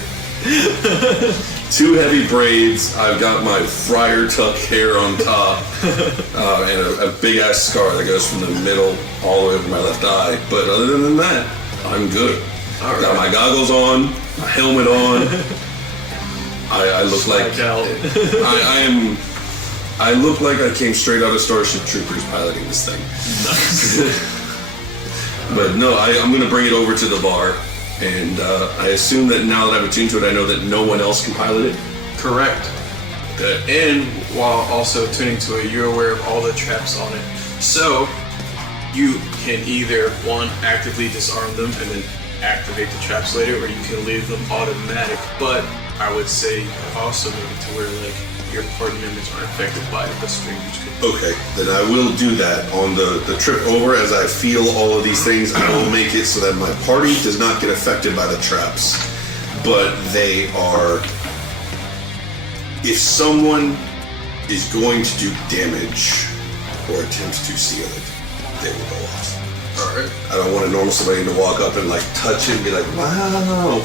Two heavy braids. I've got my friar tuck hair on top, and a big ass scar that goes from the middle all the way over my left eye. But other than that, I'm good. All Got my right. goggles on, my helmet on. I look like Spike out. I look like I came straight out of Starship Troopers piloting this thing. But no, I'm going to bring it over to the bar, and I assume that now that I've attuned to it, I know that no one else can pilot it. Correct. Okay. And while also tuning to it, you're aware of all the traps on it. So you can either one actively disarm them and then activate the traps later, or you can leave them automatic. But I would say you can also make it to where like your party members aren't affected by it, but strangers could. Okay, then I will do that on the trip over. As I feel all of these things, I will make it so that my party does not get affected by the traps, but they are. If someone is going to do damage or attempt to steal it, they will go off. Alright. I don't want a normal civilian to walk up and like touch it and be like, wow.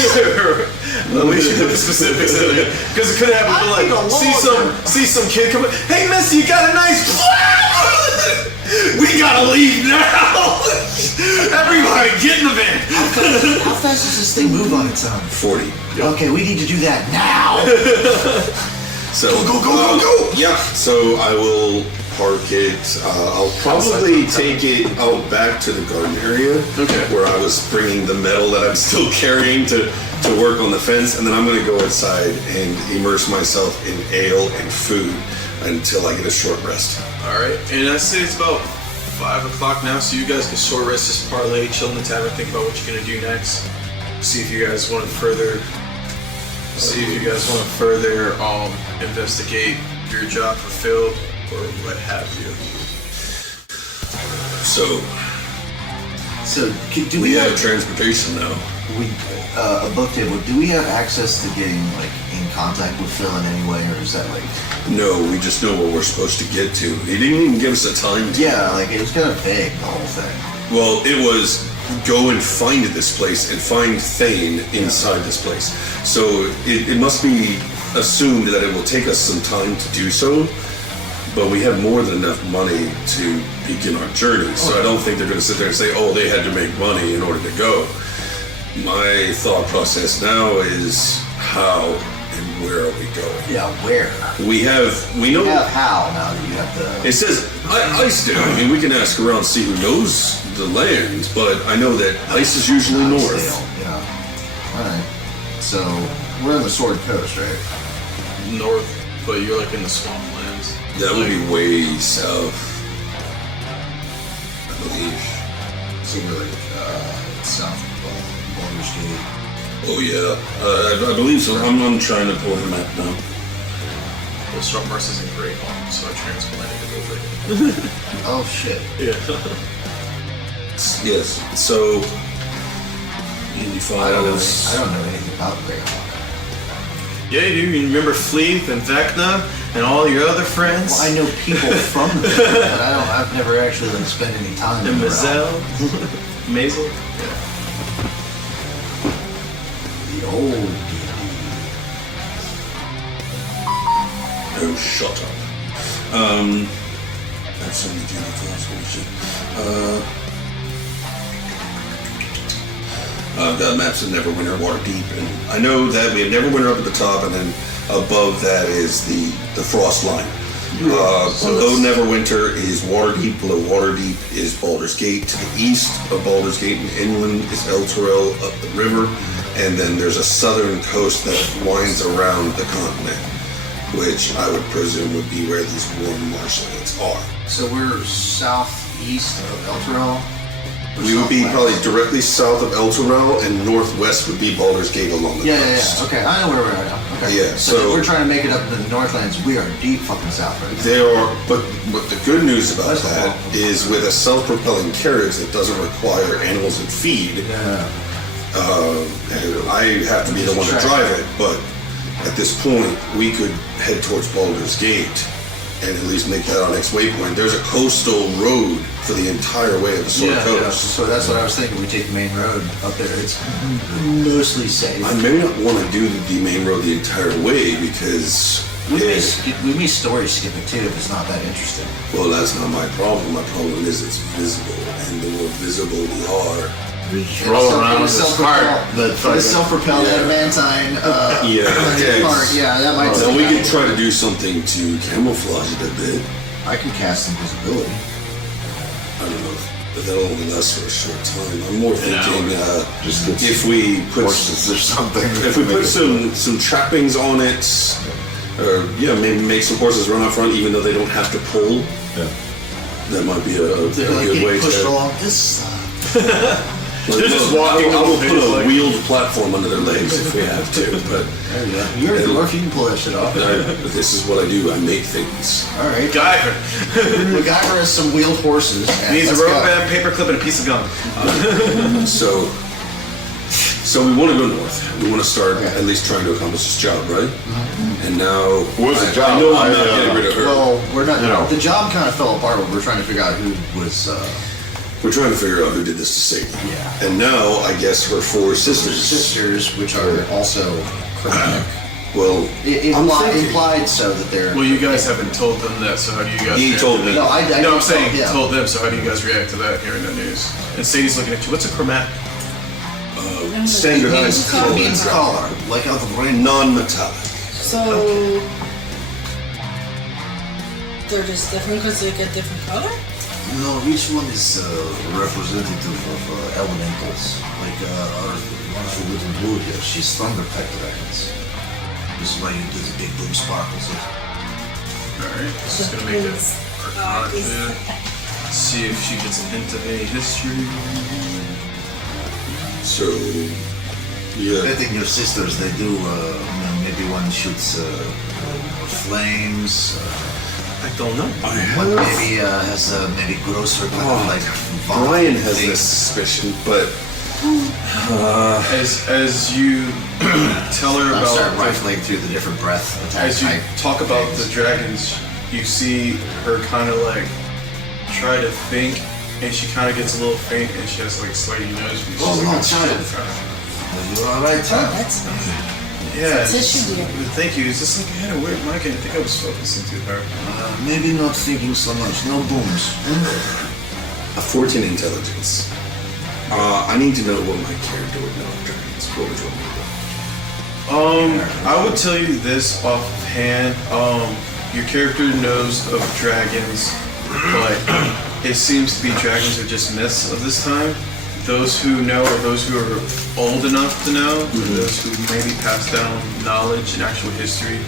We should put the specifics in there because it could happen. Like, see some kid come in. Hey, Missy, you got a nice. We gotta leave now. Everybody, get in the van. How fast does this thing move on its own? 40. Okay, we need to do that now. So go. Yeah. So I will park it. I'll probably take it out back to the garden area, where I was bringing the metal that I'm still carrying to work on the fence, and then I'm going to go outside and immerse myself in ale and food until I get a short rest. All right, and I say it's about 5 o'clock now, so you guys can short rest, just parlay, chill in the tavern, think about what you're going to do next. See if you guys want to further. Investigate your job fulfilled or what have you. So do we have transportation now? A book table. Do we have access to getting like in contact with Phil in any way, or is that like? No, we just know where we're supposed to get to. He didn't even give us a time to. Yeah, like it was kind of vague, the whole thing. Well, it was go and find this place and find Thane inside this place. So it must be assumed that it will take us some time to do so, but we have more than enough money to begin our journey. So I don't think they're going to sit there and say, oh, they had to make money in order to go. My thought process now is how and where are we going? Yeah, where? We know how now that you have the... It says ice down. I mean, we can ask around, see who knows the land, but I know that ice is usually north. Yeah. Alright. So, we're in the Sword Coast, right? North, but you're like in the swamplands. That would be way south, I believe. So we're like south of Baldur's Gate. Oh yeah, I believe so. I'm trying to pull the map now. Well, Saltmarsh is in Great Hall, so I transplanted it over. Oh shit. Yeah. Yes. So I don't know anything about Great Hall. Yeah, you do. You remember Fleeth and Vecna and all your other friends? Well, I know people from there, but I've never actually like spent any time and in Mazel. Mazel? Yeah. The old D&D. Oh, shut up. That's so many D&D class, holy shit. I've got maps of Neverwinter, Waterdeep, and I know that we have Neverwinter up at the top, and then above that is the Frost line. Below Neverwinter is Waterdeep. Below Waterdeep is Baldur's Gate. To the east of Baldur's Gate and inland is Elturel up the river, and then there's a southern coast that winds around the continent, which I would presume would be where these warm marshlands are. So we're southeast of Elturel? We would be probably directly south of Elturel, and northwest would be Baldur's Gate along the coast. Yeah. Okay, I know where we're at now. Okay. Yeah, so we're trying to make it up to the Northlands. We are deep fucking south right now. There are, but the good news about that is with a self-propelling carriage that doesn't require animals and feed, and I have to be the one to drive it, but at this point, we could head towards Baldur's Gate and at least make that our next waypoint. There's a coastal road for the entire way of the Sword Coast. Yeah. So that's what I was thinking. We take the main road up there. It's mostly safe. I may not want to do the main road the entire way because we may story skip it too if it's not that interesting. Well, that's not my problem. My problem is it's visible, and the more visible we are, we just roll around with this cart. The self-propelled adamantine part. Yeah, that might. So we could try to do something to camouflage it a bit. I can cast invisibility. I don't know, but that'll only last for a short time. I'm more thinking just if we put horses or something. If we put some trappings on it, or maybe make some horses run out front, even though they don't have to pull. Yeah, that might be a good way pushed to. Along this side. They're just walking. I will put a wheeled platform under their legs if we have to. But there you go. You're a dwarf. You can pull that shit off. This is what I do. I make things. All right. MacGyver. MacGyver has some wheeled horses. Needs a rope band, paperclip, and a piece of gum. So we want to go north. We want to start at least trying to accomplish this job, right? Mm-hmm. And now what's the job? I know I'm not getting rid of her. Well, we're not. The job kind of fell apart when we were trying to figure out who was. We're trying to figure out who did this to Sadie. Yeah. And now, I guess her 4 sisters. Sisters, which are also chromatic. Well, implied so that they're. Well, you guys haven't told them that, so how do you guys? He react told to me. that? No, I'm saying yeah. told them. So how do you guys react to that? Hearing that news, and Sadie's looking at you. What's a chromatic? Standardized It means color, like out of rain. non-metallic. So they're just different because they get different color? No, each one is representative of elementals. Like our wonderful little blue here, she's thunder peck dragons. This is why you do the big blue sparkles. Alright, this is gonna make it arcana too. See if she gets a hint of any history. So, yeah. Betting your sisters, they do. Maybe one shoots flames. I don't know. One maybe has maybe grosser like. Brian has this suspicion, but as you tell her I'll about start rifling through the different breath attacks. as you talk about the dragons, you see her kind of like try to think, and she kind of gets a little faint, and she has like slightly nose. She's Oh, like, no, child. You're all right, child. That's Yeah, tissue dear. thank you. It's just like I had a weird mic, and I think I was focusing too hard. Maybe not thinking so much. No booms. a 14 intelligence. I need to know what my character would know of dragons. What would you want me to do? I would tell you this offhand. Your character knows of dragons, but it seems to be dragons are just myths of this time. Those who know are those who are old enough to know, those who maybe pass down knowledge and actual history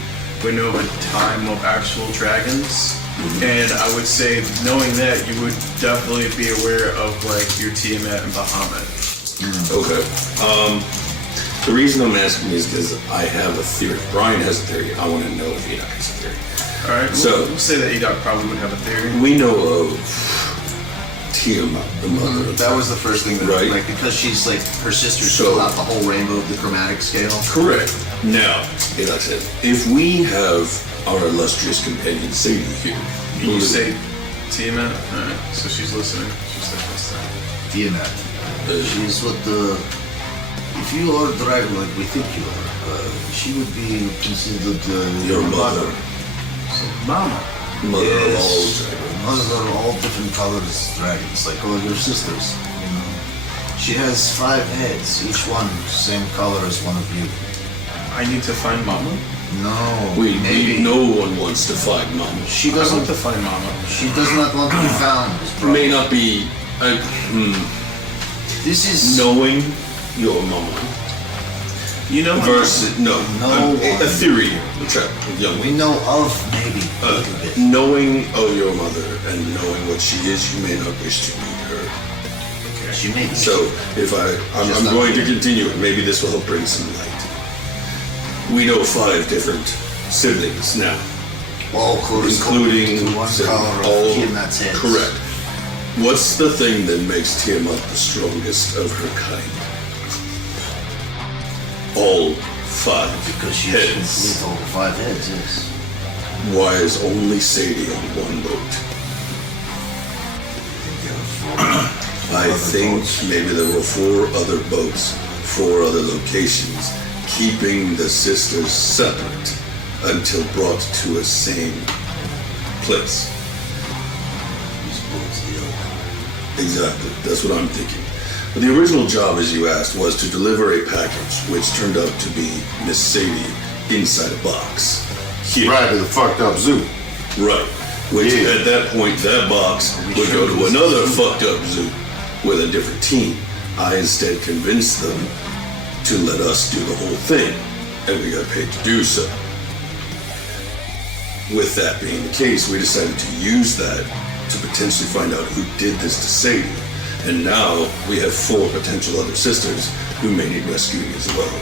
would know of a time of actual dragons. And I would say, knowing that, you would definitely be aware of like your Tiamat and Bahamut. Okay. The reason I'm asking is because I have a theory. Brian has a theory. I want to know if Enoch has a theory. All right. So we'll say that Enoch probably would have a theory. we know of Tiamat, the mother of That was the first thing that, Right. like, because she's like her sisters So- fill out the whole rainbow of the chromatic scale. Correct. Now, Enoch said, if we have our illustrious companion Sadie here, You say Tiamat? Alright, so she's listening. She's like this time. Tiamat. She's what the. If you are a dragon like we think you are, she would be considered your mother, So, Mama. mother of all Yes. dragons. Mother of all different colors dragons, like all your sisters. You know, she has 5 heads, each one same color as one of you. I need to find Mama? No, We no one wants to fight Mama. She I want doesn't. to find Mama. She does not want to be found. is problem. May not be This is knowing your mama You know, versus No a theory. Young we know of maybe a little bit. knowing of your mother and knowing what she is, you may not wish to meet her. She may be. So if I'm Just not going to here. continue it, maybe this will help bring some light. We know 5 different siblings now, all including to one color of all Tiamat's heads. correct. What's the thing that makes Tiamat the strongest of her kind? All 5 Because she's heads. complete all 5 heads, yes. Why is only Sadie on one boat? I think maybe there were 4 other boats, 4 other locations, keeping the sisters separate until brought to a same place. Exactly, that's what I'm thinking. But the original job, as you asked, was to deliver a package, which turned out to be Miss Sadie inside a box. Here. Right, to the fucked up zoo. Right. Which Yeah. at that point, that box would go to another fucked up zoo with a different team. I instead convinced them to let us do the whole thing, and we got paid to do so. With that being the case, we decided to use that to potentially find out who did this to Sadie. And now we have 4 potential other sisters who may need rescuing as well.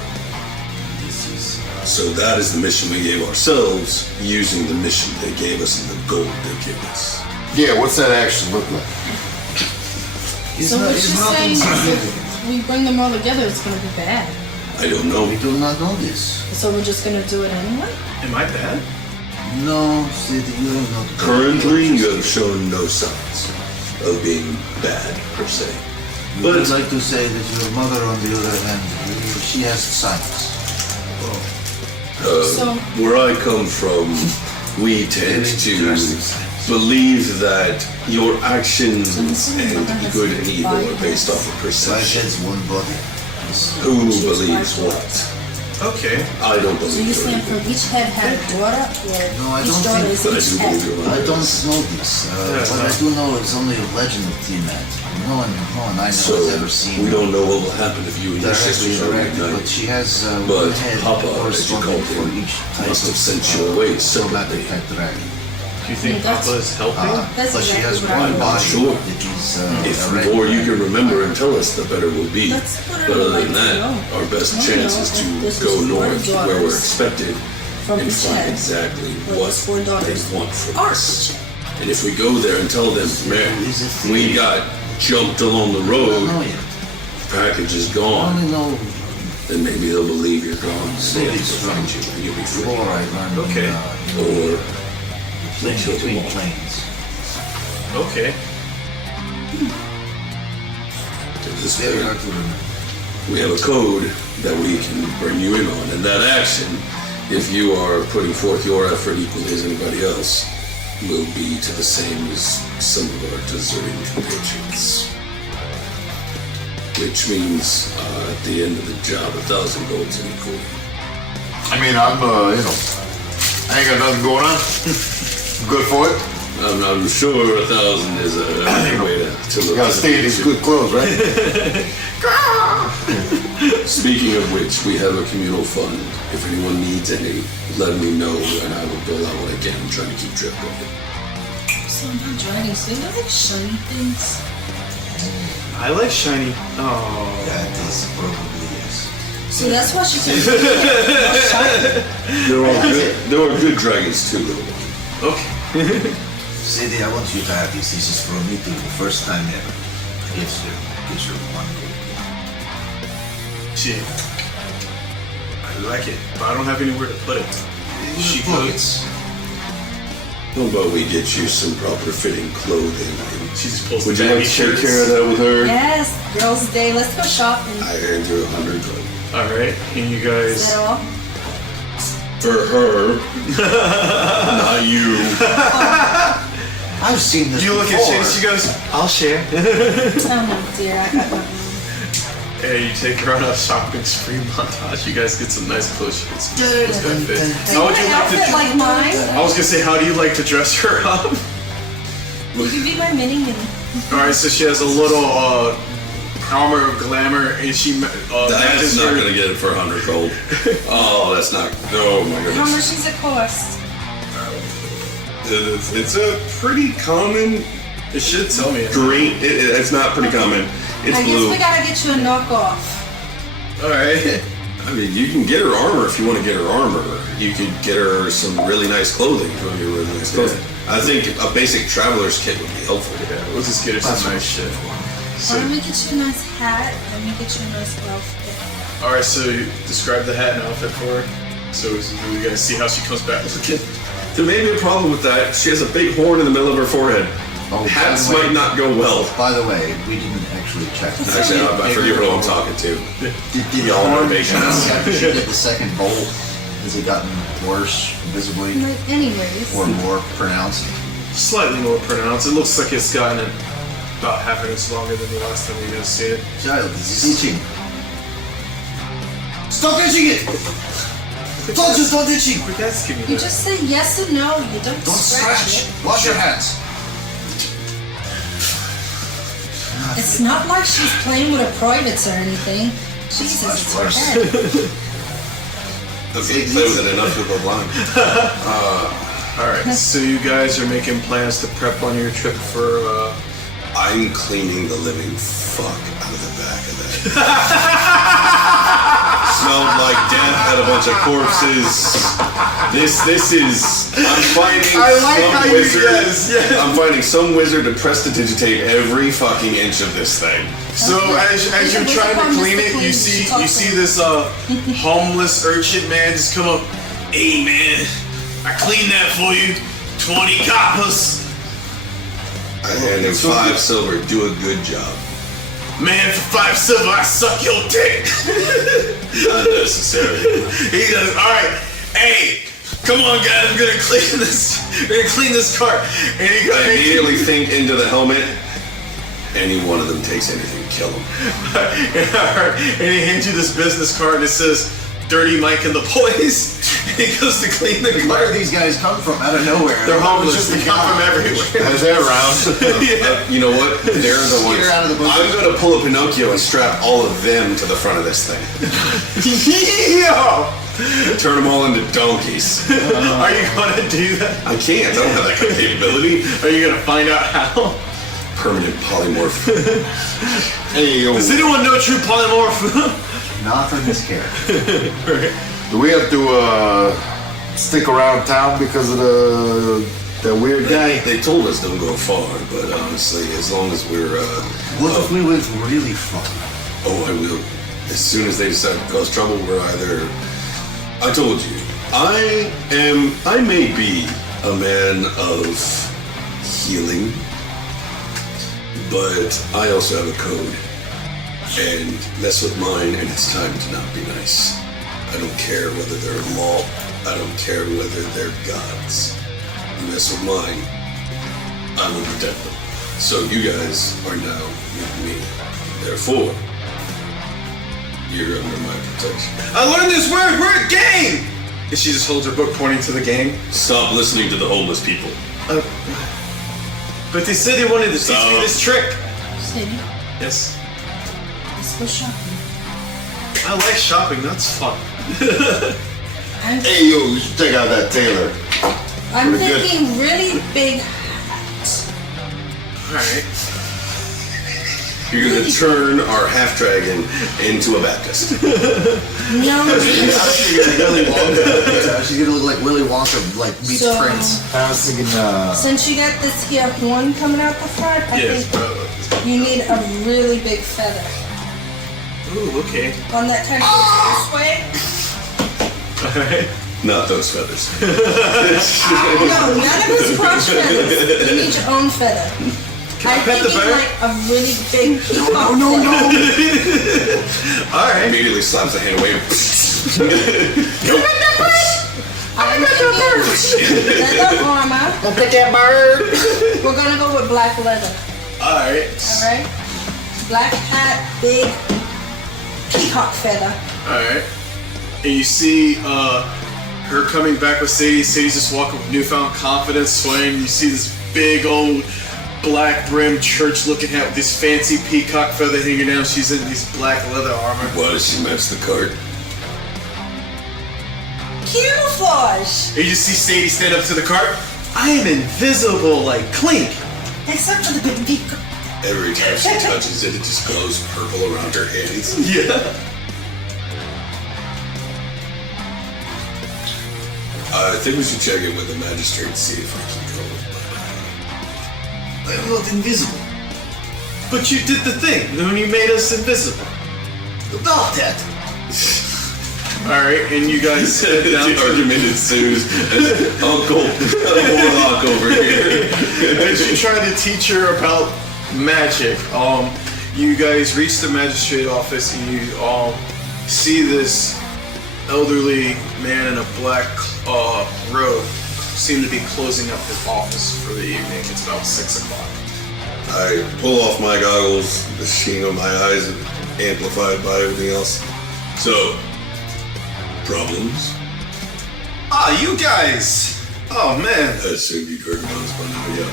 So that is the mission we gave ourselves, using the mission they gave us and the gold they gave us. Yeah, what's that actually look like? So what she's saying is if we bring them all together, it's gonna be bad. I don't know. We do not know this. So we're just gonna do it anyway? am I bad? No, see, you don't know. Currently, you have shown no signs. of being bad per se. I But would like to say that your mother, on the other hand, she has science. where I come from, we tend to believe that your actions and good and evil are based off of Five perception. heads, one body. Who believes what? Okay. I don't So you're believe saying it. from each head had a daughter, or No, I each don't daughter think- is But I each do believe head? you're I right. don't know this. What I do know is only a legend of T-Mat. No one I know So has ever seen we don't know what will happen if you and your directly sisters are directed, but reunited. she has But one head Papa, as you corresponding called for him, each type must have of sent you away chromatic separately. type dragon. Do you think Papa is helping? That's But she has exactly what I one want. body Sure. that is If a the red more you dragon. can remember and tell us, the better we'll be. Let's put her But other like than that, no. our best No, chance no, is to this is go four north where we're daughters expected from and each find head. exactly Well, what it's four they daughters. want from Our us. each head. And if we go there and tell them, man, we got jumped along the I don't road, know yet. package is I gone, only know then maybe they'll believe you're gone. Maybe They'll it's find you and you'll be free. before I learned Okay. Or playing kill them between all. planes. Okay. this Very way, hard to remember. we have a code that we can bring you in on, and that action, if you are putting forth your effort equally as anybody else, will be to the same as some of our deserting compatriots. Which means, at the end of the job, 1,000 gold's an equal. I mean, I'm, I ain't got nothing going on. I'm good for it. I'm sure 1,000 is a way to look Gotta at stay in these good clothes, right? Speaking of which, we have a communal fund. If anyone needs any, let me know, and I will bill out what I can. I'm trying to keep track of it. So I'm not driving, so you know like shiny things? I like shiny. Oh. That is probably yes. So that's why she said There are good dragons too, little one. Okay. Sadie, I want you to have this. This is from me to you, the first time ever. Gives her one gold. Shit. I like it, but I don't have anywhere to put it. She pockets. How about we get you some proper fitting clothing? She just pulls Would the you like baggy to take shirts. care of that with her? yes, girls' day. Let's go shopping. I earned her 100 gold. All right, and you Is guys. that all? For her, not you. I've seen this You look before. at Chase. She goes, "I'll share." Oh no, dear, I got nothing. Hey, you take her on a shopping spree montage. You guys get some nice clothes. It's good fit. How would you like Outfit to? like mine? I was gonna say, how do you like to dress her up? You can be my mini mini. All right, so she has a little armor of glamour, and she That's matches not her. gonna get it for 100 gold. Oh, that's not. Oh my How goodness. much does it cost? It's a pretty common It should tell me. green. It's not pretty common. It's I guess blue. we gotta get you a knockoff. All right. I mean, you can get her armor if you want to get her armor. You could get her some really nice clothing if you want to get really nice clothing. I think a basic traveler's kit would be helpful. Yeah, we'll just get her some nice shit. So, Let me get you a nice hat. Let me get you a nice outfit. all right, so you describe the hat and outfit for her. So we gotta see how she comes back looking. There may be a problem with that. She has a big horn in the middle of her forehead. Oh, Hats by the way- might not go well. By the way, we didn't actually check. Actually, I forget who I'm talking to. Did Y'all know Horn patience. after she did the second bowl? Has it gotten worse visibly Like, anyways. or more pronounced? Slightly more pronounced. It looks like it's gotten about half an inch longer than the last time you guys see it. Child, this is itching. Stop itching it! I told you stop itching! Quit asking me You that. just say yes or no. You don't, Don't scratch! Wash your hands! It's not like she's playing with her privates or anything. Jesus, much it's her worse. head. Doesn't play with it enough with the line. Alright, so you guys are making plans to prep on your trip for, I'm cleaning the living fuck out of the back of that. Smelled like death, had a bunch of corpses. This is. I'm finding some wizard. I'm finding some wizard to prestidigitate every fucking inch of this thing. So as you're trying to clean it, you see this homeless urchin man just come up. Hey man, I cleaned that for you. 20 coppers. And in 5 silver, do a good job. Man, for 5 silver, I suck your dick. Not necessary. He goes, all right, hey, come on, guys, I'm gonna clean this. We're gonna clean this cart. And he goes, I immediately think into the helmet. Any one of them takes anything, kill them. And he hands you this business card and it says, Dirty Mike and the Boys. And he goes to clean the cart. Where do these guys come from out of nowhere? They're homeless. They come from everywhere. They're around. You know what? They're the ones. Out of the bushes. I'm gonna pull a Pinocchio and strap all of them to the front of this thing. Yeah! Turn them all into donkeys. Are you gonna do that? I can't. I don't have that kind of capability. Are you gonna find out how? Permanent polymorph. Hey, yo. Does anyone know true polymorph? Not from this character. Do we have to stick around town because of that weird guy? They told us don't go far, but honestly, as long as we're What if we went really far? oh, I will. As soon as they decide to cause trouble, we're either. I told you, I may be a man of healing, but I also have a code. And mess with mine, and it's time to not be nice. I don't care whether they're law. I don't care whether they're gods. You mess with mine, I will protect them. So you guys are now with me. Therefore, you're under my protection. I learned this word. We're a gang. And she just holds her book pointing to the gang. Stop listening to the homeless people. But they said they wanted to teach me this trick. Sadie, Yes. let's go shopping. I like shopping. That's fun. Hey, yo, you should check out that tailor. I'm Pretty good. thinking really big hat. All right. You're gonna turn our half dragon into a Baptist. No, She's gonna Willy Wonka. She's gonna look like Willy Wonka, like meets So- Prince. I was thinking, since you got this here horn coming out the front, I Yes, think bro. you need a really big feather. Ooh, okay. One that kind of goes this way. All right. Not those feathers. No, none of his crotch feathers. You need your own feather. I'm pet the thinking bird? like a really big peacock. No. All right. Immediately slaps the hand away. I'm thinking leather armor. Don't pick that bird. We're gonna go with black leather. All right. All right. Black hat, big peacock feather. All right. And you see her coming back with Sadie. Sadie's just walking with newfound confidence, swaying. You see this big old black brim church looking hat with this fancy peacock feather hanging down. She's in this black leather armor. Why does she match the cart? Camouflage. And you just see Sadie stand up to the cart. I am invisible like Clink. Except for the big peacock. Every time she touches it, it just glows purple around her hands. Yeah. I think we should check in with the magistrate and see if we can go. I'm not invisible. But you did the thing when you made us invisible. About that. Alright, and you guys head down The argument ensues as Uncle Warlock over here. as you try to teach her about magic. You guys reach the magistrate office and you see this elderly man in a black robe seem to be closing up his office for the evening. It's about 6 o'clock. I pull off my goggles, the sheen on my eyes amplified by everything else. So, problems? Ah, you guys! Oh man. I assume you've heard about us by now, yeah.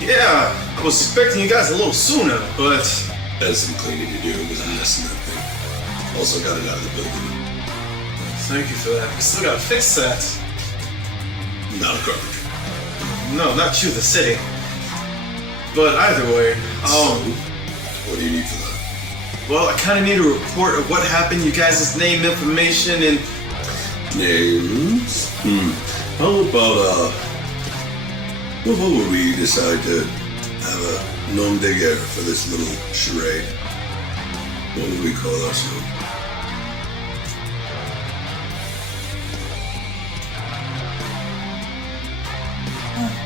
Yeah, I was expecting you guys a little sooner, but Had some cleaning to do, it was a mess in that thing. Also got it out of the building. thank you for that. We still gotta fix that. Not a carpenter. No, not you, the city. But either way, What do you need for that? well, I kind of need a report of what happened, you guys' name information, and Names? How about, what would we decide to have a nom de guerre for this little charade? What would we call ourselves?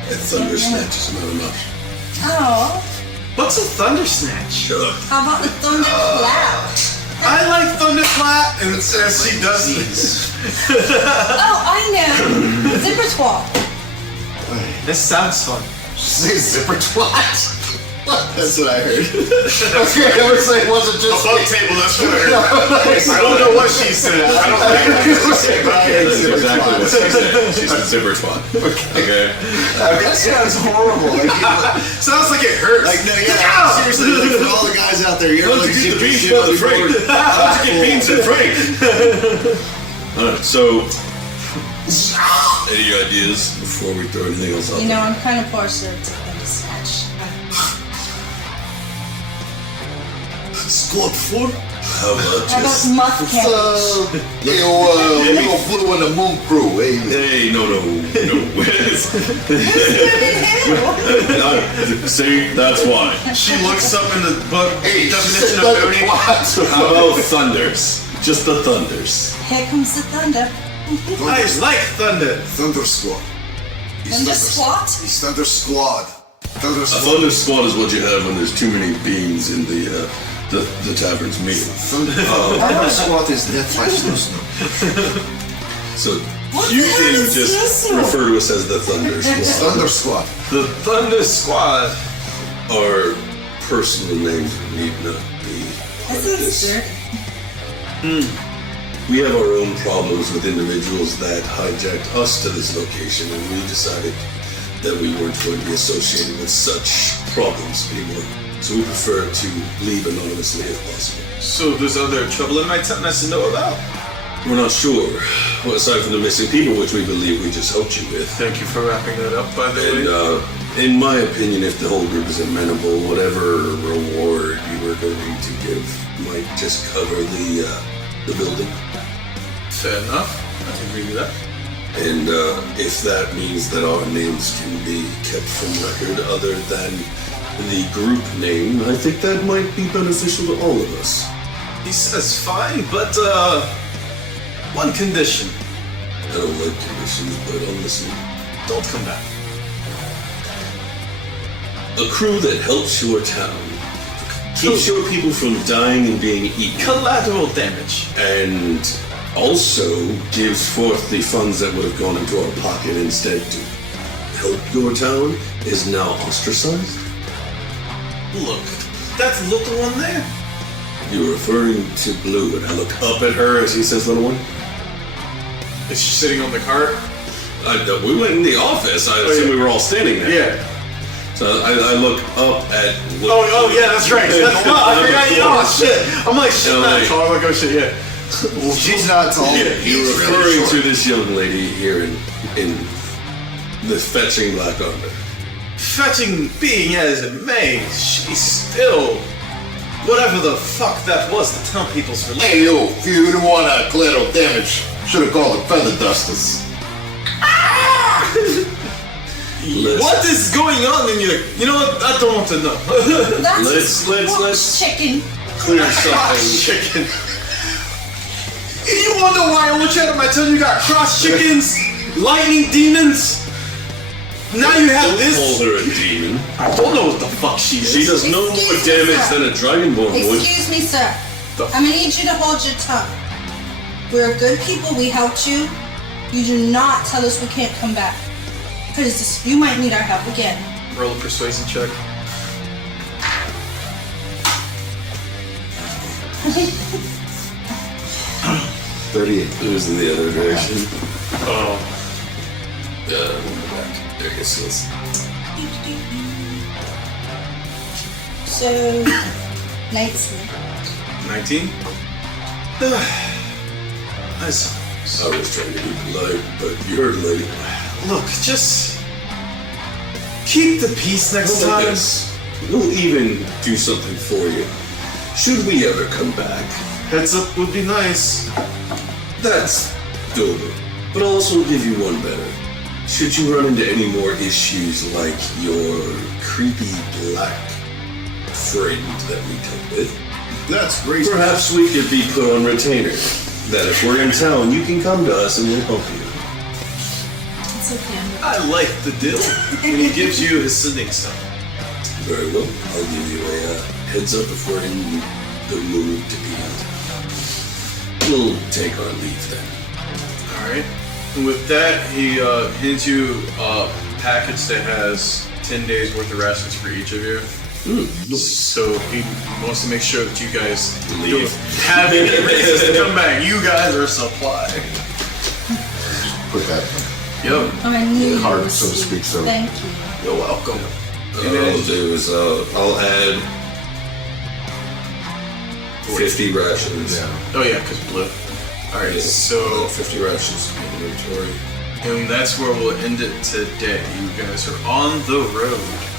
That thunder snatch is not enough. Oh. What's a thunder snatch? How about the thunder clap? I like thunderclap, and it says she does these. Oh, I know. Zipper swap. This sounds fun. Say zipper twat. That's what I heard. Okay, I was like, wasn't just above table. That's what I heard. I don't know what she said. I don't think That's exactly what she said. She said zipper twat. Okay. That sounds horrible. Like, sounds like it hurts. Like, no, yeah. Seriously, like, for all the guys out there, you're How'd like, you get the beans by the Frank? How'd you get beans and Frank? Alright, so any ideas before we throw anything else out? You know, I'm kind of partial to thunder snatch. squad 4? How about How just about muff carriage? Little Blue and the Moon Crew. Hey, no. See, that's why. She looks up in the book. Hey, definition of boating. How about thunders? Just the thunders. Here comes the thunder. I like thunder. Thunder Squad. Thunder squat? He's Thunder Squad. Thunder A Squad. thunder squad is what you have when there's too many beans in the tavern's meal. Thunder Squad is Death by Snoo. So What you the hell can is just this? refer to us as the thunder squad. Thunder Squad. The Thunder Squad. Our personal names need not be That like sounds this. dirty. We have our own problems with individuals that hijacked us to this location, and we decided that we weren't going to be associated with such problems anymore. So we prefer to leave anonymously if possible. So there's other trouble in my town I should know about? We're not sure. Well, aside from the missing people, which we believe we just helped you with. Thank you for wrapping that up, by the way. And in my opinion, if the whole group is amenable, whatever reward you were going to give might just cover the building. Fair enough. I can agree with that. And if that means that our names can be kept from record other than the group name, I think that might be beneficial to all of us. He says fine, but one condition. I don't like conditions, but I'll listen. Don't come back. A crew that helps your town, keeps your people from dying and being eaten, Collateral damage. and also gives forth the funds that would have gone into our pocket instead to help your town, is now ostracized? Look, that's little one there. You're referring to Blue, and I look up at her as he says little one. Is she sitting on the cart? We went in the office. I assume we were all standing there. Yeah. So I look up at... Oh yeah, that's right. That's not, I forgot you. Oh shit. I'm like, shit, And I'm not like- tall. I'm like, oh shit, yeah. Well, she's not tall. Yeah, You're He's referring really to short. this young lady here in the fetching black armor. Fetching being as it may, she's still whatever the fuck that was. The town people's religion. Hey, yo, if you didn't want collateral damage, should have called it feather dusters. What is going on in your? You know what? I don't want to know. That's Let's chicken. clear something. Cross chicken. You wonder why I look at him? I tell you, got cross chickens, lightning demons. Now you have Don't this. call her a demon. I don't know what the fuck she is. She does no more Excuse me, damage sir. than a dragonborn would. Excuse me, sir. I'm gonna need you to hold your tongue. We're good people. We helped you. You do not tell us we can't come back. Because you might need our help again. Roll a persuasion check. It was in the other direction. Oh. Back. There, I guess it was. So, nights. 19? Nice. I was trying to be polite, but you heard lady. Look, just keep the peace next How about time. this? We'll even do something for you. Should we ever come back? Heads up would be nice. That's doable. But I'll also give you one better. Should you run into any more issues like your creepy black friend that we dealt with, That's great. perhaps we could be put on retainer. That if we're in town, you can come to us and we'll help you. It's okay. I like the deal. And he gives you his sending stone. Very well. I'll give you a heads up if we're in the mood to be. We'll take our leave then. Alright. And with that, he hands you a package that has 10 days worth of rations for each of you. So he wants to make sure that you guys Leave. don't have any reasons to come back. You guys are supplied. Put that Yep. Oh, I knew you card, would so to see. speak. So Thank you. You're welcome. What I'll do is I'll add 50 rations. Oh yeah, because blue. Alright, so 50 rations in inventory. and that's where we'll end it today. You guys are on the road.